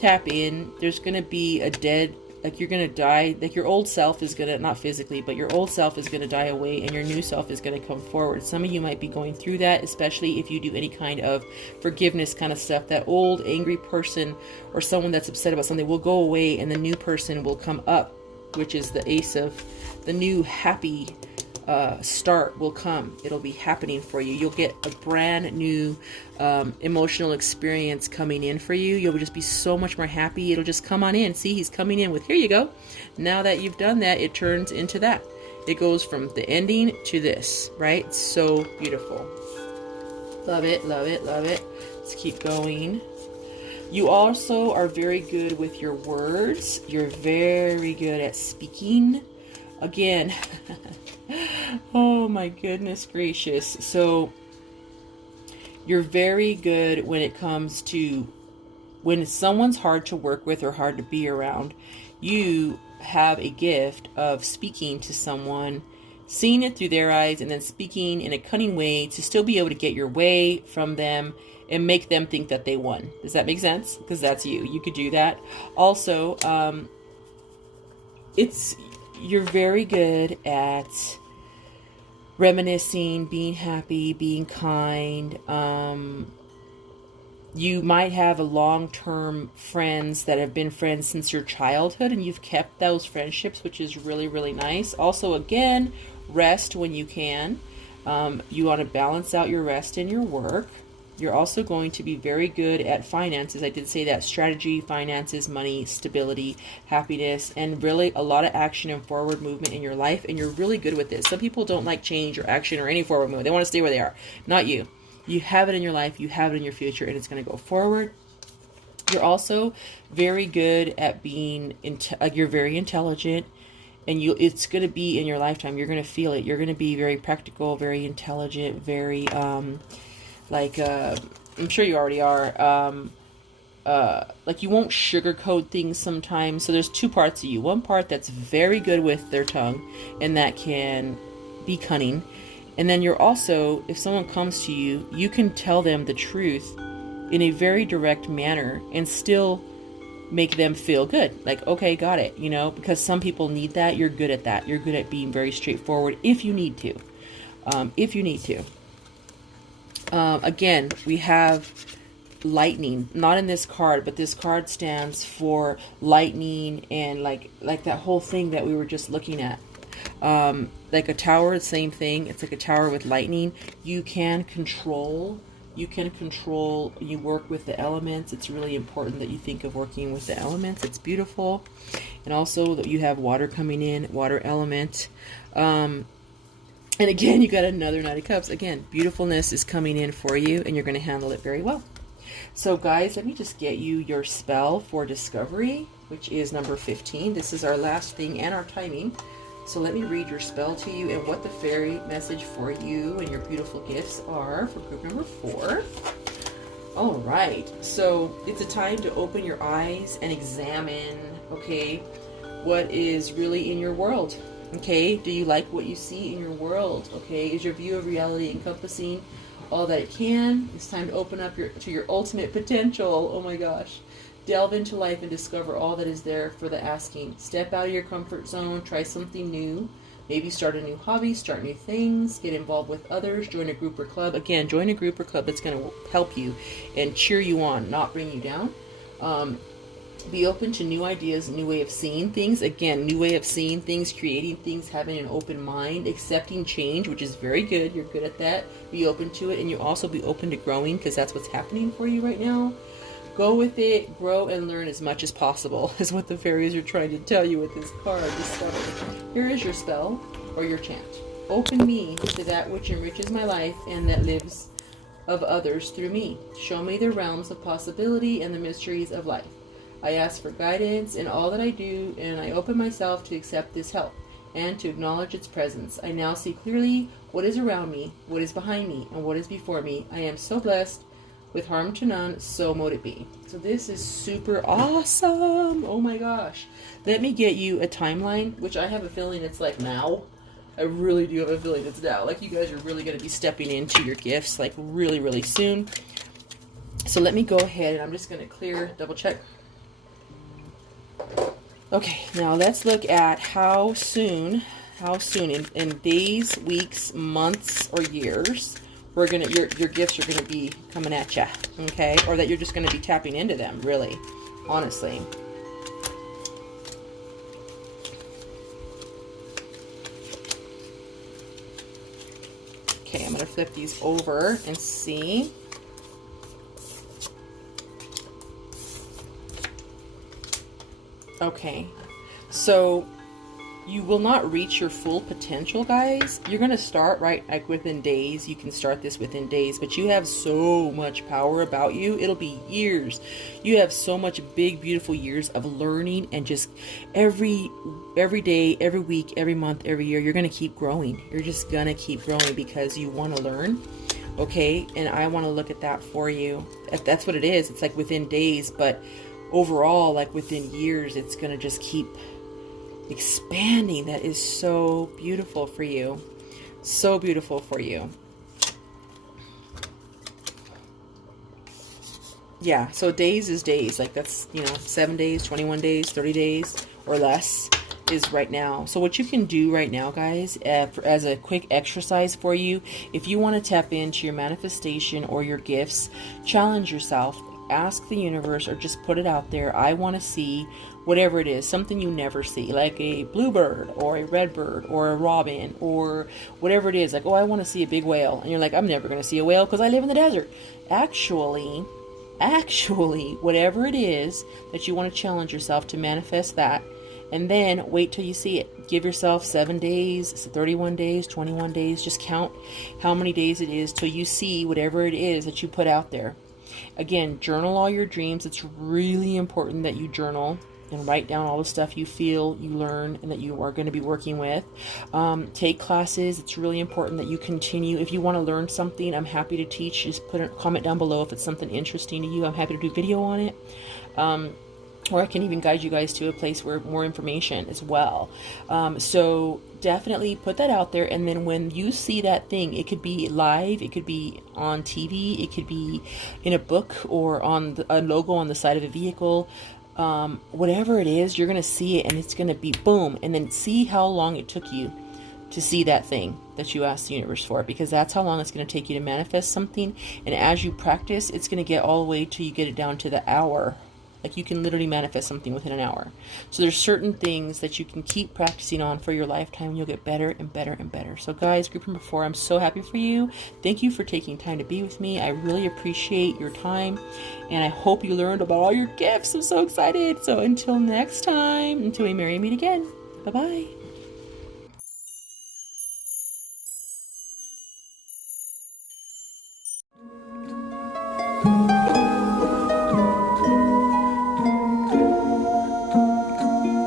tap in, there's going to be a dead, like you're going to die, like your old self is going to, not physically, but your old self is going to die away and your new self is going to come forward. Some of you might be going through that, especially if you do any kind of forgiveness kind of stuff. That old angry person or someone that's upset about something will go away and the new person will come up, which is the ace of the new happy start will come. It'll be happening for you. You'll get a brand new emotional experience coming in for you. You'll just be so much more happy. It'll just come on in. See, he's coming in with, here you go. Now that you've done that, it turns into that. It goes from the ending to this, right? So beautiful. Love it, love it, love it. Let's keep going. You also are very good with your words. You're very good at speaking. Again, oh my goodness gracious. So you're very good when it comes to when someone's hard to work with or hard to be around. You have a gift of speaking to someone, seeing it through their eyes, and then speaking in a cunning way to still be able to get your way from them and make them think that they won. Does that make sense? Because that's you. You could do that. Also, you're very good at reminiscing, being happy, being kind. You might have a long-term friends that have been friends since your childhood, and you've kept those friendships, which is really, really nice. Also, again, rest when you can. You want to balance out your rest and your work. You're also going to be very good at finances. I did say that. Strategy, finances, money, stability, happiness, and really a lot of action and forward movement in your life. And you're really good with this. Some people don't like change or action or any forward movement. They want to stay where they are. Not you. You have it in your life. You have it in your future, and it's going to go forward. You're also very good at being, you're very intelligent. And it's going to be in your lifetime. You're going to feel it. You're going to be very practical, very intelligent, very... I'm sure you already are, like you won't sugarcoat things sometimes. So there's two parts of you. One part that's very good with their tongue and that can be cunning. And then you're also, if someone comes to you, you can tell them the truth in a very direct manner and still make them feel good. Like, okay, got it, because some people need that. You're good at that. You're good at being very straightforward if you need to. Again, we have lightning, not in this card, but this card stands for lightning and like that whole thing that we were just looking at. Like a tower, same thing. It's like a tower with lightning. You work with the elements. It's really important that you think of working with the elements. It's beautiful. And also that you have water coming in, water element. And again, you got another Knight of Cups. Again, beautifulness is coming in for you, and you're going to handle it very well. So guys, let me just get you your spell for discovery, which is number 15. This is our last thing and our timing. So let me read your spell to you and what the fairy message for you and your beautiful gifts are for group number 4. All right, so it's a time to open your eyes and examine, okay, what is really in your world. Okay, do you like what you see in your world? Okay, is your view of reality encompassing all that it can? It's time to open up to your ultimate potential. Oh my gosh. Delve into life and discover all that is there for the asking. Step out of your comfort zone, try something new. Maybe start a new hobby, start new things, get involved with others, join a group or club. Again, join a group or club that's going to help you and cheer you on, not bring you down. Be open to new ideas, new way of seeing things. Again, new way of seeing things, creating things, having an open mind, accepting change, which is very good. You're good at that. Be open to it, and you also be open to growing, because that's what's happening for you right now. Go with it, grow and learn as much as possible, is what the fairies are trying to tell you with this card. Discover. Here is your spell or your chant. Open me to that which enriches my life and that lives of others through me. Show me the realms of possibility and the mysteries of life. I ask for guidance in all that I do, and I open myself to accept this help and to acknowledge its presence. I now see clearly what is around me, what is behind me, and what is before me. I am so blessed with harm to none, so mote it be. So this is super awesome. Oh my gosh. Let me get you a timeline, which I have a feeling it's like now. I really do have a feeling it's now. Like you guys are really going to be stepping into your gifts like really, really soon. So let me go ahead and I'm just going to clear, double check. Okay, now let's look at how soon in days, weeks, months, or years we're gonna your gifts are gonna be coming at you, okay? Or that you're just gonna be tapping into them, really, honestly. Okay, I'm gonna flip these over and see. Okay, so you will not reach your full potential, guys. You're going to start right like within days. You can start this within days, but you have so much power about you. It'll be years. You have so much big, beautiful years of learning, and just every day, every week, every month, every year, you're going to keep growing. You're just going to keep growing because you want to learn. Okay, and I want to look at that for you. That's what it is. It's like within days, but overall, like within years, it's going to just keep expanding. That is so beautiful for you. So beautiful for you. Yeah, so days is days. Like that's, 7 days, 21 days, 30 days or less is right now. So what you can do right now, guys, as a quick exercise for you, if you want to tap into your manifestation or your gifts, challenge yourself. Ask the universe or just put it out there. I want to see whatever it is, something you never see, like a bluebird or a redbird or a robin or whatever it is. Like, oh, I want to see a big whale. And you're like, I'm never going to see a whale because I live in the desert. Actually, whatever it is that you want to challenge yourself to manifest that, and then wait till you see it. Give yourself 7 days, 31 days, 21 days. Just count how many days it is till you see whatever it is that you put out there. Again, journal all your dreams. It's really important that you journal and write down all the stuff you feel, you learn, and that you are going to be working with. Take classes. It's really important that you continue. If you want to learn something, I'm happy to teach. Just put a comment down below if it's something interesting to you. I'm happy to do video on it. Or I can even guide you guys to a place where more information as well. So definitely put that out there. And then when you see that thing, it could be live, it could be on TV, it could be in a book or on a logo on the side of a vehicle. Whatever it is, you're going to see it and it's going to be boom. And then see how long it took you to see that thing that you asked the universe for, because that's how long it's going to take you to manifest something. And as you practice, it's going to get all the way till you get it down to the hour. Like, you can literally manifest something within an hour. So there's certain things that you can keep practicing on for your lifetime, and you'll get better and better and better. So guys, group number 4, I'm so happy for you. Thank you for taking time to be with me. I really appreciate your time, and I hope you learned about all your gifts. I'm so excited. So until next time, until we marry and meet again, bye-bye.